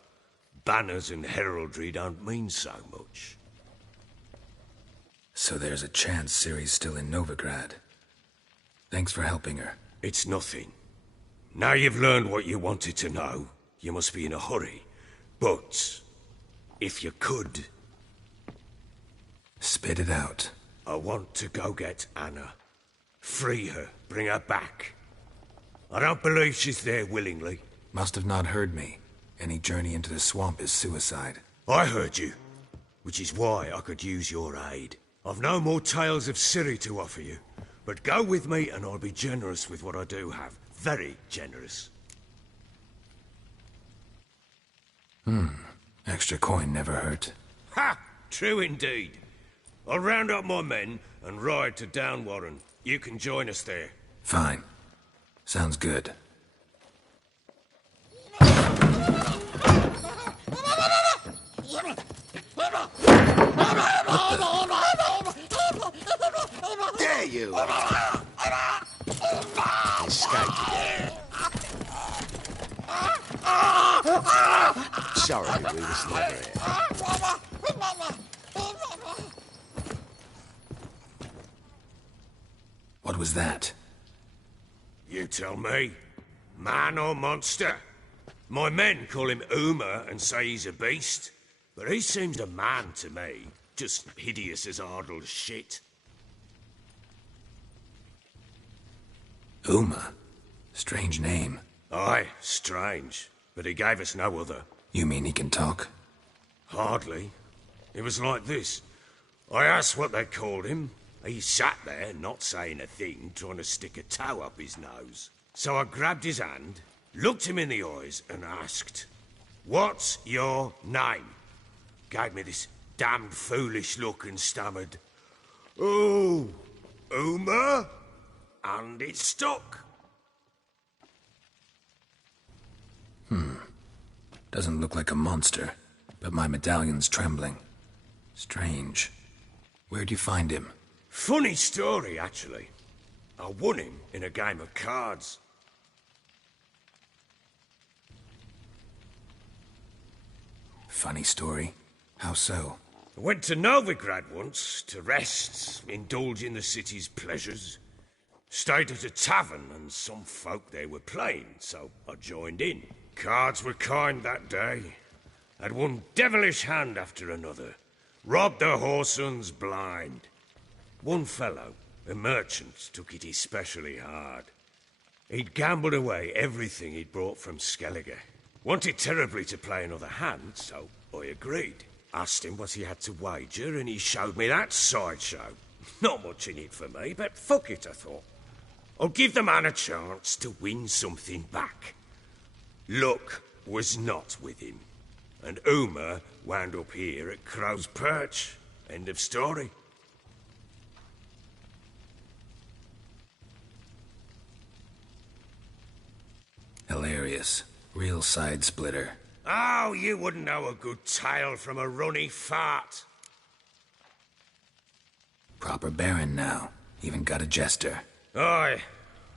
banners and heraldry don't mean so much. So there's a chance Ciri's still in Novigrad. Thanks for helping her. It's nothing. Now you've learned what you wanted to know, you must be in a hurry. But, if you could... Spit it out. I want to go get Anna. Free her, bring her back. I don't believe she's there willingly. Must have not heard me. Any journey into the swamp is suicide. I heard you, which is why I could use your aid. I've no more tales of Ciri to offer you, but go with me and I'll be generous with what I do have. Very generous. Extra coin never hurt. Ha! True indeed. I'll round up my men and ride to Downwarren. You can join us there. Fine. Sounds good. There you are! Escaped again. Sorry, we was never here. What was that? You tell me. Man or monster? My men call him Uma and say he's a beast, but he seems a man to me. Just hideous as Ardle's shit. Uma? Strange name. Aye, strange. But he gave us no other. You mean he can talk? Hardly. It was like this. I asked what they called him. He sat there, not saying a thing, trying to stick a toe up his nose. So I grabbed his hand, looked him in the eyes, and asked, "What's your name?" Gave me this damned foolish look and stammered, "Oh, Uma?" And it stuck. Doesn't look like a monster, but my medallion's trembling. Strange. Where'd you find him? Funny story, actually. I won him in a game of cards. Funny story? How so? I went to Novigrad once to rest, indulge in the city's pleasures. Stayed at a tavern and some folk there were playing, so I joined in. Cards were kind that day. Had one devilish hand after another. Robbed the whoresons blind. One fellow, a merchant, took it especially hard. He'd gambled away everything he'd brought from Skellige. Wanted terribly to play another hand, so I agreed. Asked him what he had to wager, and he showed me that sideshow. Not much in it for me, but fuck it, I thought. I'll give the man a chance to win something back. Luck was not with him, and Uma wound up here at Crow's Perch. End of story. Hilarious. Real side splitter. Oh, you wouldn't know a good tale from a runny fart. Proper baron now. Even got a jester. Aye,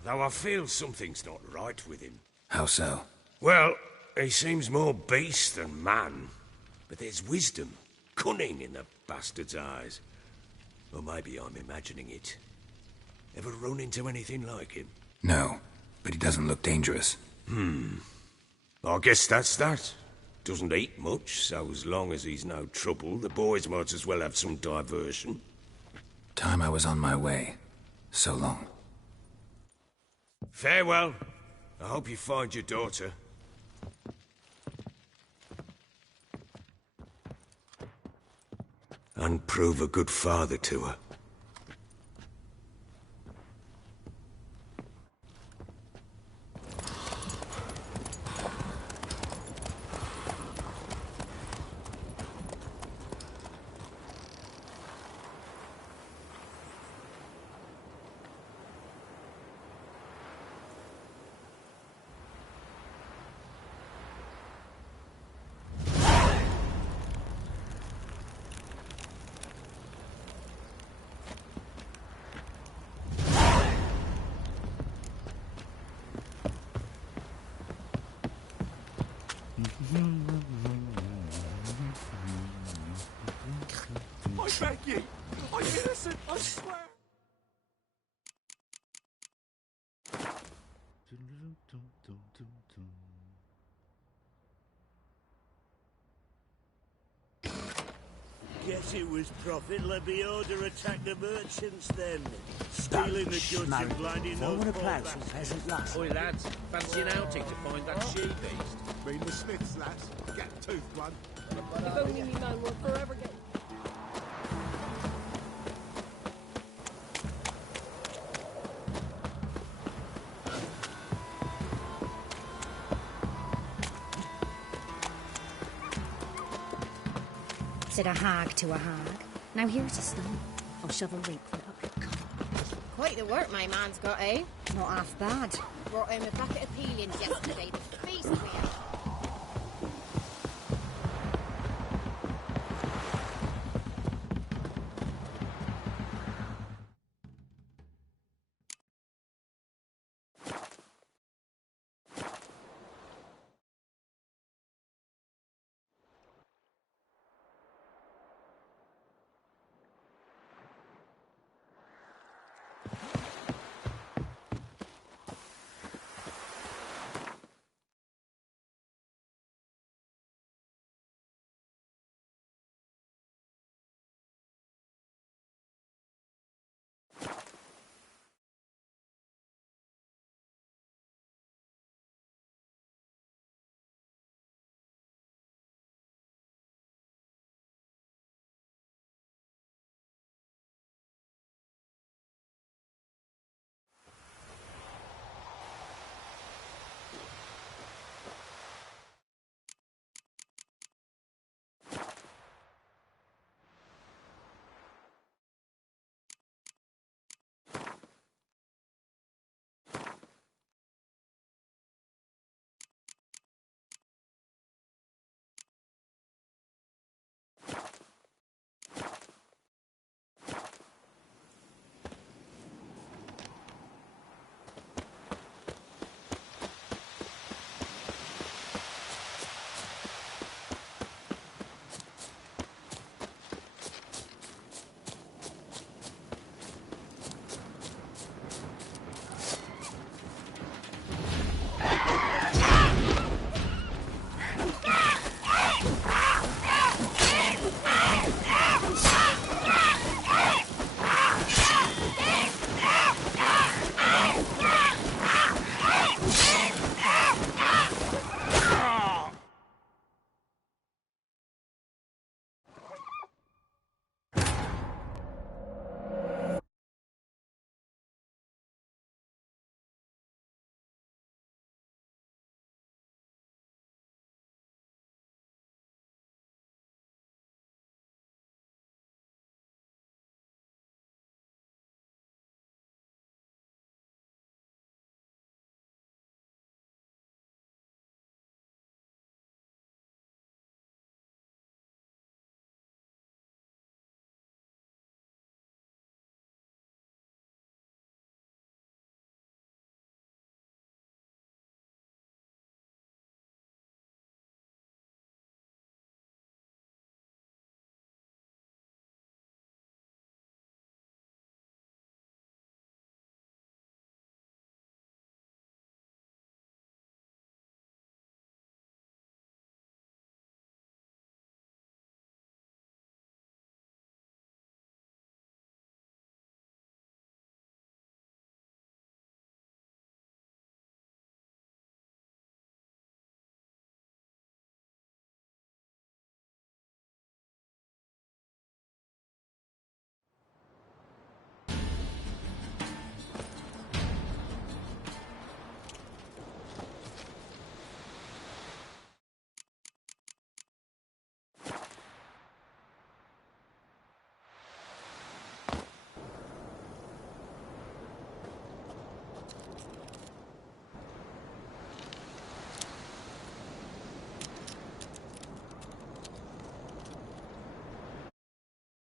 though I feel something's not right with him. How so? Well, he seems more beast than man. But there's wisdom, cunning in the bastard's eyes. Or maybe I'm imagining it. Ever run into anything like him? No, but he doesn't look dangerous. I guess that's that. Doesn't eat much, so as long as he's no trouble, the boys might as well have some diversion. Time I was on my way. So long. Farewell. I hope you find your daughter. and prove a good father to her. I beg you! I'm innocent, I swear! Guess it was Prophet Lebioda attacked the merchants then. Stealing the goods and blinding those poor bastards. Peasant lass. Oi, lads, fancy an outing to find that she-beast? Mean the Smiths, lass. Get a tooth one. If only me man will forever get... Said a hag to a hag. Now here's a stone. I'll shove a rake for it. Quite the work my man's got, eh? Not half bad. Brought him a bucket of peelings yesterday. The beast we had.